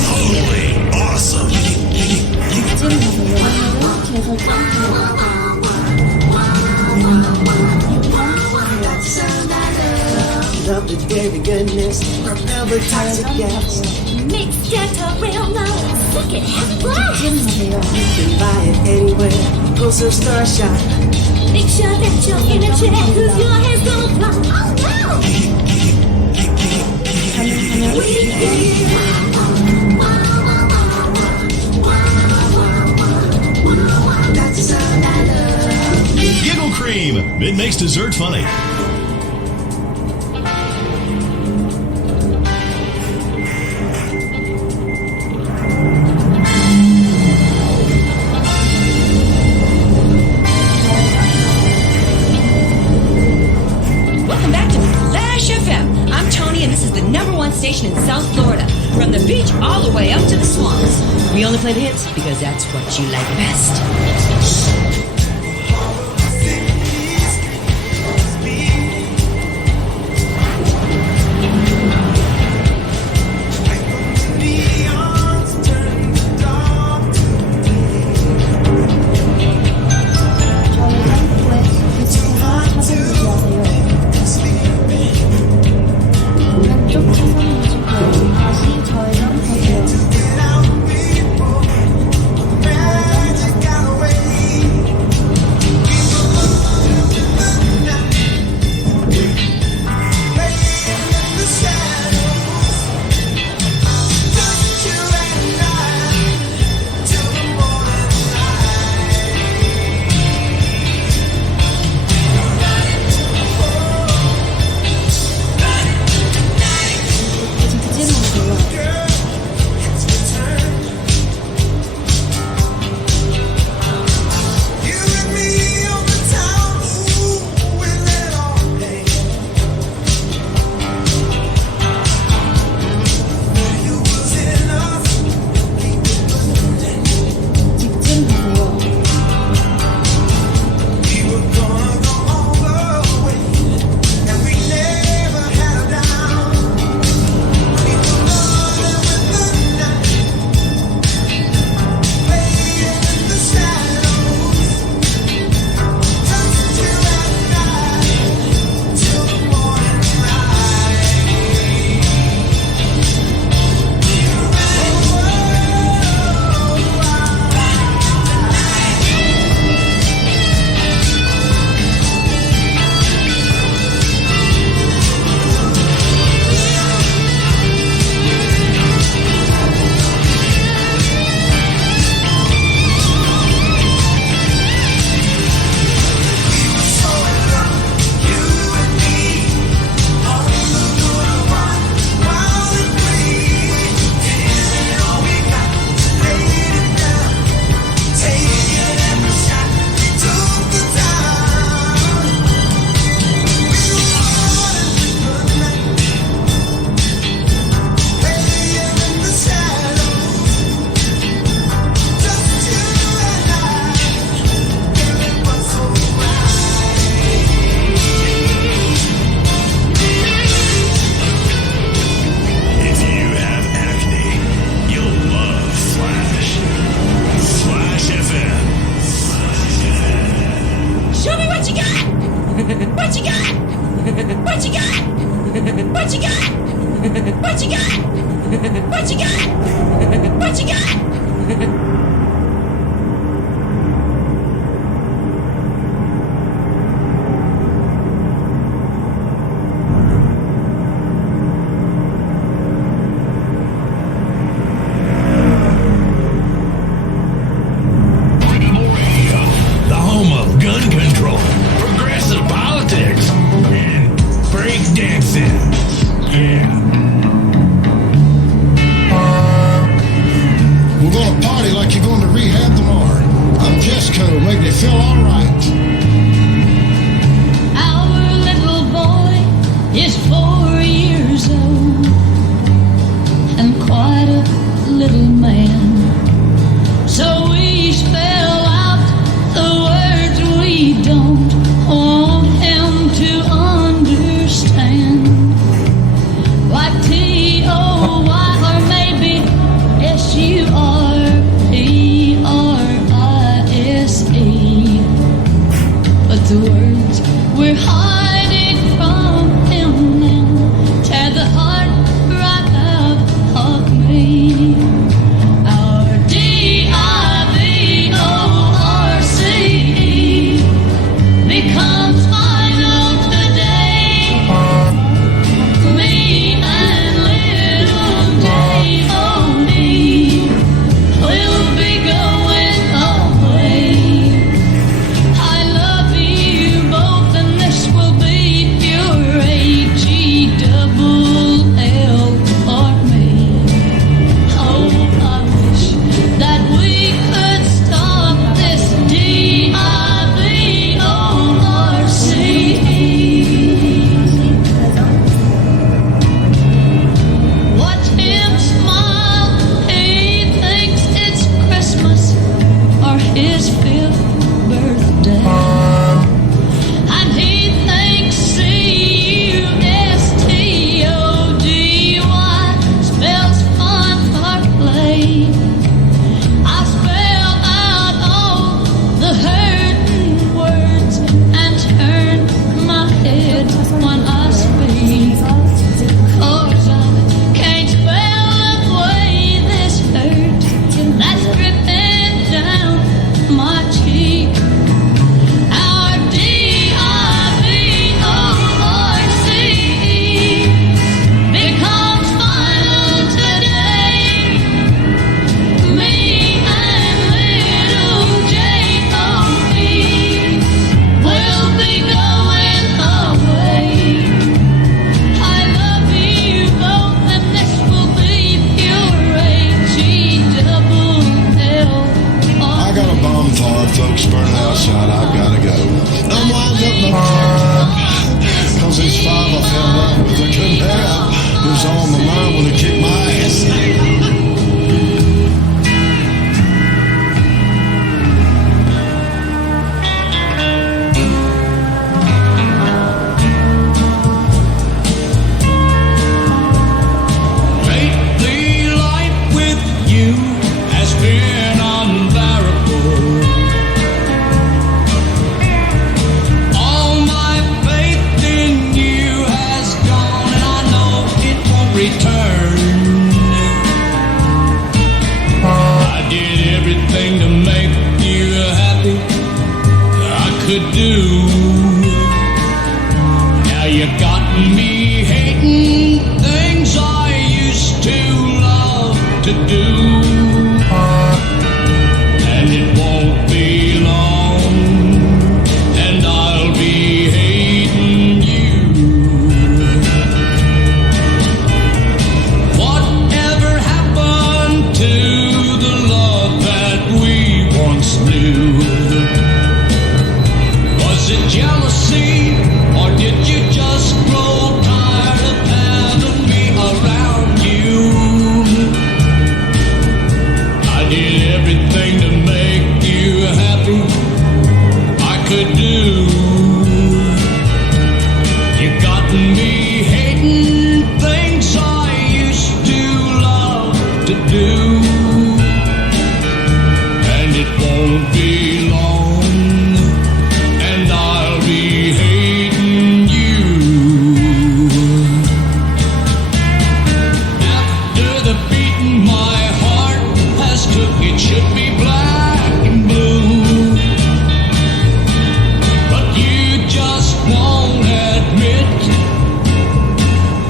Totally awesome. Love the very goodness of never toxic gas. Mixed data real low. Look at have a blast. You can buy it anywhere. Go to Star Shop. Make sure that you're in a check, cause your hands don't fly. Oh no! Giggle Cream. It makes dessert funny. Station in South Florida, from the beach all the way up to the swamps. We only play the hits because that's what you like best. What you got? What you got? What you got? What you got? What you got? What you got? The home of gun control, progressive politics, and breakdancing. Yeah. We're gonna party like you're going to rehab tomorrow. I'm Jesco, make me feel alright. Our little boy is 4 years old and quite a little man. So we spell out the words we don't want him to understand. Like T-O-Y or maybe S-U-R-P-R-I-S-E. But the words we're hiding from him now tear the heart right out of me. Our D-I-V-O-R-C-E becomes final today. Me and little J-O-D will be going away. I love you both and this will be pure H-E-double-L for me. Oh, I wish that we could stop this D-I-V-O-R-C-E. Watch him smile, he thinks it's Christmas or his 5th birthday. And he thinks C-U-S-T-O-D-Y spells fun for play. I spell out all the hurting words and turn my head when I speak. 'Cause I can't spell away this hurt that's dripping down my cheek. Our D-I-V-O-R-C-E becomes final today. Me and little J-O-E will be going away. I love you both and this will be pure H-E-double-L. I got a bonfire, folks burning outside. I've gotta go. I'm wind up my truck. Cause these 5 I fell in love with, I couldn't help. It was all on my mind when they kicked my ass. Lately, life with you has been unbearable. All my faith in you has gone, and I know it won't return. I did everything to make you happy I could do. Now you got me hating things I used to love to do. And it won't be long, and I'll be hating you. Whatever happened to the love that we once knew? Was it jealousy, or did you just grow tired of having me around you?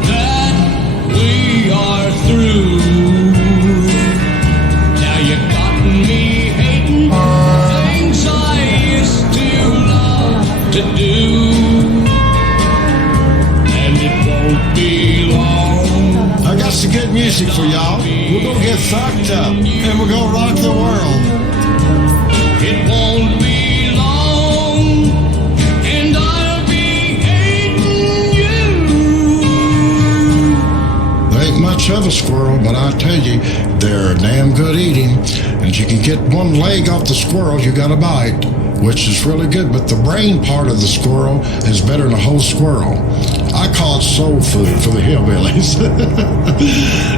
that we are through. Now you got me hating things I used to love to do, and it won't be long. I got some good music for y'all. We're gonna get fucked up, and we're gonna rock the world. It won't be long, and I'll be hating you. There ain't much of a squirrel, but I tell you, they're damn good eating. And you can get one leg off the squirrel, you got a bite, which is really good. But the brain part of the squirrel is better than the whole squirrel. I call it soul food for the hillbillies.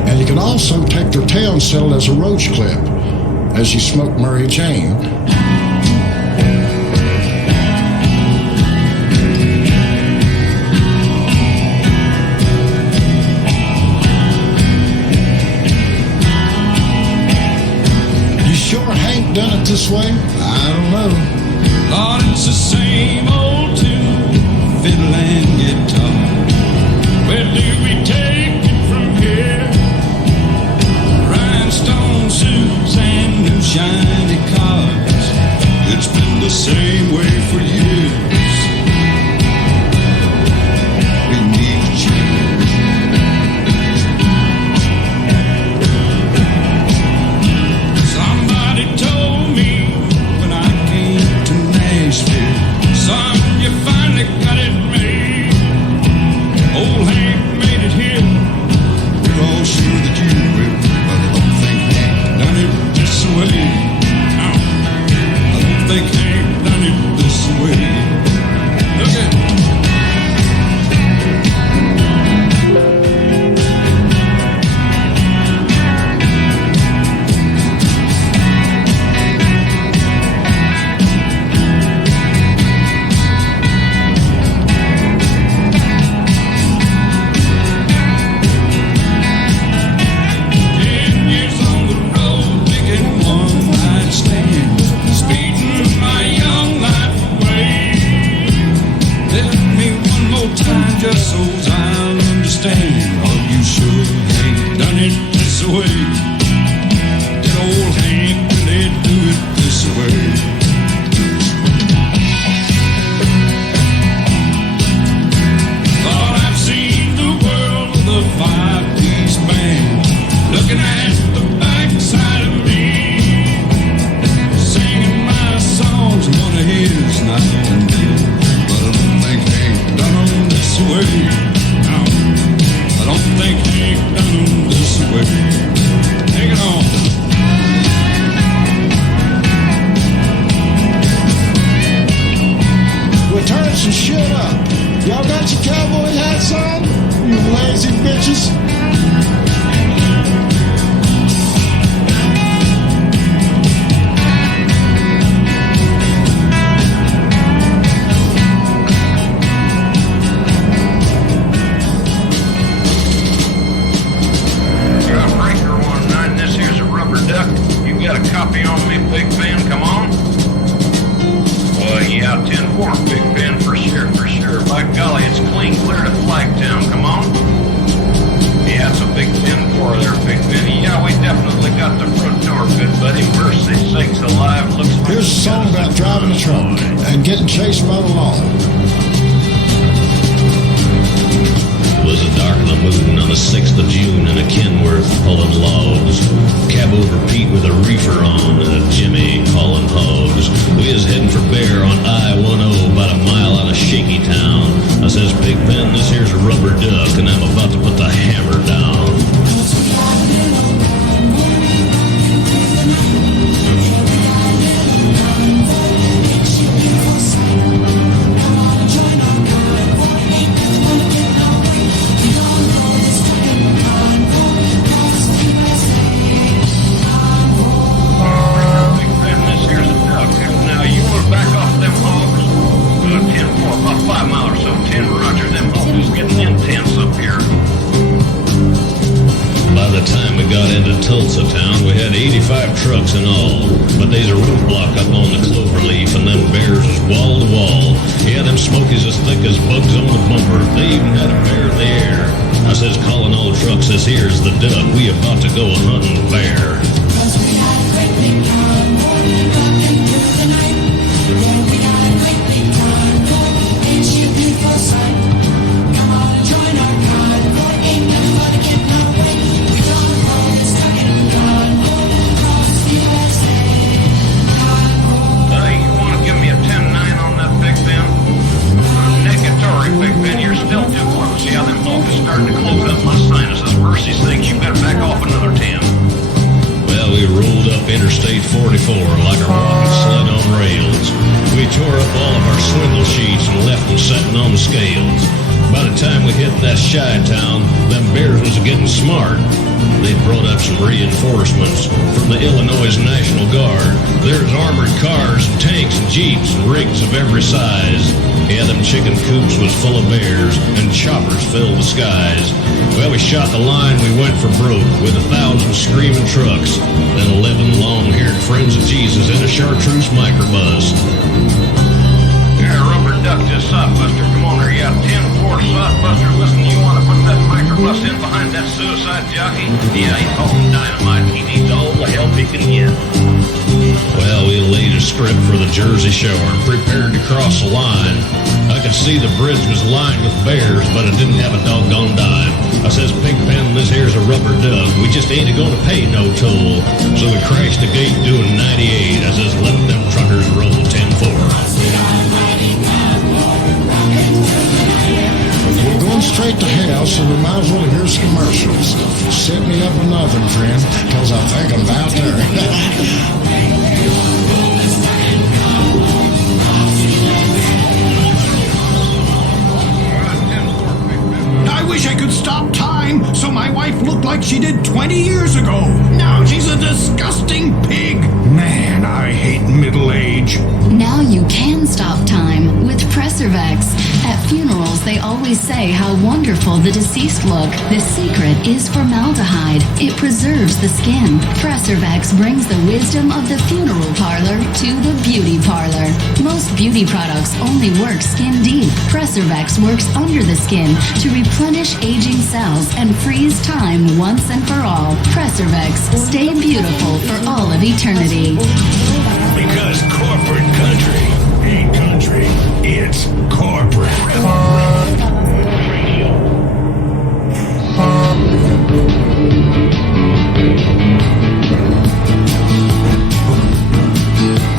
And you can also take their tail and sell it as a roach clip as you smoke Mary Jane. You sure Hank done it this way? I don't know. Lord, it's the same old tune, fiddle and guitar. Where do we take it from here? Rhinestone suits and new shiny cars. It's been the same way for years. We need a change. Somebody told me when I came to Nashville, son, you finally got it made. Old Hank made it here. We're all sure that you will, but I don't think Hank done it this way. No, I don't think Hank done it this way. Look at just so I'll understand. Are you sure Hank done it this way? Did old Hank really do it this way? Thought I've seen the world with a five-piece band, looking at the backside of me, singing my songs, one of his now and then. But I don't think Hank done them this way. No, I don't think Hank done them this way. Take it on. Well, turn some shit up. Y'all got your cowboy hats on? You lazy bitches. Copy on me, Big Ben, come on. Well, yeah, 10-4, Big Ben, for sure, for sure. By golly, it's clean clear to Flagtown, come on. Yeah, it's a big 10-4 there, Big Ben. Yeah, we definitely got the front door, good buddy. Mercy sakes alive, looks like... Here's a song about driving a truck and getting chased by the law. It was a dark lamoon on the 6th of June in a Kenworth pulling logs. Cab over Pete with a reefer on and a Jimmy hauling hogs. We was heading for Bear on I-10 about a mile out of Shaky Town. I says, Big Ben, this here's a rubber duck and I'm about to put the hammer down. Tulsa town, we had 85 trucks in all, but there's a roadblock up on the Cloverleaf, and them bears is wall to wall. Yeah, them smokies as thick as bugs on a bumper. They even says, calling all trucks, this here's the duck. We about to go hunting bear. Starting to close up my sinuses. Mercy sakes, you better back off another 10. Well, we rolled up Interstate 44 like a rocket sled on rails. We tore up all of our swindle sheets and left them setting on the scales. By the time we hit that shy town, them bears was getting smart. They brought up some reinforcements from the Illinois National Guard. There's armored cars and tanks and jeeps and rigs of every size. Yeah, them chicken coops was full of bears and choppers filled the skies. Well, we shot the line, we went for broke with 1,000 screaming trucks. Then 11 long-haired friends of Jesus in a chartreuse microbus. Yeah, rubber duck this sodbuster. Come on there, yeah, 10-4 sodbuster. Listen, you want to put that microbus in behind that suicide jockey? Yeah, he calls him dynamite. He needs all the help he can get. Well, we laid a script for the Jersey Shore and prepared to cross the line. I could see the bridge was lined with bears, but it didn't have a doggone dime. I says, Pigpen, this here's a rubber duck. We just ain't gonna pay no toll. So we crashed the gate doing 98. I says, let them truckers roll 10-4. We're going straight to hell, so we might as well hear some commercials. Set me up another, friend, because I think I'm about there. I wish I could stop time so my wife looked like she did 20 years ago. Now she's a disgusting pig. Man, I hate middle age. Now you can stop time with Preservex. At funerals, they always say how wonderful the deceased look. The secret is formaldehyde. It preserves the skin. Preservex brings the wisdom of the funeral parlor to the beauty parlor. Most beauty products only work skin deep. Preservex works under the skin to replenish aging cells and freeze time once and for all. Preservex, stay beautiful for all of eternity. Because corporate country ain't country, it's corporate.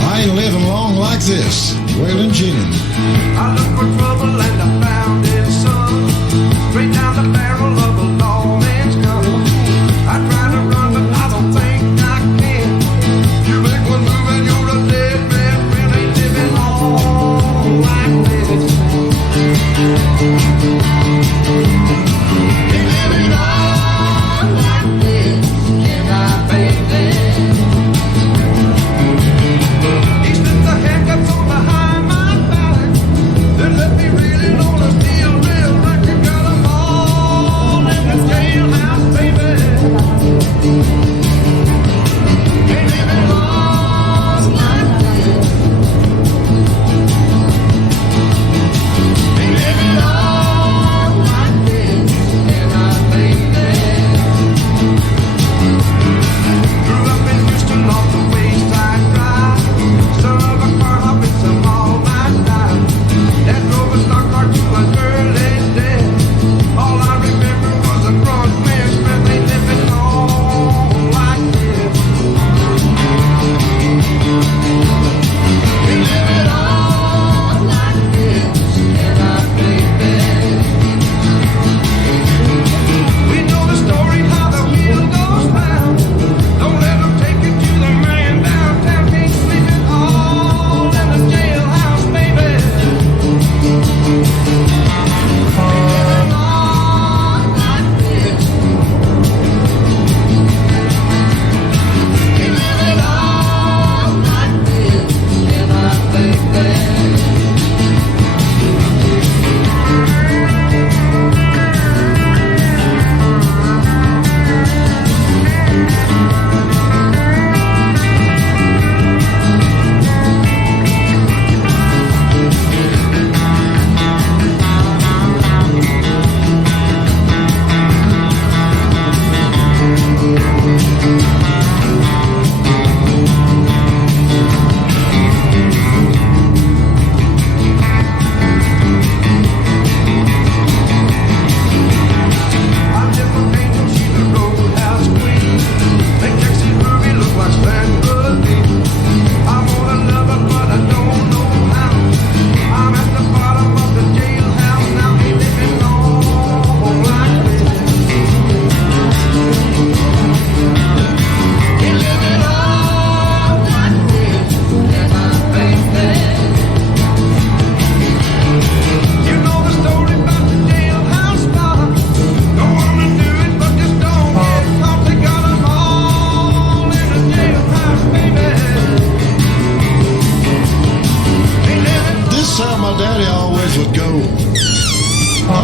I ain't living long like this. Waylon Jennings. I looked for trouble and I found it, son. Straight down the barrel of a lawman's gun. I try to run, but I don't think I can. You make one move and you're a dead man. Really living on like this. Living on like this. Can I, baby? He slipped the handcuffs on behind my back. Then let me really on a steel rail like you got 'em all in the jailhouse, baby. Ain't living long like this. Ain't living long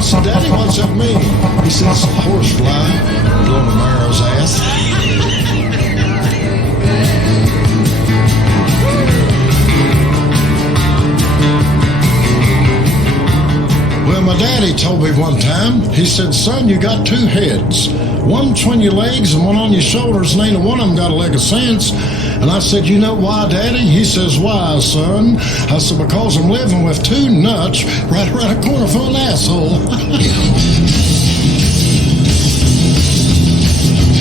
said, Daddy, what's that mean? He says, horsefly, blowing a marrow's ass. Well, my daddy told me one time, he said, son, you got two heads. One between your legs and one on your shoulders, and ain't one of them got a leg of sense. And I said, you know why, Daddy? He says, why, son? I said, because I'm living with two nuts right around the corner from an asshole.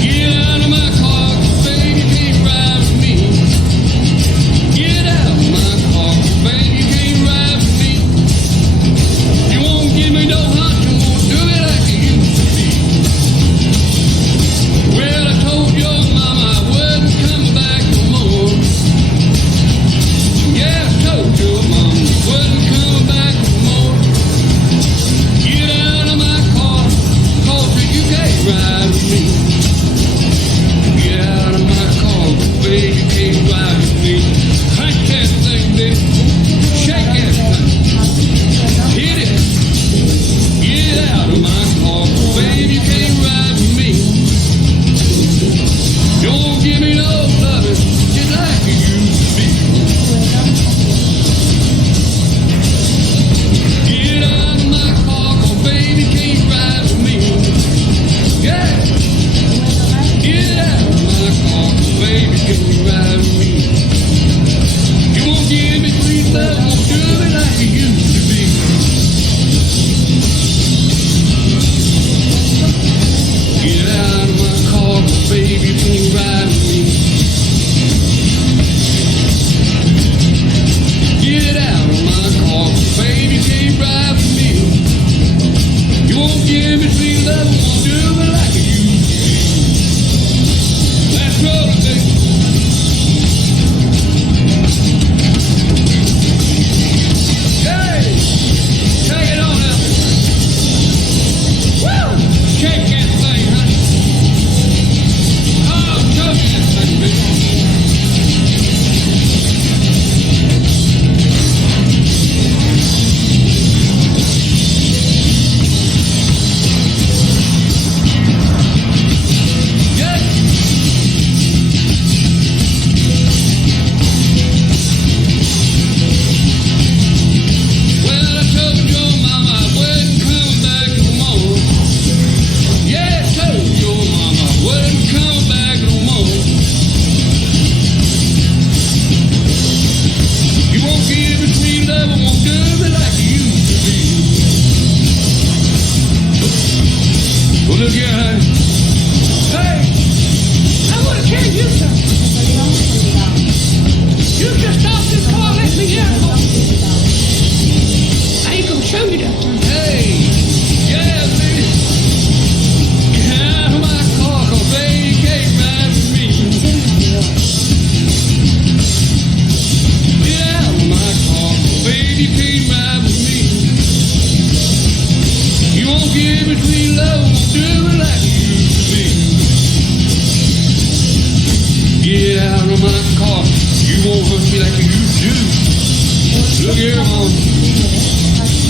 Get out of my car, baby, you can't ride with me. Get out of my car, baby, you can't ride with me. You won't give me no hot, you won't do it like you used to be. Well, I told your mama I wouldn't come back no more. Yeah, I told your mama I wouldn't come back no more. Get out of my car, 'cause you can't ride with me. Get out of my car, baby, you can't ride with me. Crank that thing, baby. Shake that thing. Hit it. Get out of my car, baby, you can't ride with me. Don't give me no loving, just like you used to be. Get out of my car, baby, you can't ride with me. Yeah. Get out of my car, baby, you can't ride with me. You won't give me sweet love, won't do me like you used to be. Get out of my car, baby, you can't ride with me. Get out of my car, baby, you can't ride with me. You won't give me sweet love, won't do me like you used to be. Let's roll it, baby. Hey, take it on out. Woo! Shake that thing, honey. Oh, show me that thing, baby. Yeah. Well, I told your mama I wouldn't come back no more. Yeah, I told your mama I wouldn't come back no more. You won't give me sweet love, won't do me like you used to be. Well, look here, honey. Hey, I want to tell you something. You just stop this car, let me down. I ain't gonna show you that. Hey, yeah, baby. Get out of my car, 'cause baby, you can't ride with me. Get out of my car, 'cause baby, you can't ride with me. You won't give me sweet love, won't do me like you used to be. Get out of my car, you won't hurt me like you used to. Look here, mom.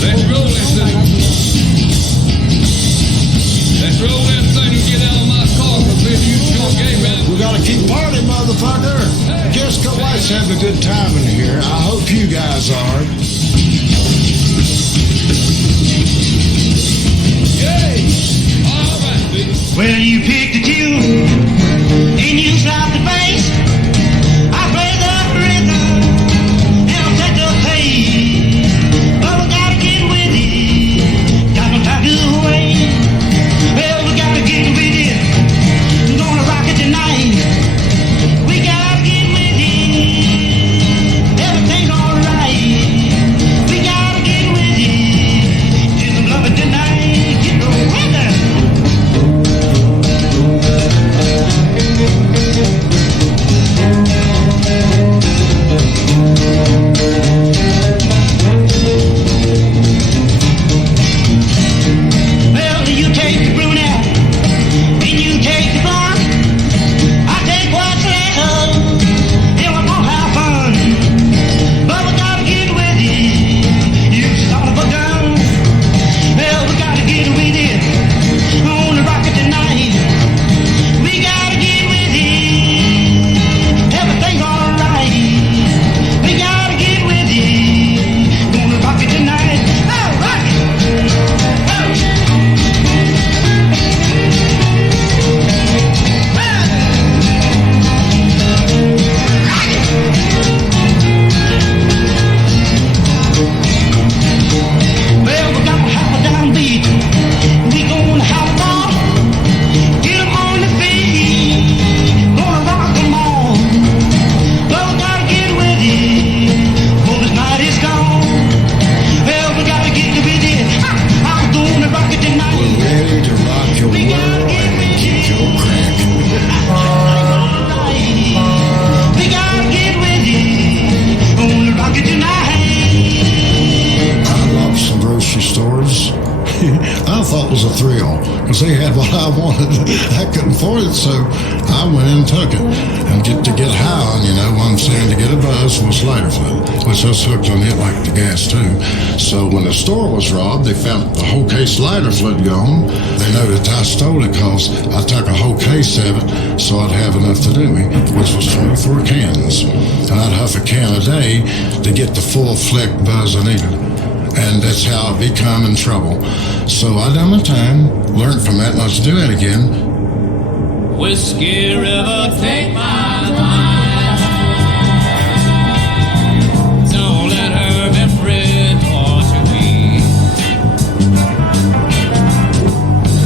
Let's roll that thing. Let's roll that thing and get out of my car, 'cause baby, you sure gave me. We gotta keep partying, motherfucker. Just go let's have a good time in here. I hope you guys are. Yay! All right, baby. Well, you picked a tune and you slapped the bass. I play the rhythm and I'll set the pace. But we gotta get with it, got no time to wait. Well, we gotta get with it, I'm gonna rock it tonight. We gotta get with it, everything's alright. We gotta get with it, just love it tonight. Get the weather. We're ready to rock your world and kick your crack. We gotta get ready. Gonna rock it tonight. I love some grocery stores. I thought it was a thrill because they had what I wanted. I couldn't afford it, so I went in and took it. And to get high on, you know what I'm saying, to get a buzz was lighter fluid, which I was hooked on it like the gas too. So when the store was robbed, they found the whole case of lighter fluid gone. They noticed I stole it because I took a whole case of it so I'd have enough to do me, which was 24 cans. And I'd huff a can a day to get the full flick buzz I needed. And that's how I become in trouble. So I done my time, learned from that, and I was doing it again. Whiskey River, take my mind. Don't let her memory torture me.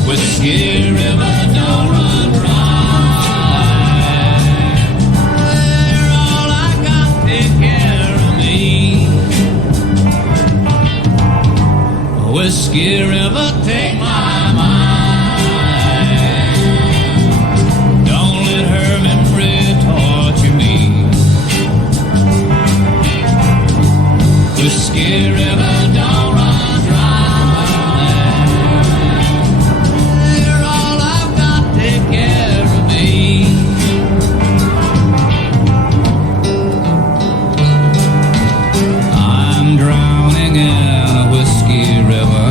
Whiskey River, don't run dry. You're all I got, take care of me. Whiskey River, take my mind. Don't let her memory torture me. Whiskey River, don't run dry. You're all I've got, take care of me. I'm drowning in a whiskey river,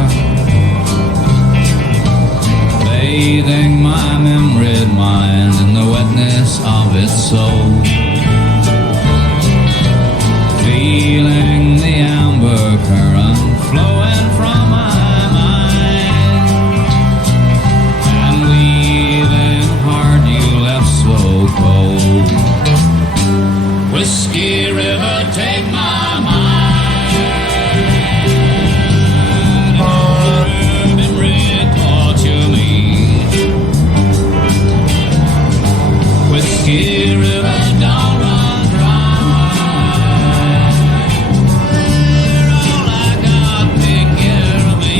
bathing my memoried mind in the wetness of its soul, feeling the amber current flowing from my mind, and leaving heart you left so cold. Whiskey River, take my mind. Whiskey River, don't run dry. You're all I got, take care of me.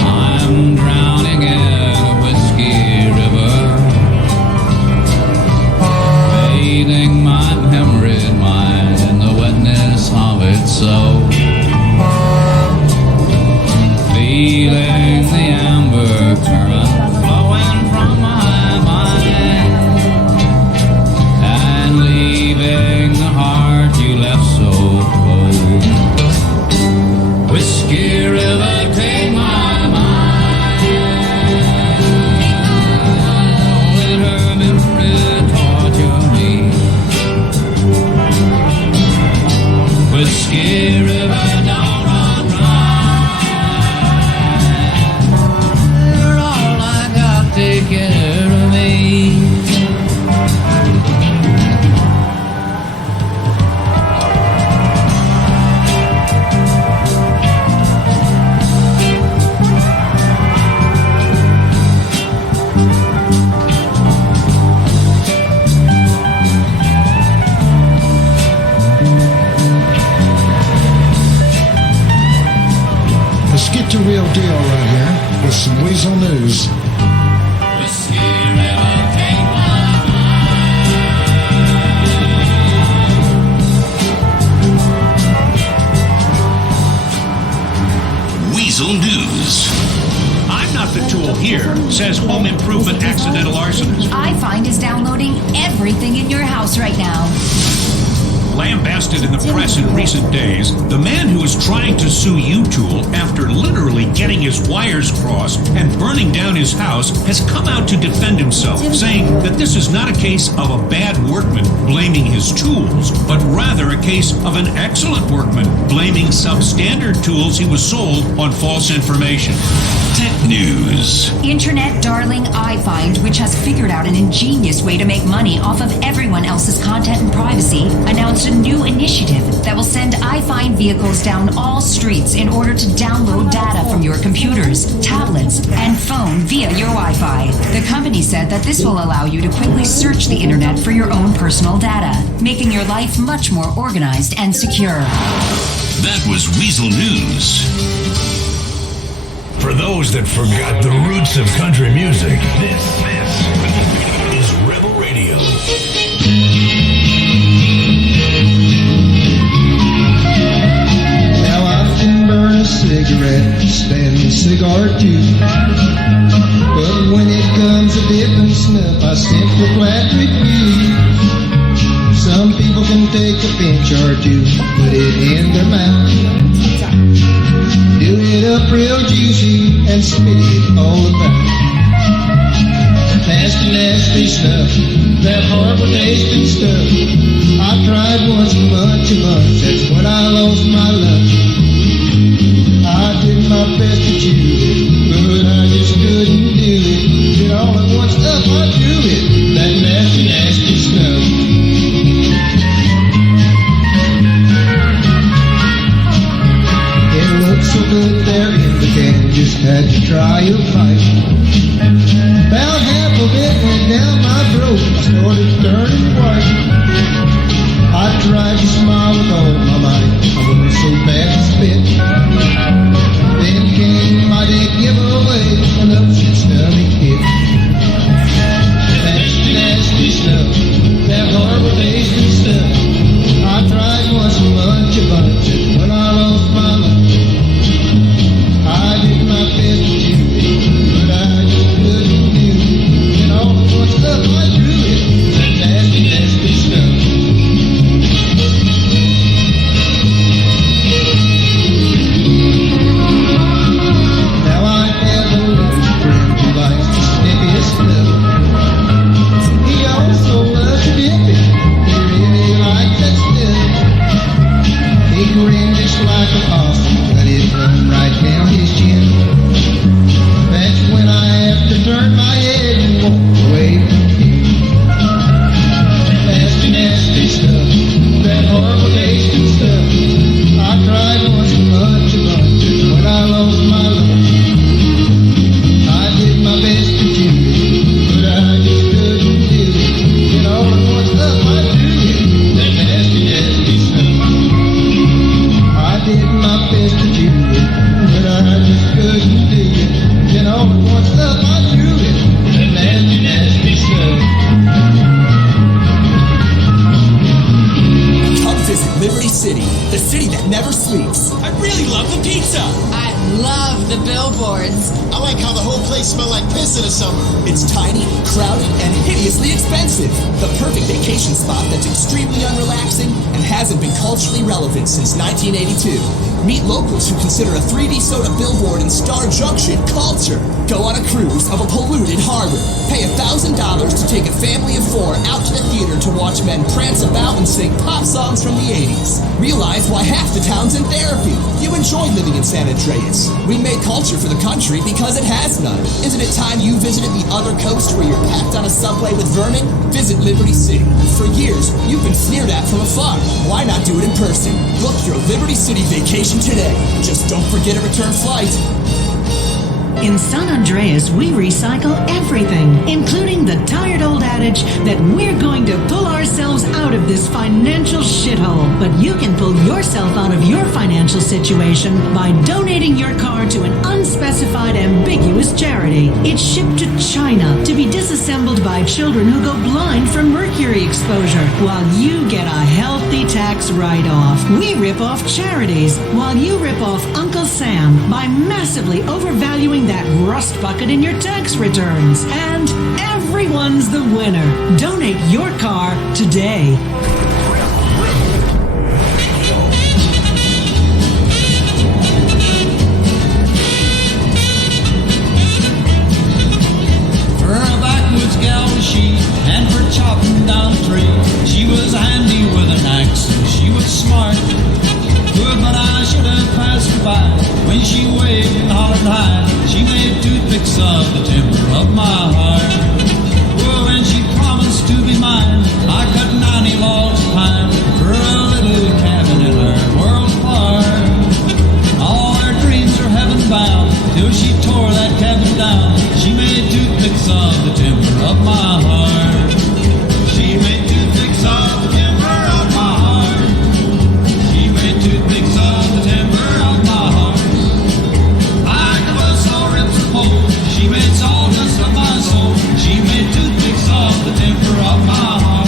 I'm drowning in a whiskey river, bathing my memoried mind in the wetness of its soul, feeling the amber current flowing from my mind, and leaving the heart you left so cold. Whiskey River, take my mind. Don't let her memory torture me. Whiskey River, don't run dry. You're all I got, take care of me. Let's get the real deal right here with some weasel news. Whiskey River, take my mind. Weasel News. I'm not the tool here, says home improvement accidental arsonist. I find is downloading everything in your house right now. Lambasted in the press in recent days, the man who is trying to sue U-Tool after literally getting his wires crossed and burning down his house has come out to defend himself, saying that this is not a case of a bad workman blaming his tools, but rather a case of an excellent workman blaming substandard tools he was sold on false information. Content News. Internet darling iFind, which has figured out an ingenious way to make money off of everyone else's content and privacy, announced a new initiative that will send iFind vehicles down all streets in order to download data from your computers, tablets, and phone via your Wi-Fi. The company said that this will allow you to quickly search the internet for your own personal data, making your life much more organized and secure. That was Weasel News. For those that forgot the roots of country music, this is Rebel Radio. Now I can burn a cigarette, stand a cigar too. But when it comes to dipping snuff, I simply flat refuse. Some people can take a pinch or two, put it in their mouth, do it up real juicy and spit it all about. Nasty, nasty stuff, that horrible tasting stuff. I tried once a bunch, that's when I lost my lunch. I did my best to chew it, but I just couldn't do it. Did all at once up, I threw it, that nasty, nasty stuff. So good there in the can, just had to try a bite. About half of it went down my throat, I started turning white. I tried to smile with all my might, I was so bad to spit. Then came my big giveaway, an upset stomach hit. Nasty, nasty stuff, that horrible tasting stuff. I tried once a bunch, when I lost my lunch. I did my best to do it, but I just couldn't do it. And all the good stuff I drew it, that nasty, nasty stuff. Now I have a little friend who likes to sniff his stuff. He also loves to dip it, he really likes that stuff. He grinned just like a possum, let it run right down his chin. That's when I have to turn my head and walk away from him. Nasty, nasty stuff, that horrible tasting stuff. I tried once a bunch, when I lost my lunch. I did my best to do it, but I just couldn't do it. And all at once up I threw it, that nasty, nasty stuff. I did my best to do it, but I just couldn't do it. Then all at once up I threw it, that nasty, nasty stuff. Come visit Liberty City, the city that never sleeps. I really love the pizza. I love the billboards. I like how the whole place smells like piss in the summer. It's tiny, crowded, and hideously expensive. The perfect vacation spot that's extremely unrelaxing and hasn't been culturally relevant since 1982. Meet locals who consider a 3D soda billboard in Star Junction culture. Go on a cruise of a polluted harbor. Pay $1,000 to take a family of 4 out to the theater to watch men prance about and sing pop songs from the 80s. Realize why half the town's in therapy. You enjoy living in San Andreas. We made culture for the country because it has none. Isn't it time you visited the other coast where you're packed on a subway with vermin? Visit Liberty City. For years, you've been sneered at from afar. Why not do it in person? Book your Liberty City vacation today. Just don't forget a return flight. In San Andreas, we recycle everything, including the tired old adage that we're going to pull ourselves out of this financial shithole. But you can pull yourself out of your financial situation by donating your car to an unspecified, ambiguous charity. It's shipped to China to be disassembled by children who go blind from mercury exposure, while you get a healthy tax write-off. We rip off charities, while you rip off Uncle Sam by massively overvaluing that rust bucket in your tax returns. And everyone's the winner. Donate your car today. For a backwoods gal was she, and for chopping down a tree, she was handy with an axe, and she was smart. Good, but I should have passed her by when she waved and hollered high. She made toothpicks of the timber of my heart. Well, when she promised to be mine, I cut 90 logs of pine for a little cabin in her world apart. All her dreams are heaven bound till she tore that cabin down. She made toothpicks of the timber of my heart. She made toothpicks of the timber of my heart. She made toothpicks of the timber of my heart. I could bust all rips of pole. She made sawdust of my soul. She made toothpicks of the timber of my heart.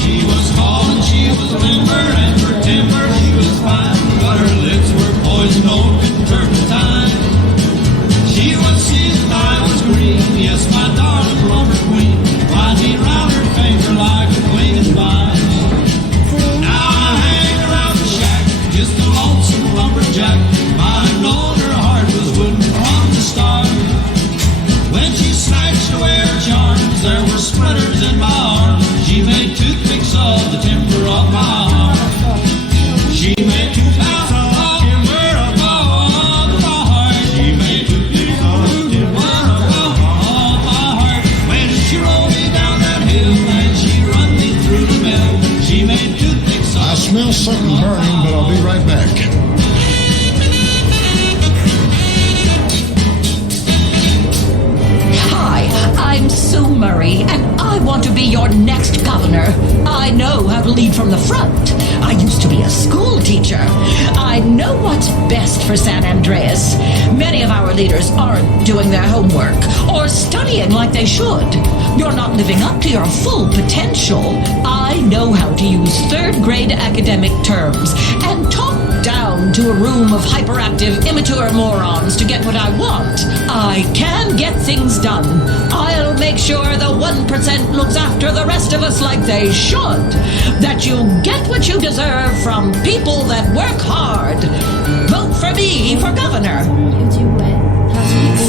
She was tall and she was limber, and for timber she was fine, but her lips were poison oak and turpentine. She was seasoned, I was green, yes, my darling lumber queen, winds me round her finger like a clinging vine. Now I hang around the shack, just a lonesome lumberjack. If I'd known her heart was wooden from the start. When she snatched away her charms, there were splinters in my arms. She made toothpicks of the timber of my heart. She made toothpicks of the timber of my heart. She made toothpicks of the timber of my heart. When she rolled me down that hill and she run me through the mill, she made toothpicks of I smell something burning, but I'll be right back. Hi, I'm Sue Murray, and I want to be your next governor. I know how to lead from the front. I used to be a school teacher. I know what's best for San Andreas. Many of our leaders aren't doing their homework or studying like they should. You're not living up to your full potential. I know how to use third-grade academic terms and talk down to a room of hyperactive, immature morons to get what I want. I can get things done. I'll make sure the 1% looks after the rest of us like they should. That you get what you deserve from people that work hard. Vote for me for governor.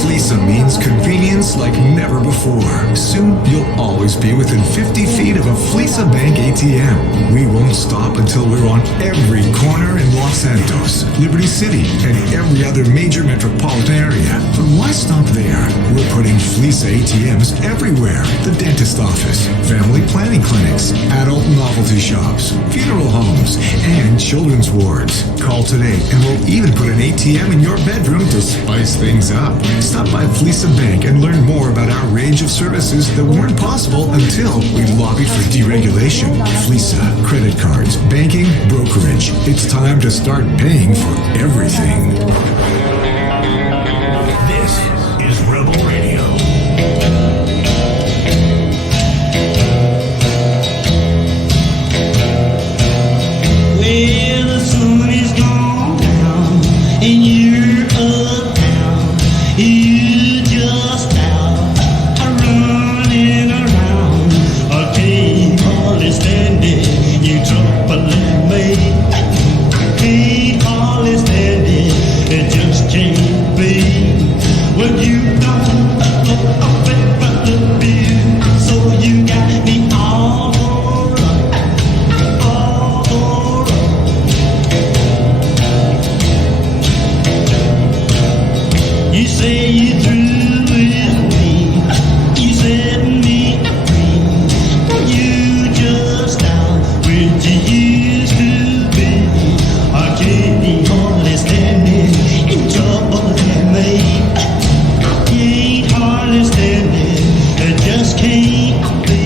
Fleesa means convenience like never before. Soon, you'll always be within 50 feet of a Fleesa Bank ATM. We won't stop until we're on every corner in Los Santos, Liberty City, and every other major metropolitan area. But why stop there? We're putting Fleesa ATMs everywhere. The dentist office, family planning clinics, adult novelty shops, funeral homes, and children's wards. Call today and we'll even put an ATM in your bedroom to spice things up. Stop by Fleesa Bank and learn more about our range of services that weren't possible until we lobbied for deregulation. Fleesa, credit cards, banking, brokerage. It's time to start paying for everything. This is Rebel Radio. Well, the sun is gone down and you're up down. You just out running around. I can't hardly stand it. You troubling me. Can't hardly stand it. It just can't be. Well, you don't know a bit about the bill, so you got me all over, all over. You say you're through with me. You set me free. But you just out with you used to be. I can't hardly stand it. In trouble with me. Can't hardly stand it. It just can't be.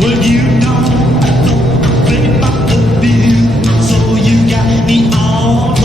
Well, you don't know a bit about the bill, so you got me all over.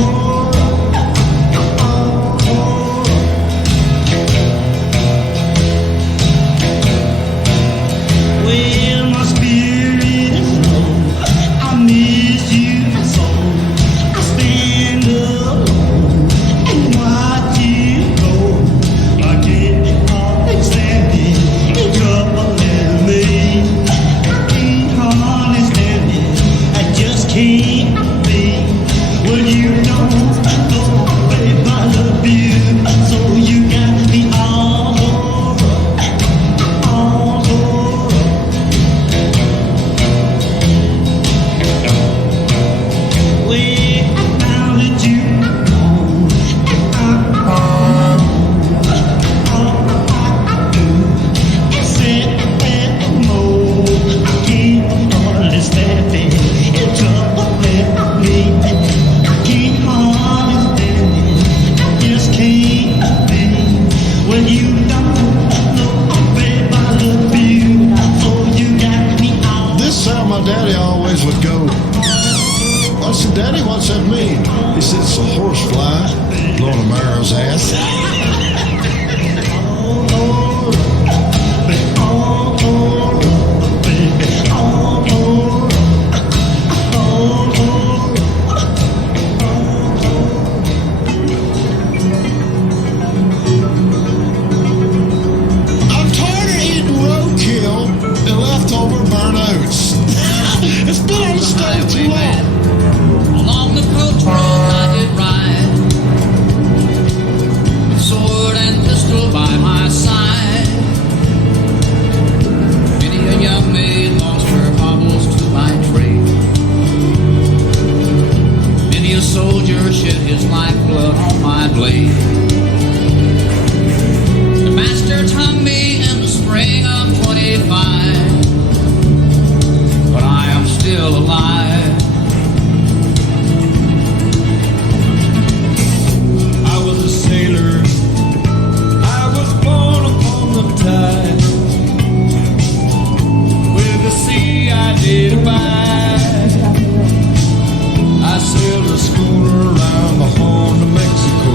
Panamera's ass. I'm tired of eating roadkill and leftover burnt oats. It's been on the stove too long. Along the coach road I did ride, with sword and pistol by my side. Many a young maid lost her hobbles to my trade. Many a soldier shed his lifeblood on my blade. The master hung me in the spring of 25, but I am still alive. I was a sailor, I was born upon the tide. With the sea I did abide. I sailed a schooner around the Horn of Mexico.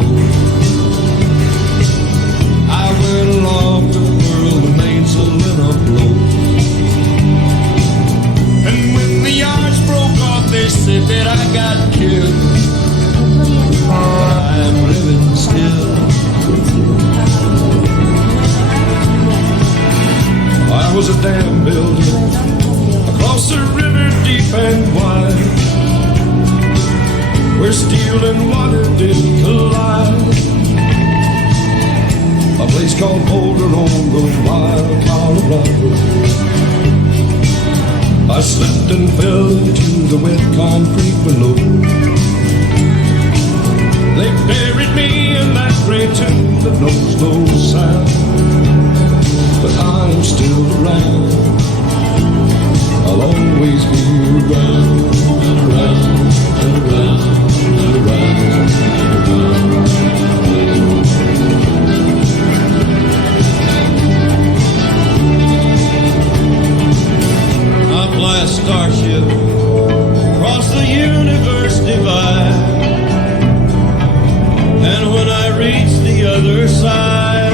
I went aloft to furl the mainsail in a blow. And when the yards broke off, they said that I got killed. But I'm living still. I was a dam builder across the river deep and wide, where steel and water did collide. A place called Boulder on the wild Colorado. I slipped and fell into the wet concrete below. They buried me in that gray tomb that knows no sound. But I'm still around. I'll always be around, around, around, around, around. I fly a starship across the universe divide, and when I reach the other side,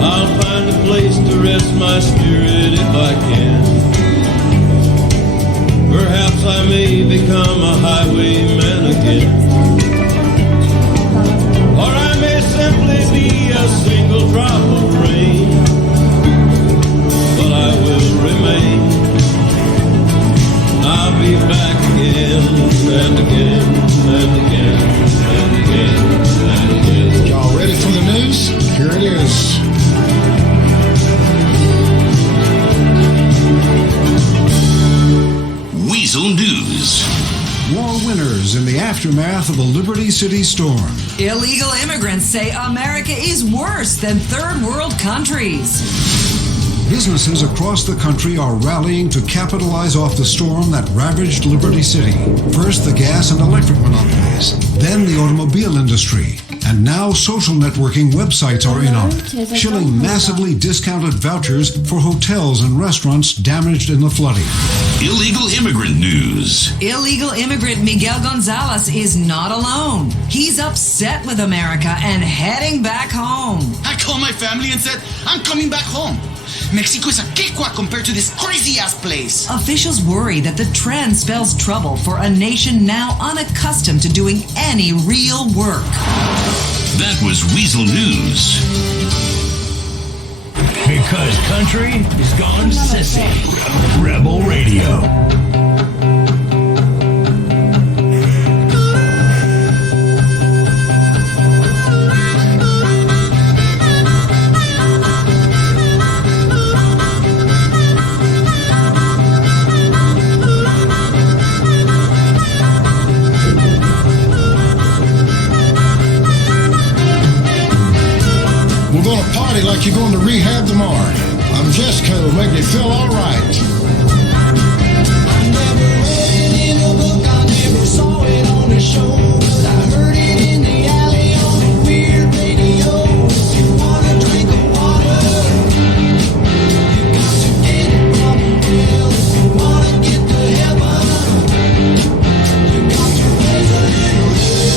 I'll find a place to rest my spirit if I can. Perhaps I may become a highwayman again, or I may simply be a single drop of rain, but I will remain. I'll be back again and again and again and again and again. Y'all ready for the news? Here it is. Weasel News. More winners in the aftermath of the Liberty City storm. Illegal immigrants say America is worse than third world countries. Businesses across the country are rallying to capitalize off the storm that ravaged Liberty City. First, the gas and electric monopolies, then the automobile industry, and now social networking websites are in on it, shilling massively discounted vouchers for hotels and restaurants damaged in the flooding. Illegal immigrant news. Illegal immigrant Miguel Gonzalez is not alone. He's upset with America and heading back home. I called my family and said, I'm coming back home. Mexico is a cakewalk compared to this crazy-ass place. Officials worry that the trend spells trouble for a nation now unaccustomed to doing any real work. That was Weasel News. Because country is gone sissy. Rebel Radio. We're going to party like you're going to rehab tomorrow. I'm Jesco, make me feel all right. I never read it in a book, I never saw it on a show, but I heard it in the alley on a weird radio. If you wanna drink the water, you got to get it from the well. If you wanna get to heaven, you got to raise a little hell.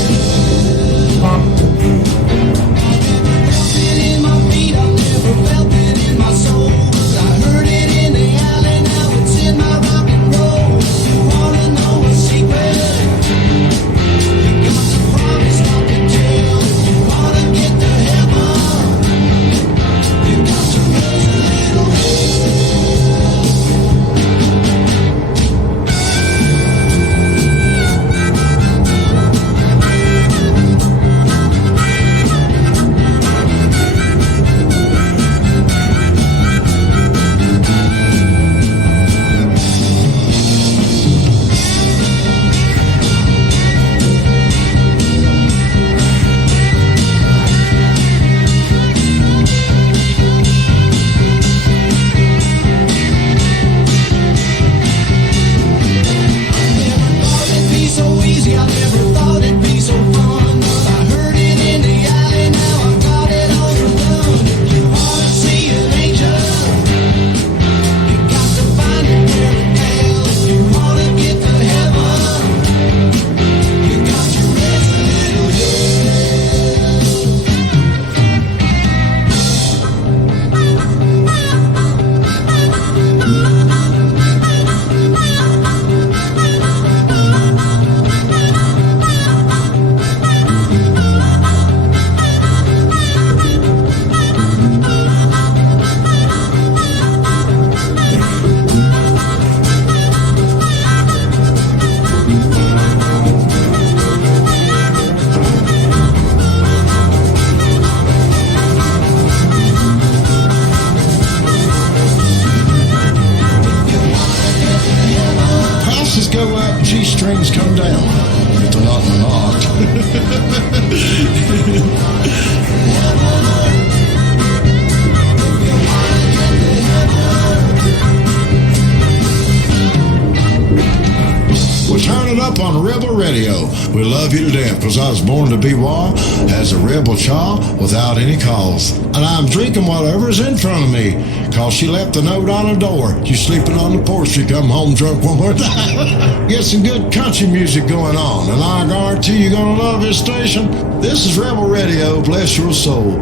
Radio. We love you to death because I was born to be war as a rebel child without any cause. And I'm drinking whatever's in front of me because she left a note on the door. You sleeping on the porch, you come home drunk one more time. Get some good country music going on, and I guarantee you're going to love this station. This is Rebel Radio. Bless your soul.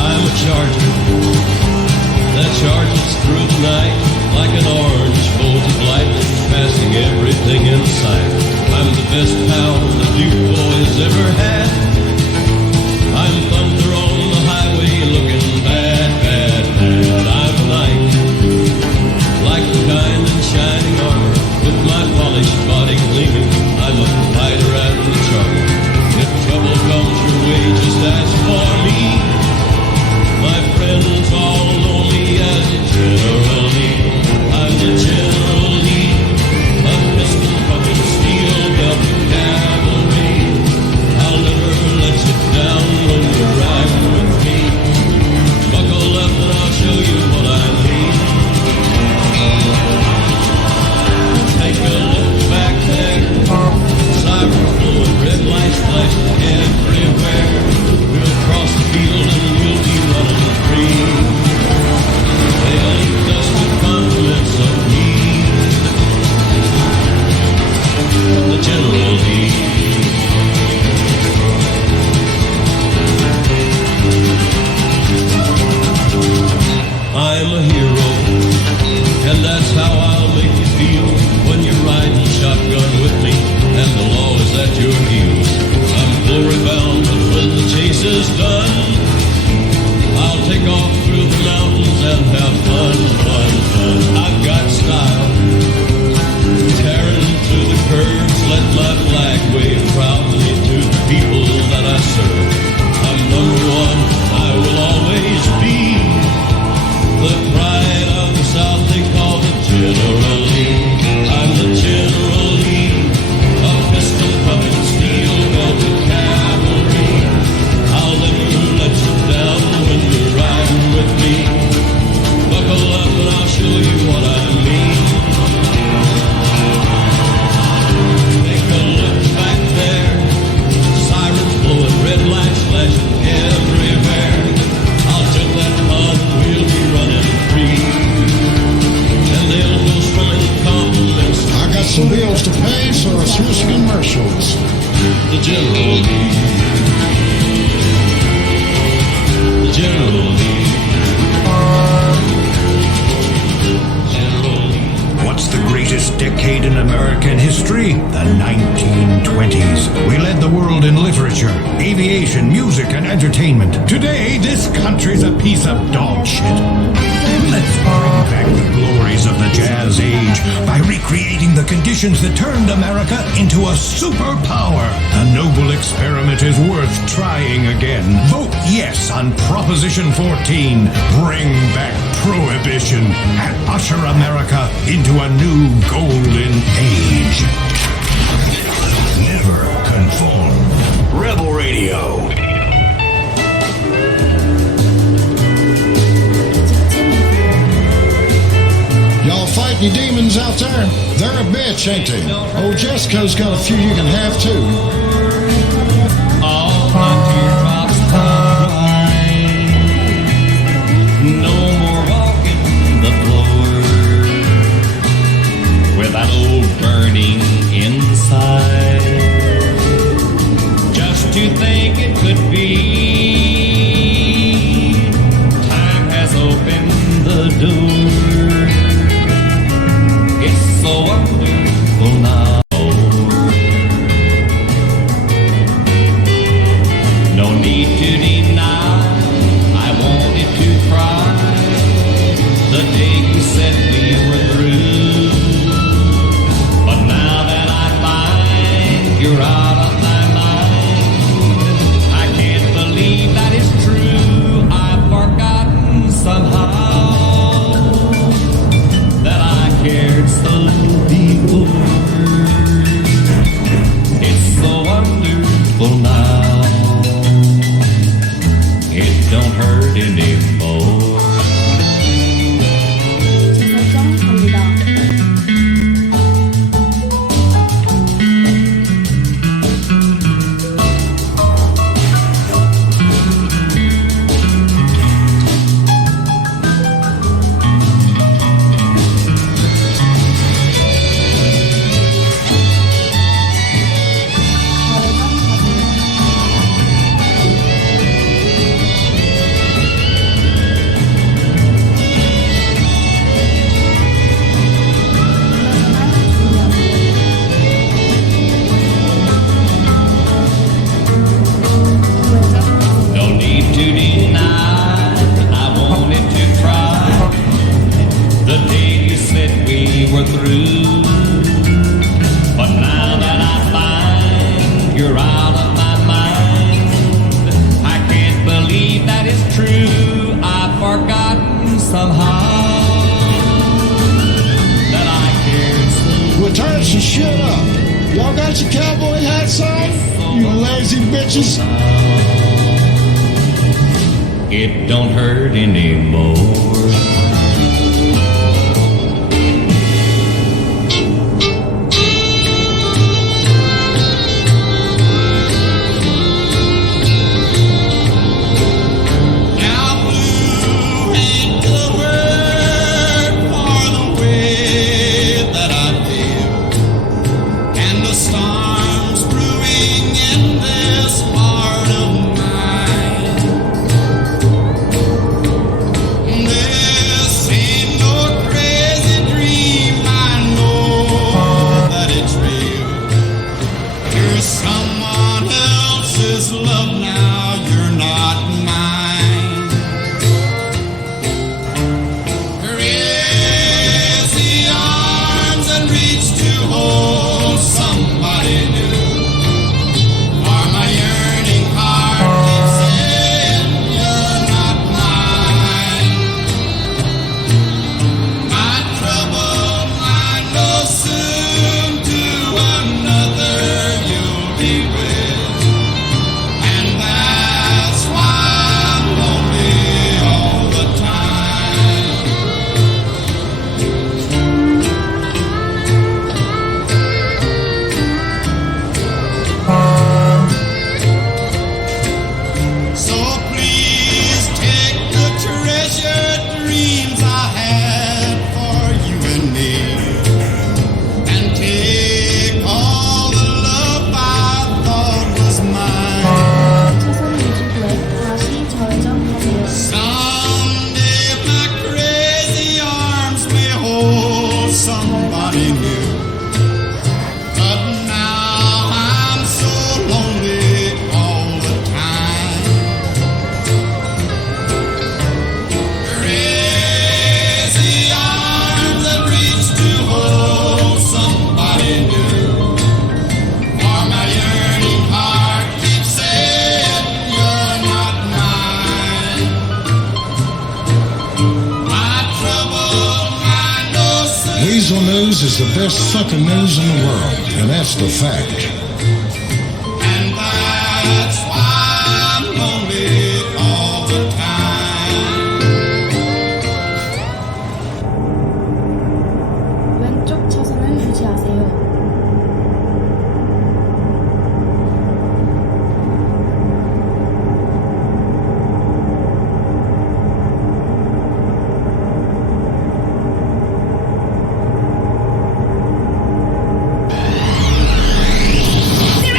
I'm a charger that charges through the night like an orange bolt of lightning, passing everything in sight. I'm the best pal that you boys ever had. I'm thunder on the highway looking bad, bad, bad. I'm a knight, like the kind in shining armor, with my polished body gleaming. I'm a fighter and a charger. If trouble comes your way, just ask for me. My friends all know me as a General Lee. I'm the General Lee, a pistol fucking steel belt cavalry. I'll never let you down when you're riding with me. Buckle up and I'll show you what I mean. Take a look back there, siren blowing, red lights flashing everywhere. We'll cross the field and we'll be running free. They'll leave us with compliments of me, the General Lee. I'm a hero, and that's how I'll make you feel when you're riding shotgun with me and the law is at your heels. I'm glory bound, but when the chase is done, I'll take off through the mountains and have fun, fun, fun. I've got style, tearing through the curves, let my flag wave proudly to the people that I serve. I'm number one, I will always be the pride of the South. They call the General Lee. I'm the General Lee, a pistol pumping steel belted cavalry. I'll never let you down when you're riding with me. Buckle up and I'll show you what I mean. Take a look back there, sirens blowing, red lights flashing everywhere. I'll jump that pub, we'll be running free, and they'll go swimming compliments. I got some bills to pay, so it's switching commercials. The General Lee, the General Lee. What's the greatest decade in American history? The 1920s. We led the world in literature, aviation, music, and entertainment. Today, this country's a piece of dog shit. Let's bring back the glories of the Jazz Age by recreating the conditions that turned America into a superpower. A noble experiment is worth trying again. Vote yes on Proposition 14. Bring back prohibition and usher America into a new golden age. Never conform. Rebel Radio. Y'all fight your demons out there? They're a bitch, ain't they? Oh, Jessica's got a few you can have too. All my teardrops cry. No more walking the floor with that old burning inside. Just to think it could be, time has opened the door. It's so wonderful now. No need to deny, I wanted to cry the day you said we were through. But now somehow that I can't sleep. Well, turn some shit up. Y'all got your cowboy hats on? You lazy bitches. It don't hurt anymore. Weasel news is the best fucking news in the world, and that's the fact. And that's why I'm lonely all the time. 왼쪽 차선을 유지하세요. There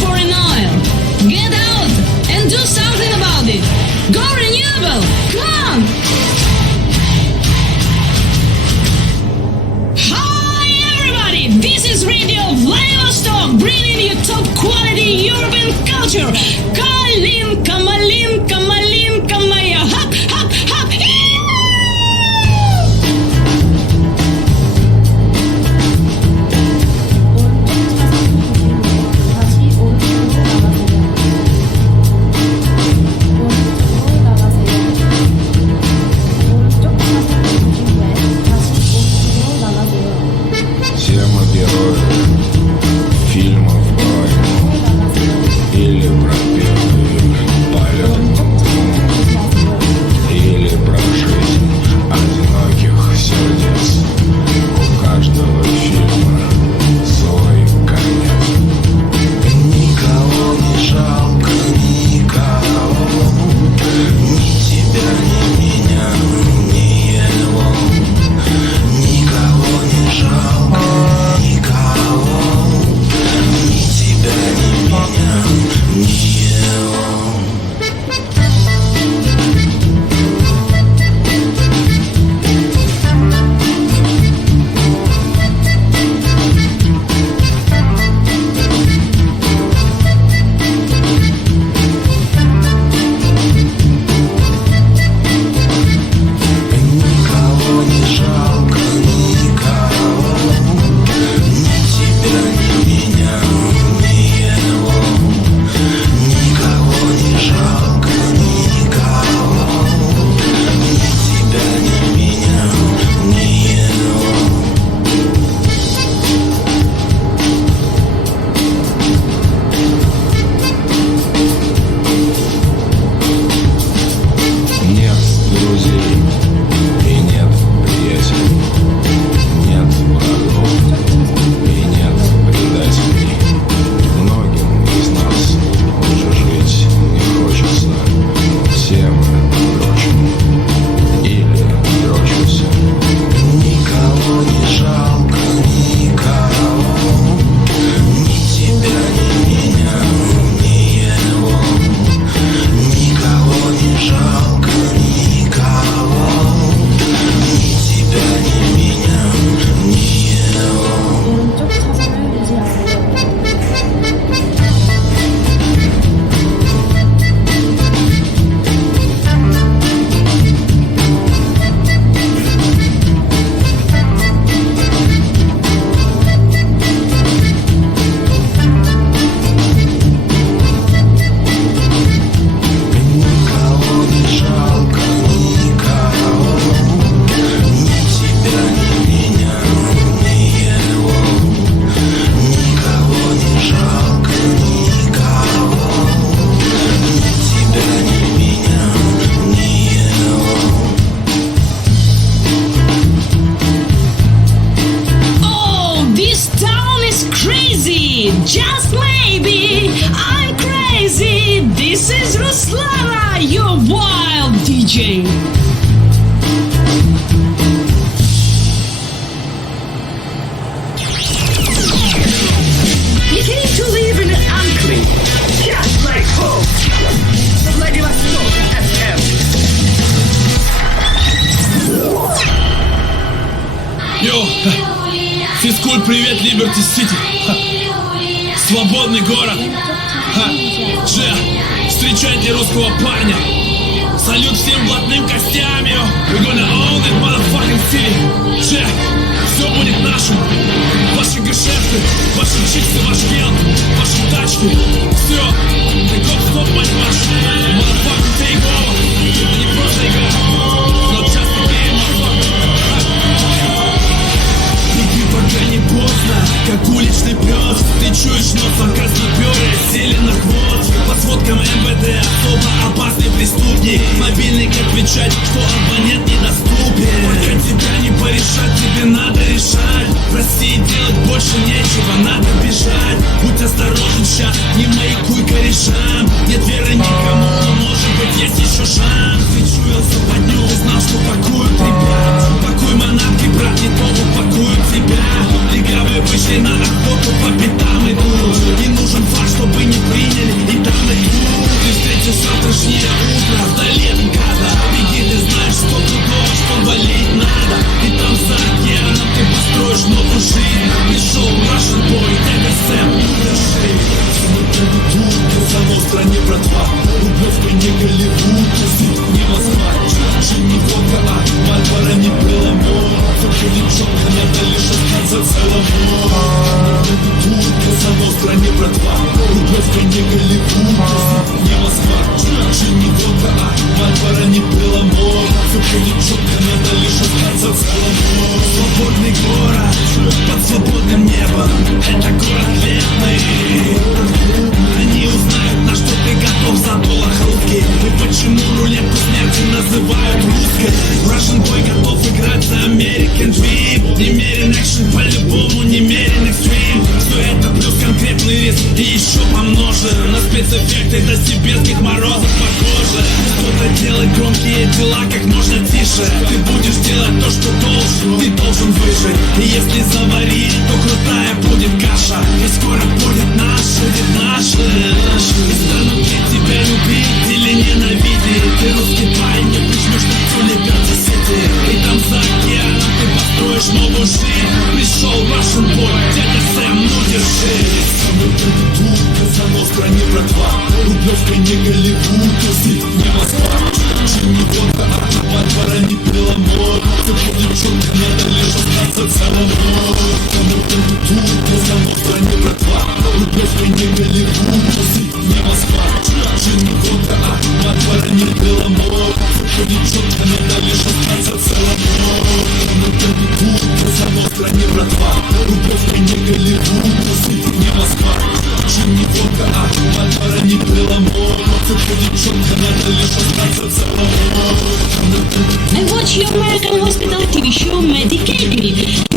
foreign oil. Get out and do something about it. Go renewable. Come on. Hi everybody. This is Radio Vladivostok, bringing you top quality European culture. Kalinka, malinka, malinka, моя. Hop, hop, hop. Just maybe I'm crazy. This is Ruslana, your wild DJ. Beginning to live in an enclave, just like home. Vladivostok FM. Йоу, физкульт, привет, Либерти Сити. Свободный город. Встречайте русского парня. Салют всем блатным костям, йо. We're gonna own it, motherfucking city. Все будет нашим. Ваши гешефты, ваши чиксы, ваш гел, ваши тачки. Все, гоп-стоп, мать вашу. Motherfucking take over. Это не просто игра, но just a game, motherfucker. И пока не поздно, как уличный пес. Ты чуешь носом краснопёрые, сели на хвост. По сводкам МВД особо опасный преступник. Мобильный как печать, что абонент недоступен. Пока тебя не порешать, тебе надо решать. В России делать больше нечего, надо бежать. Будь осторожен, щас не маякуй корешам. Нет веры никому, но может быть есть еще шанс. Ты чуял западню, ты знал, что пакуют ребят. Пакуй манатки, брат, не то упакуют тебя. Легавые вышли на охоту, по пятам идут. Не нужен факт, чтобы не не Голливуд, не Москва, не Гота, Мальборо не Беломор. Все будет четко, надо лишь остаться целым. Свободный город под свободным небом, это город летный. Они узнают, на что ты готов за доллар русский. И почему рулетку смерти называют русской. Russian boy готов играть за American Dream. Немерен экшен по-любому, немерен экстрим. Все это плюс конкретный риск и еще помножен на спецэффекты до сибирских морозов похоже. Кто-то делает громкие дела как можно тише. Ты будешь делать то, что должен, ты должен выжить. И если заварить, то крутая будет каша. И скоро будет наша, ведь наши. И станут ли тебя любить или ненавидеть. Ты русский парень, не прижмешь на всю Либерти Сити. И там за океаном ты построишь новую жизнь. Пришел Russian boy, дядя Сэм, ну держи. Самый тут, занос брони братва. Рублевка не Голливуд, не Москва. Не Гота, Мальборо не Беломор. Все будет четко, надо лишь остаться целым. Самый тут, занос брони братва. Рублевка не Голливуд, не Москва. Не Гота, Мальборо не Беломор. Все будет четко, надо лишь остаться целым. Самый тут, занос брони братва. Рублевка не Голливуд, не Москва. Не Гота, Мальборо не Беломор. Все будет четко, надо лишь остаться целым. I watch your American Hospital TV show Medicated.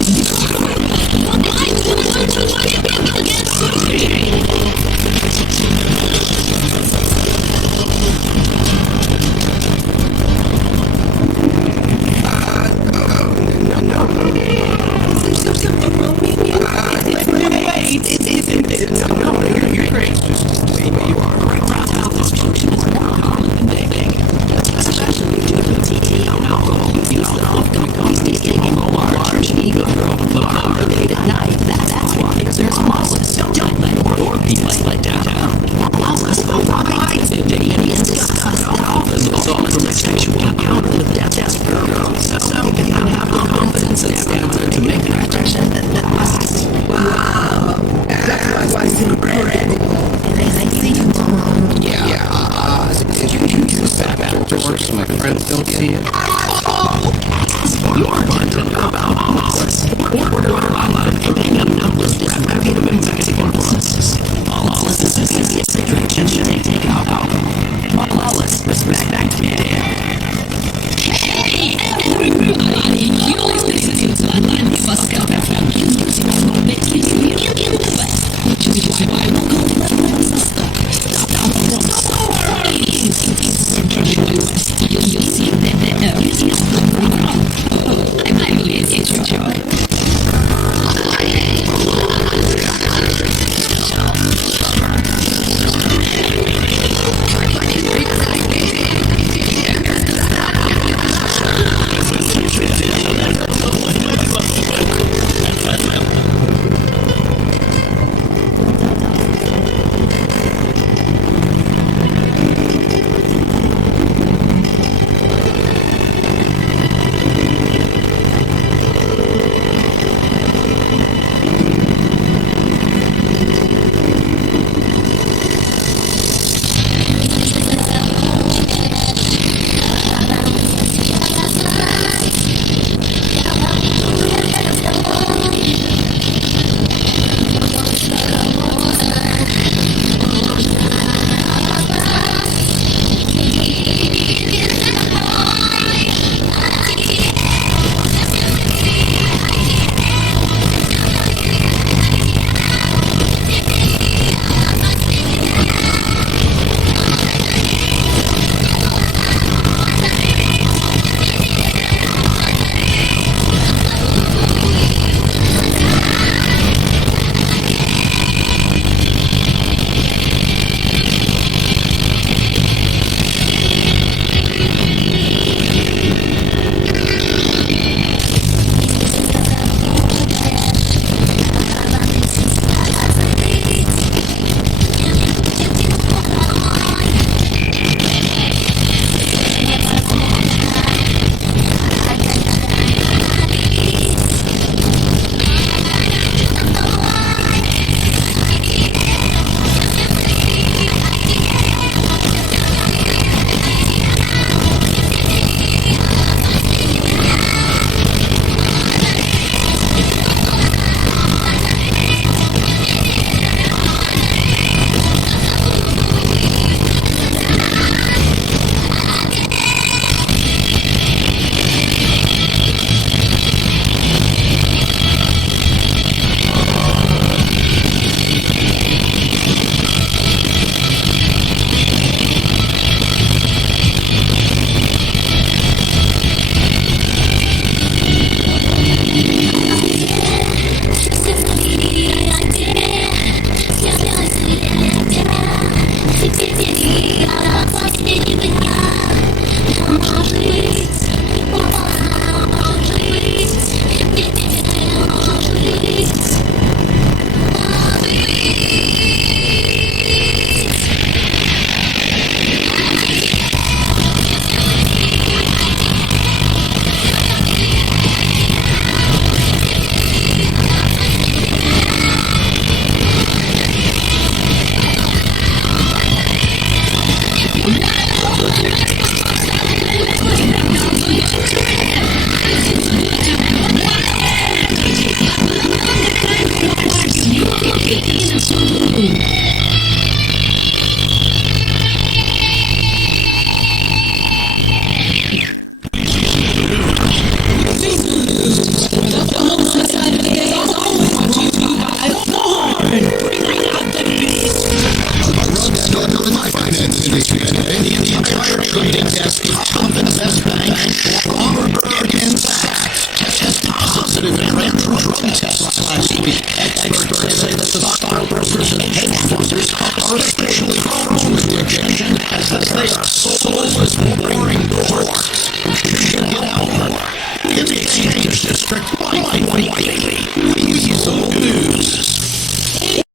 In the exchange district,